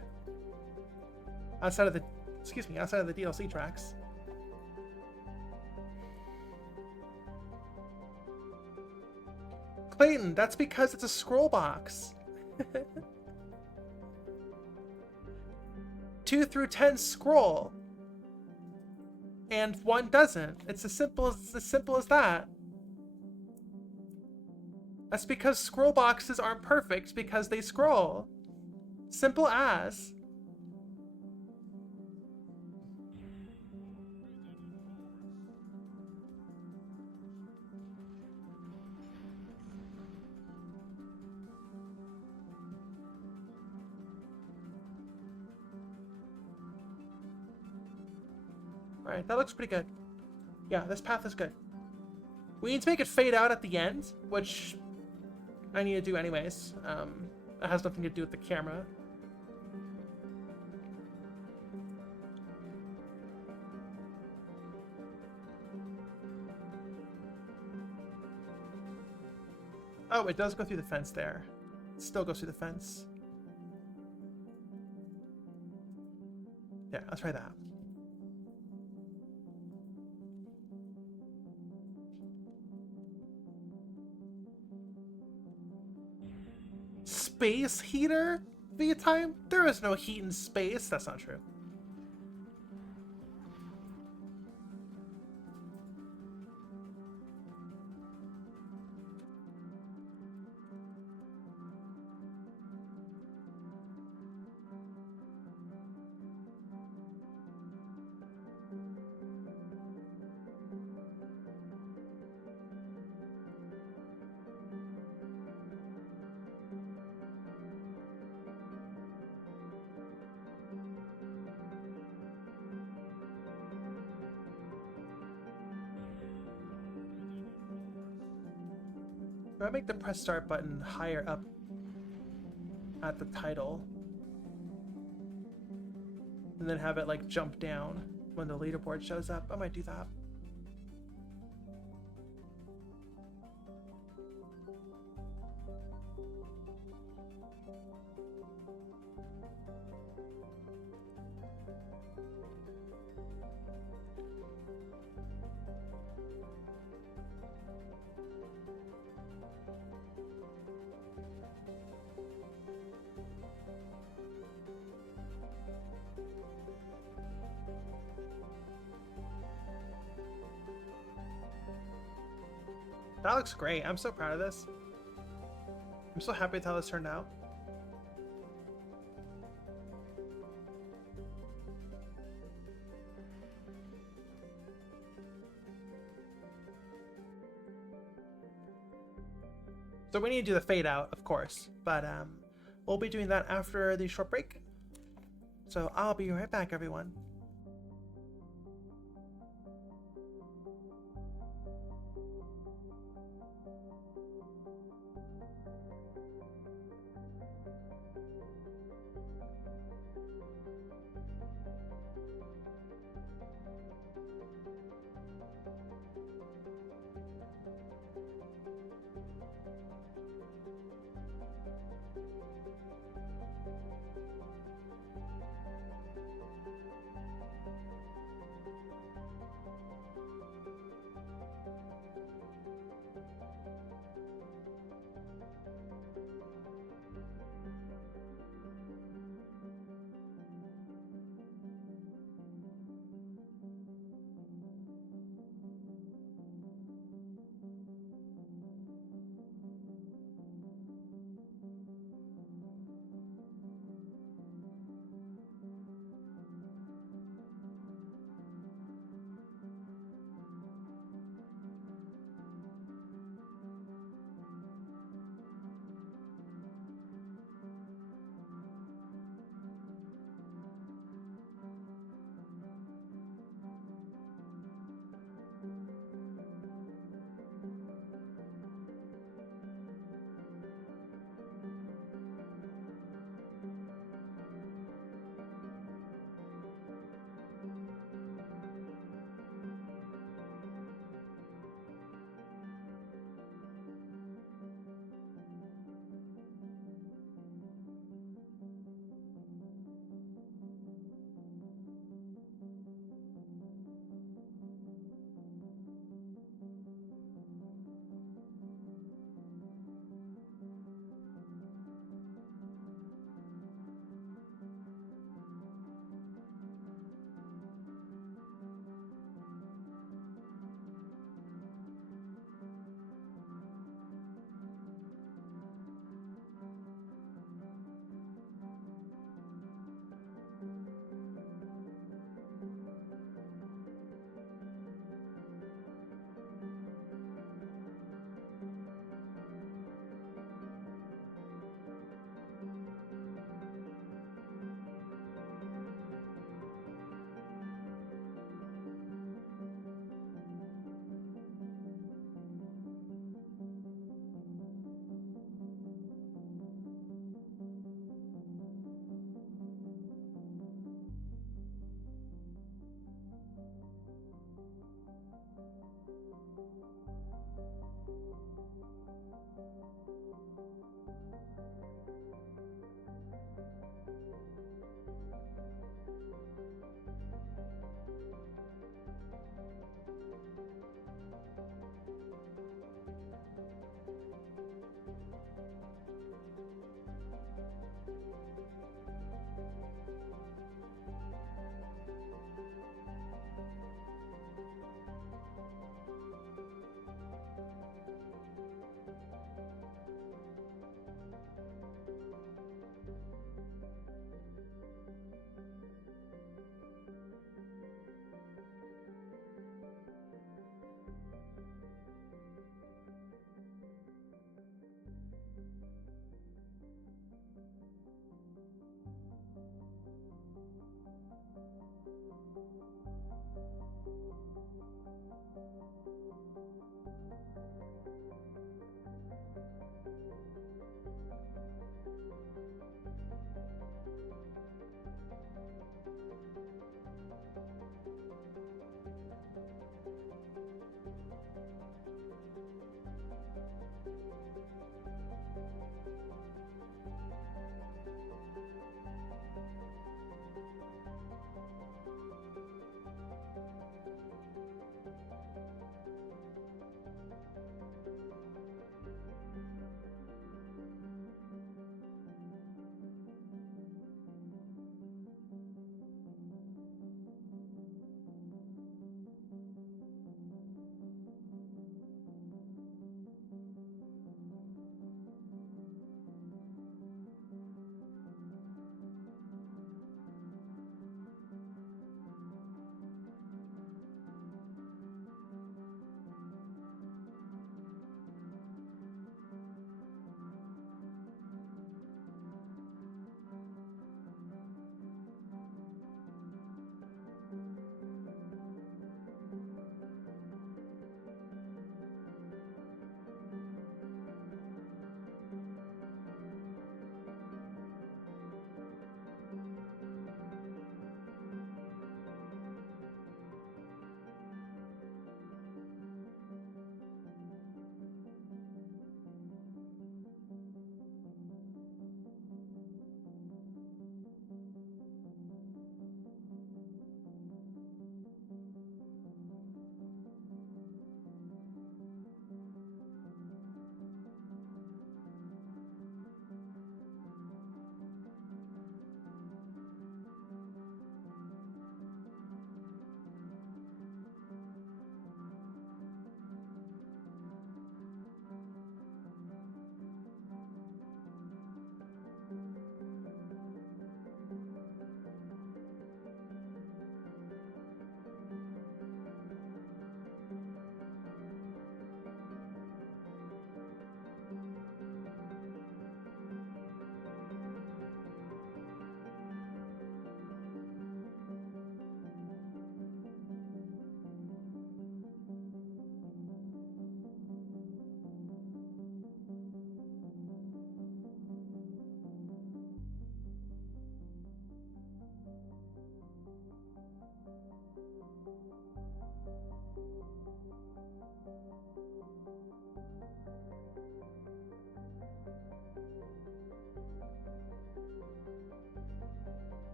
Outside of the, excuse me, outside of the DLC tracks. Clayton, that's because it's a scroll box. 2 through 10 scroll. And 1 doesn't. It's as simple as that. That's because scroll boxes aren't perfect because they scroll. Simple as. Alright, that looks pretty good. Yeah, this path is good. We need to make it fade out at the end, which I need to do anyways. It has nothing to do with the camera. Oh, it does go through the fence there. It still goes through the fence. Yeah, let's try that. Space heater? V-time? There is no heat in space. That's not true. Do I make the press start button higher up at the title? And then have it like jump down when the leaderboard shows up? I might do that. That looks great. I'm so proud of this. I'm so happy with how this turned out. So we need to do the fade out, of course, but we'll be doing that after the short break. So I'll be right back, everyone.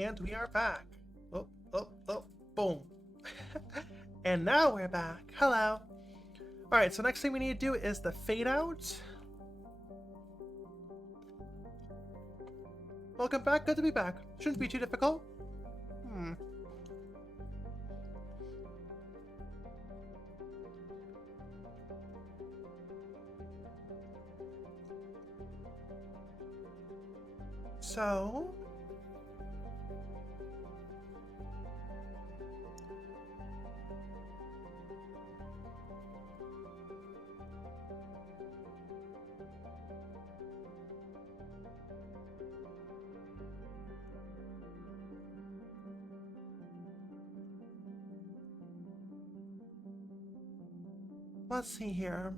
And we are back. Oh, oh, oh, boom. And now we're back. Hello. All right, so next thing we need to do is the fade out. Welcome back. Good to be back. Shouldn't be too difficult. So Let's see here.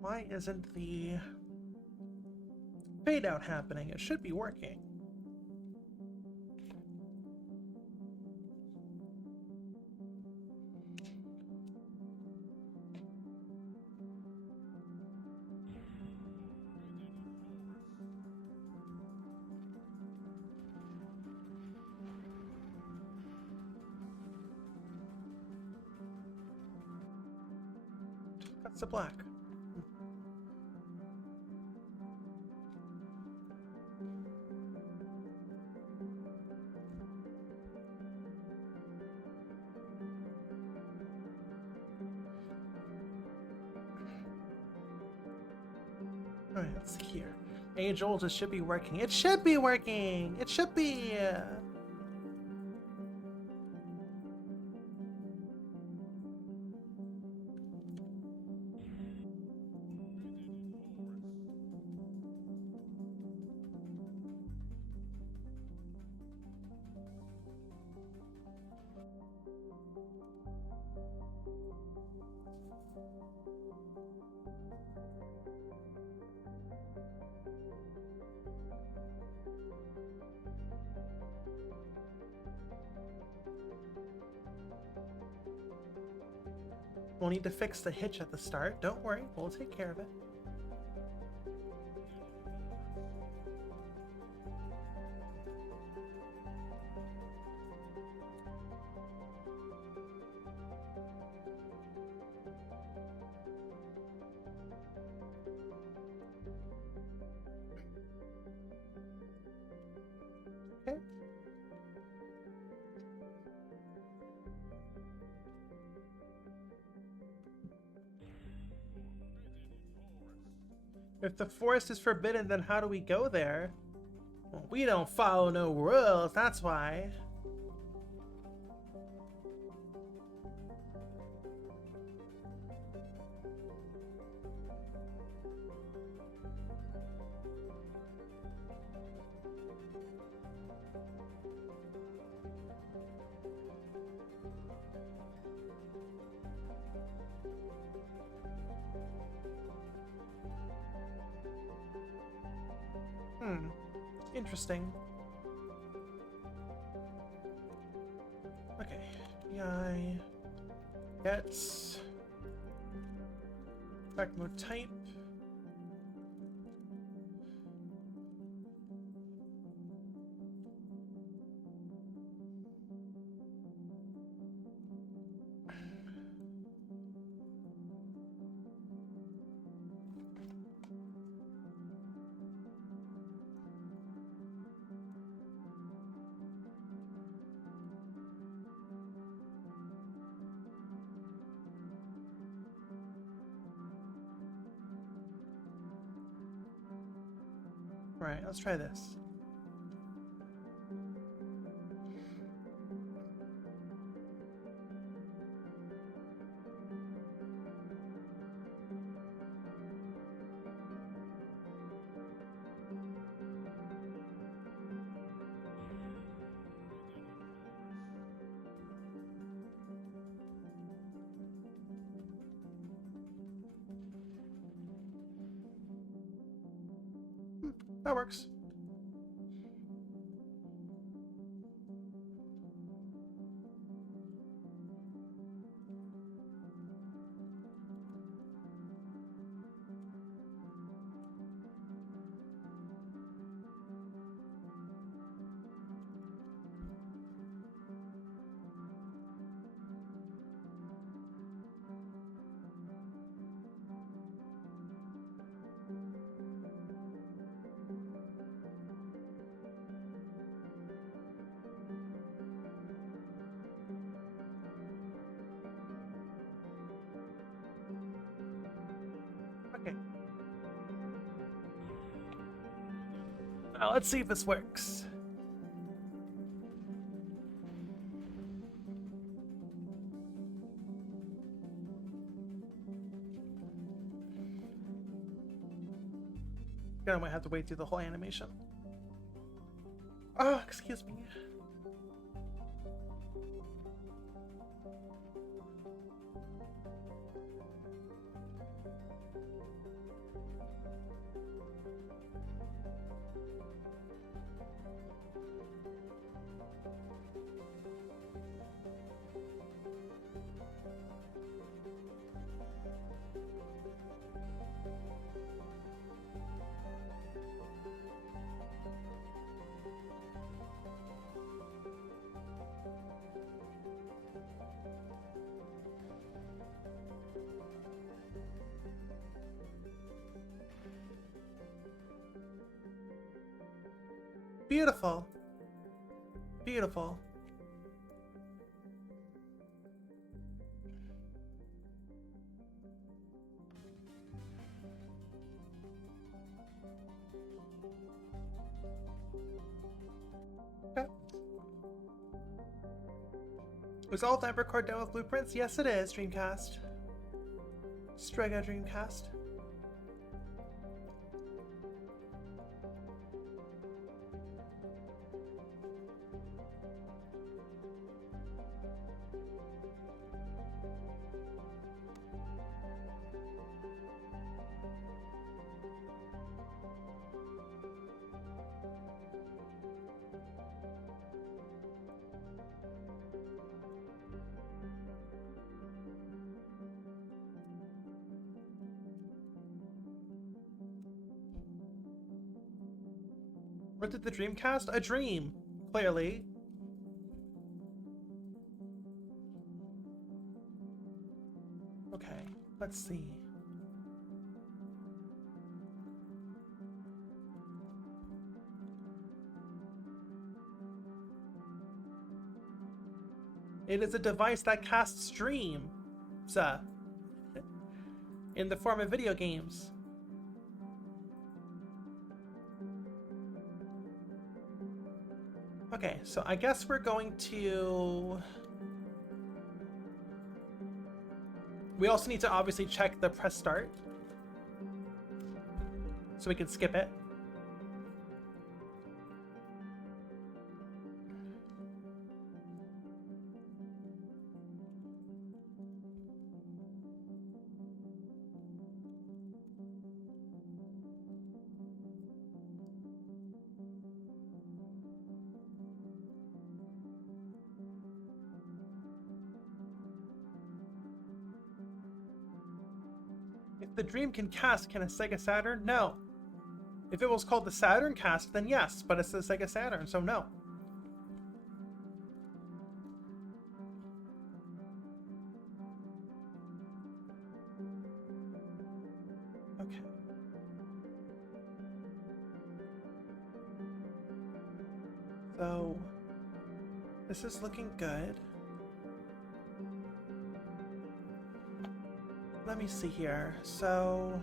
Why isn't the fade out happening? It should be working. That's the black. Alright, let's see here. Age old, it should be working. It should be working! It should be! We'll need to fix the hitch at the start. Don't worry, we'll take care of it. Okay. If the forest is forbidden, then how do we go there? Well, we don't follow no rules, that's why. Interesting. Okay, UI gets back mode type. Right, let's try this. That works. Let's see if this works. I might have to wait through the whole animation. Oh, excuse me. Beautiful. Beautiful. Okay. Was all Leaderboard Card done with blueprints? Yes, it is, Dreamcast. Strega Dreamcast. What did the Dreamcast? A dream, clearly. Okay, let's see. It is a device that casts dreams in the form of video games. Okay, so I guess we're going to... We also need to obviously check the press start, so we can skip it. If the Dream can cast, can a Sega Saturn? No. If it was called the Saturn Cast, then yes, but it's the Sega Saturn, so no. Okay. So, this is looking good. Let me see here. So...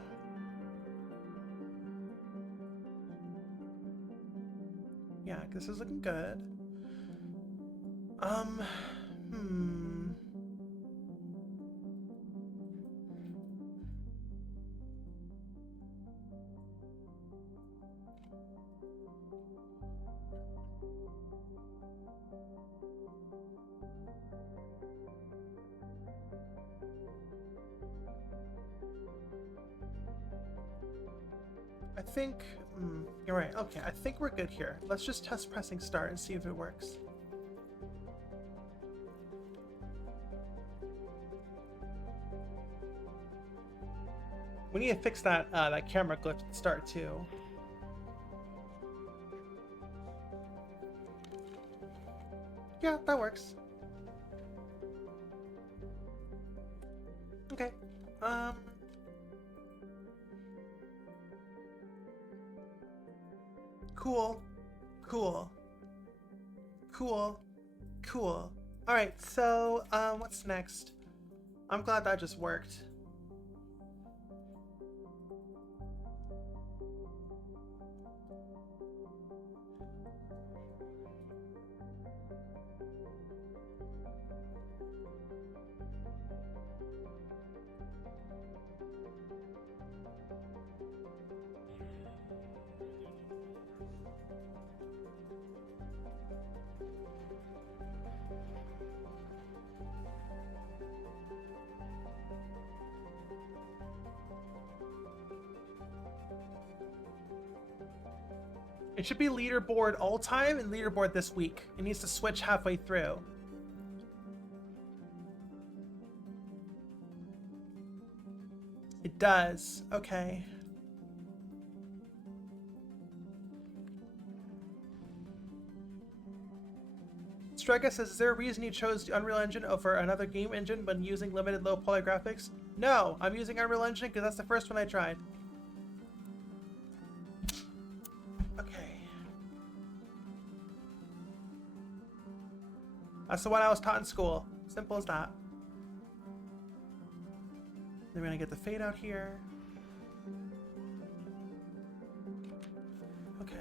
yeah, this is looking good. I think... you're right. Okay, I think we're good here. Let's just test pressing start and see if it works. We need to fix that that camera glitch at the start too. Yeah, that works. Okay. Cool. Cool. Cool. Cool. Alright, so, what's next? I'm glad that just worked. It should be leaderboard all time and leaderboard this week. It needs to switch halfway through. It does. Okay. Strega says, is there a reason you chose the Unreal Engine over another game engine when using limited low poly graphics? No, I'm using Unreal Engine because that's the first one I tried. Okay. That's the one I was taught in school. Simple as that. Then we're gonna get the fade out here. Okay.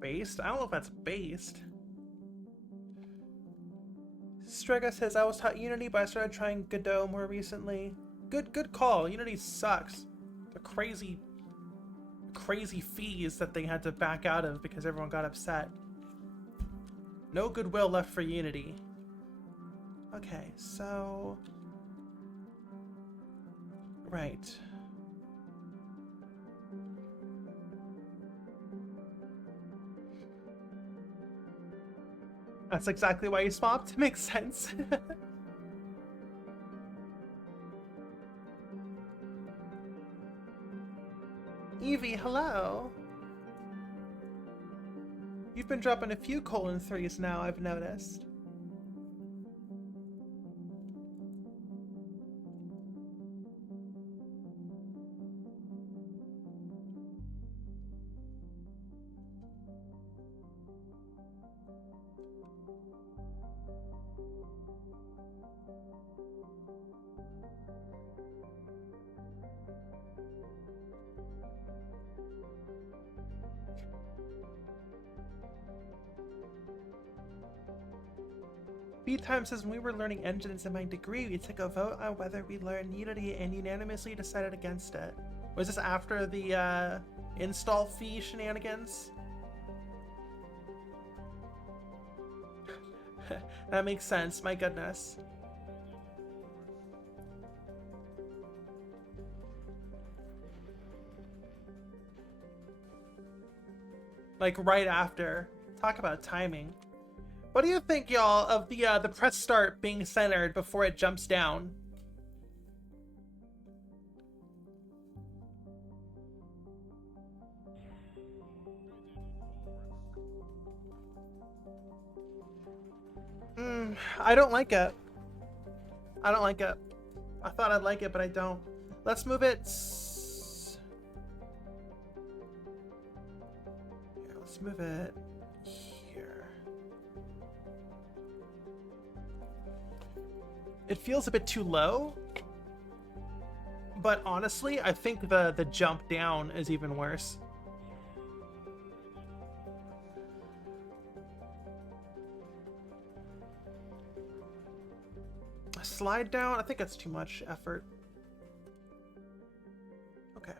Based? I don't know if that's based. Strega says, I was taught Unity, but I started trying Godot more recently. Good call. Unity sucks. The crazy fees that they had to back out of because everyone got upset. No goodwill left for Unity. Okay, so... Right. That's exactly why you swapped. Makes sense. Evie, hello. You've been dropping a few :3s now, I've noticed. B-Time says, when we were learning engines in my degree, we took a vote on whether we learn Unity and unanimously decided against it. Was this after the install fee shenanigans? That makes sense, my goodness. Like right after. Talk about timing. What do you think, y'all, of the press start being centered before it jumps down? I don't like it. I don't like it. I thought I'd like it, but I don't. Let's move it. Here, let's move it here. It feels a bit too low, but honestly, I think the jump down is even worse. Slide down? I think that's too much effort. Okay.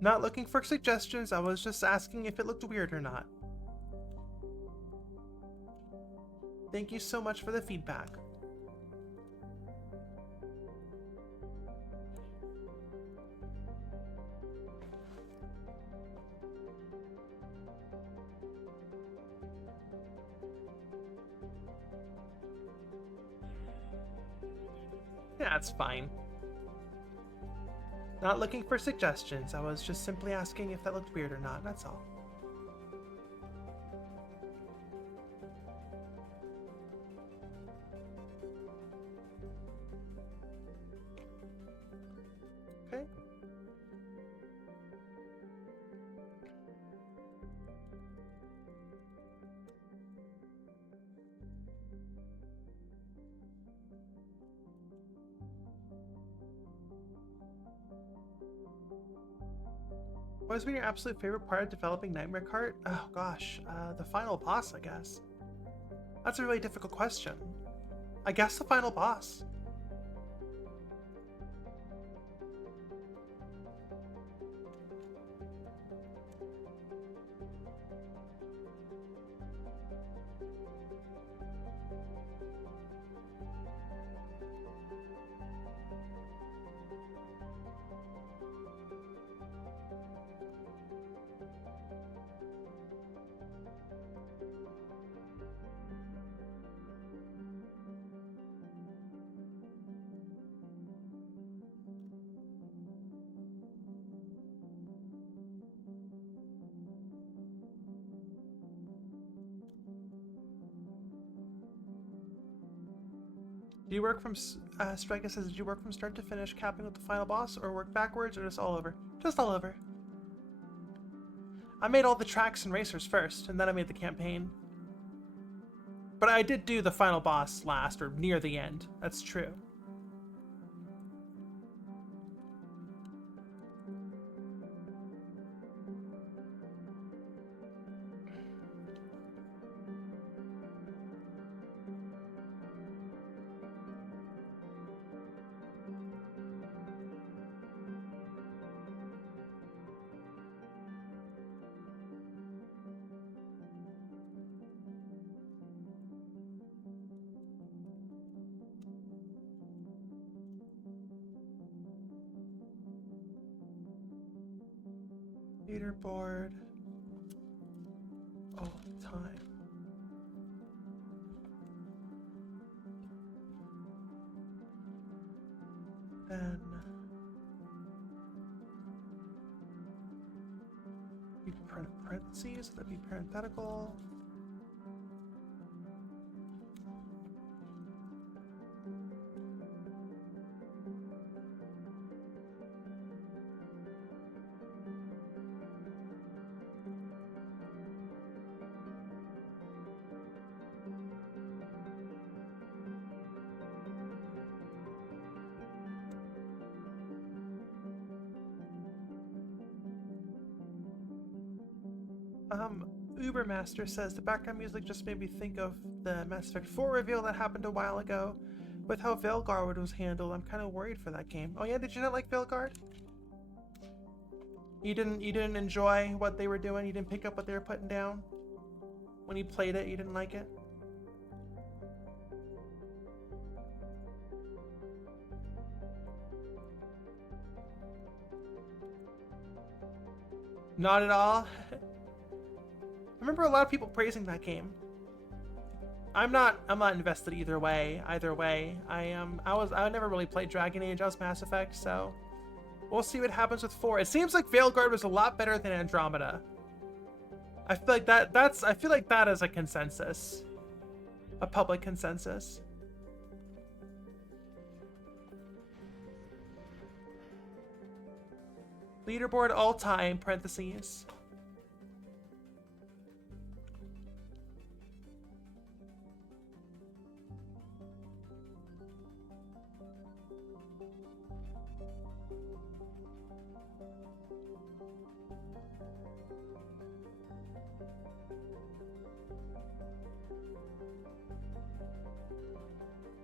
Not looking for suggestions, I was just asking if it looked weird or not. Thank you so much for the feedback. Yeah, it's fine. Not looking for suggestions. I was just simply asking if that looked weird or not, that's all. What has been your absolute favorite part of developing Nightmare Kart? Oh gosh, the final boss, I guess. That's a really difficult question. I guess the final boss. Do you work from, Striker says, did you work from start to finish capping with the final boss, or work backwards, or just all over? Just all over. I made all the tracks and racers first, and then I made the campaign. But I did do the final boss last, or near the end. That's true. Leaderboard all the time. Then we parentheses, that'd be parenthetical. Ubermaster says the background music just made me think of the Mass Effect 4 reveal that happened a while ago. With how Veilguard was handled, I'm kind of worried for that game. Oh yeah, did you not like Veilguard? You didn't enjoy what they were doing? You didn't pick up what they were putting down? When you played it, you didn't like it? Not at all? I remember a lot of people praising that game. I'm not invested either way. I never really played Dragon Age. I was Mass Effect, so we'll see what happens with 4. It seems like Veilguard was a lot better than Andromeda. I feel like that is a consensus. A public consensus. Leaderboard all time, parentheses.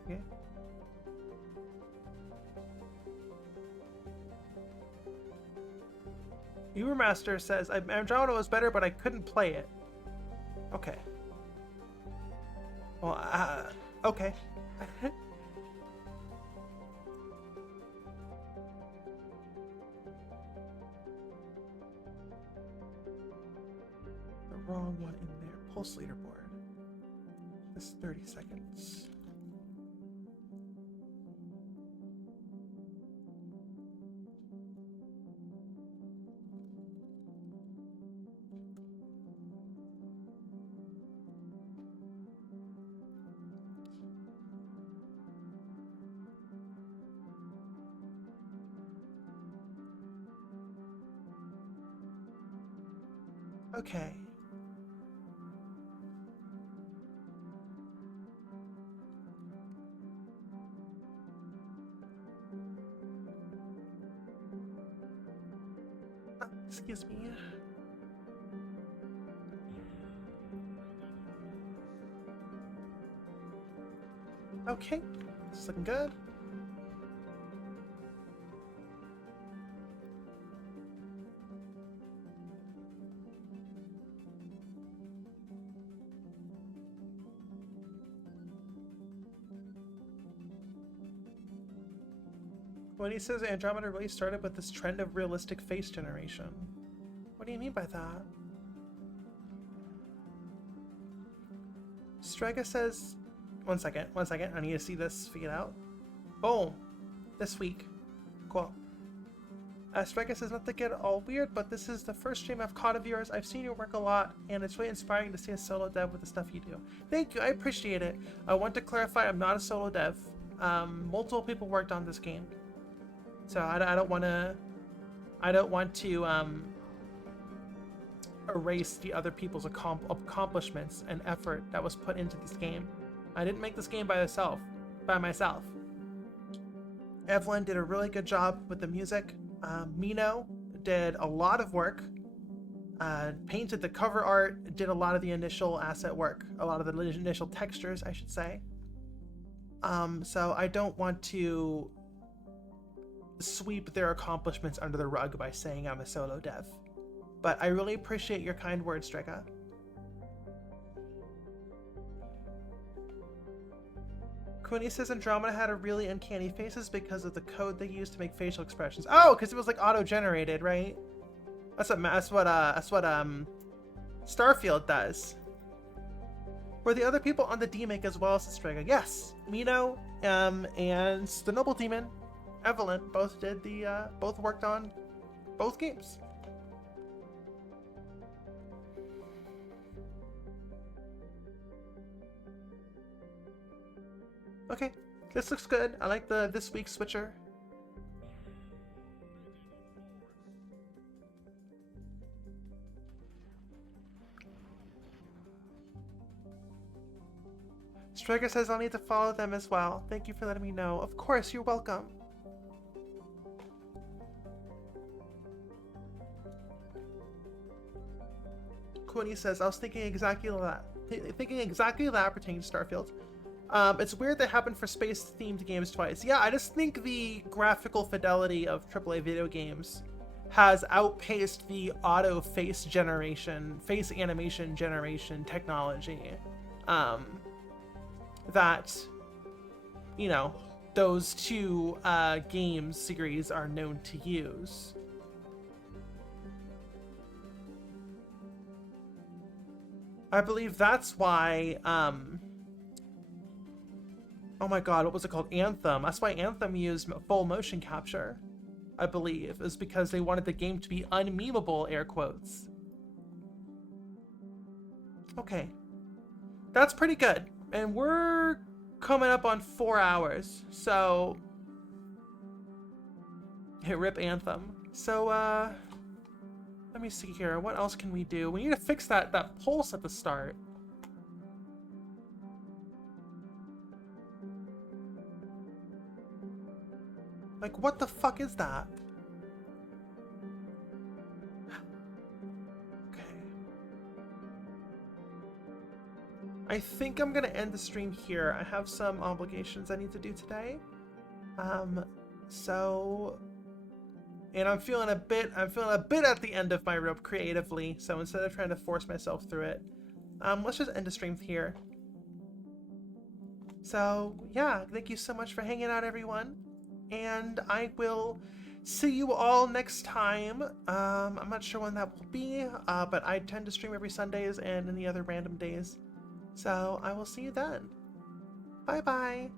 Okay. Ubermaster says, Andromeda was better, but I couldn't play it. Okay. Well, okay. The wrong one in there. Pulse leaderboard. This is 30 seconds. Okay. Excuse me. Okay, this is looking good. When he says Andromeda really started with this trend of realistic face generation. What do you mean by that? Strega says... One second. I need to see this figured out. Boom! This week. Cool. Strega says, not to get all weird, but this is the first stream I've caught of yours. I've seen your work a lot, and it's really inspiring to see a solo dev with the stuff you do. Thank you, I appreciate it. I want to clarify, I'm not a solo dev. Multiple people worked on this game. So I don't want to erase the other people's accomplishments and effort that was put into this game. I didn't make this game by myself. Evelyn did a really good job with the music. Mino did a lot of work, painted the cover art, did a lot of the initial asset work, a lot of the initial textures, I should say. So I don't want to sweep their accomplishments under the rug by saying I'm a solo dev. But I really appreciate your kind words, Strega. Quinny says Andromeda had a really uncanny faces because of the code they used to make facial expressions. Oh, because it was like auto-generated, right? That's what Starfield does. Were the other people on the DMake as well as Strega? Yes, Mino and the Noble Demon, Evelyn, both worked on both games. Okay, this looks good. I like this week's switcher. Striker says I'll need to follow them as well. Thank you for letting me know. Of course, you're welcome. Quinny says I was thinking exactly that. Pertaining to Starfield. It's weird that happened for space-themed games twice. Yeah, I just think the graphical fidelity of AAA video games has outpaced the auto face animation generation technology that, you know, those two game series are known to use. I believe that's why, oh my god, what was it called? Anthem. That's why Anthem used full motion capture, I believe, is because they wanted the game to be unmemeable, air quotes. Okay. That's pretty good. And we're coming up on 4 hours, so... Hey, rip Anthem. So, let me see here. What else can we do? We need to fix that pulse at the start. Like, what the fuck is that? Okay. I think I'm gonna end the stream here. I have some obligations I need to do today. And I'm feeling a bit at the end of my rope creatively, so instead of trying to force myself through it, let's just end the stream here. So, yeah, thank you so much for hanging out, everyone. And I will see you all next time. I'm not sure when that will be, but I tend to stream every Sundays and any other random days. So I will see you then. Bye-bye.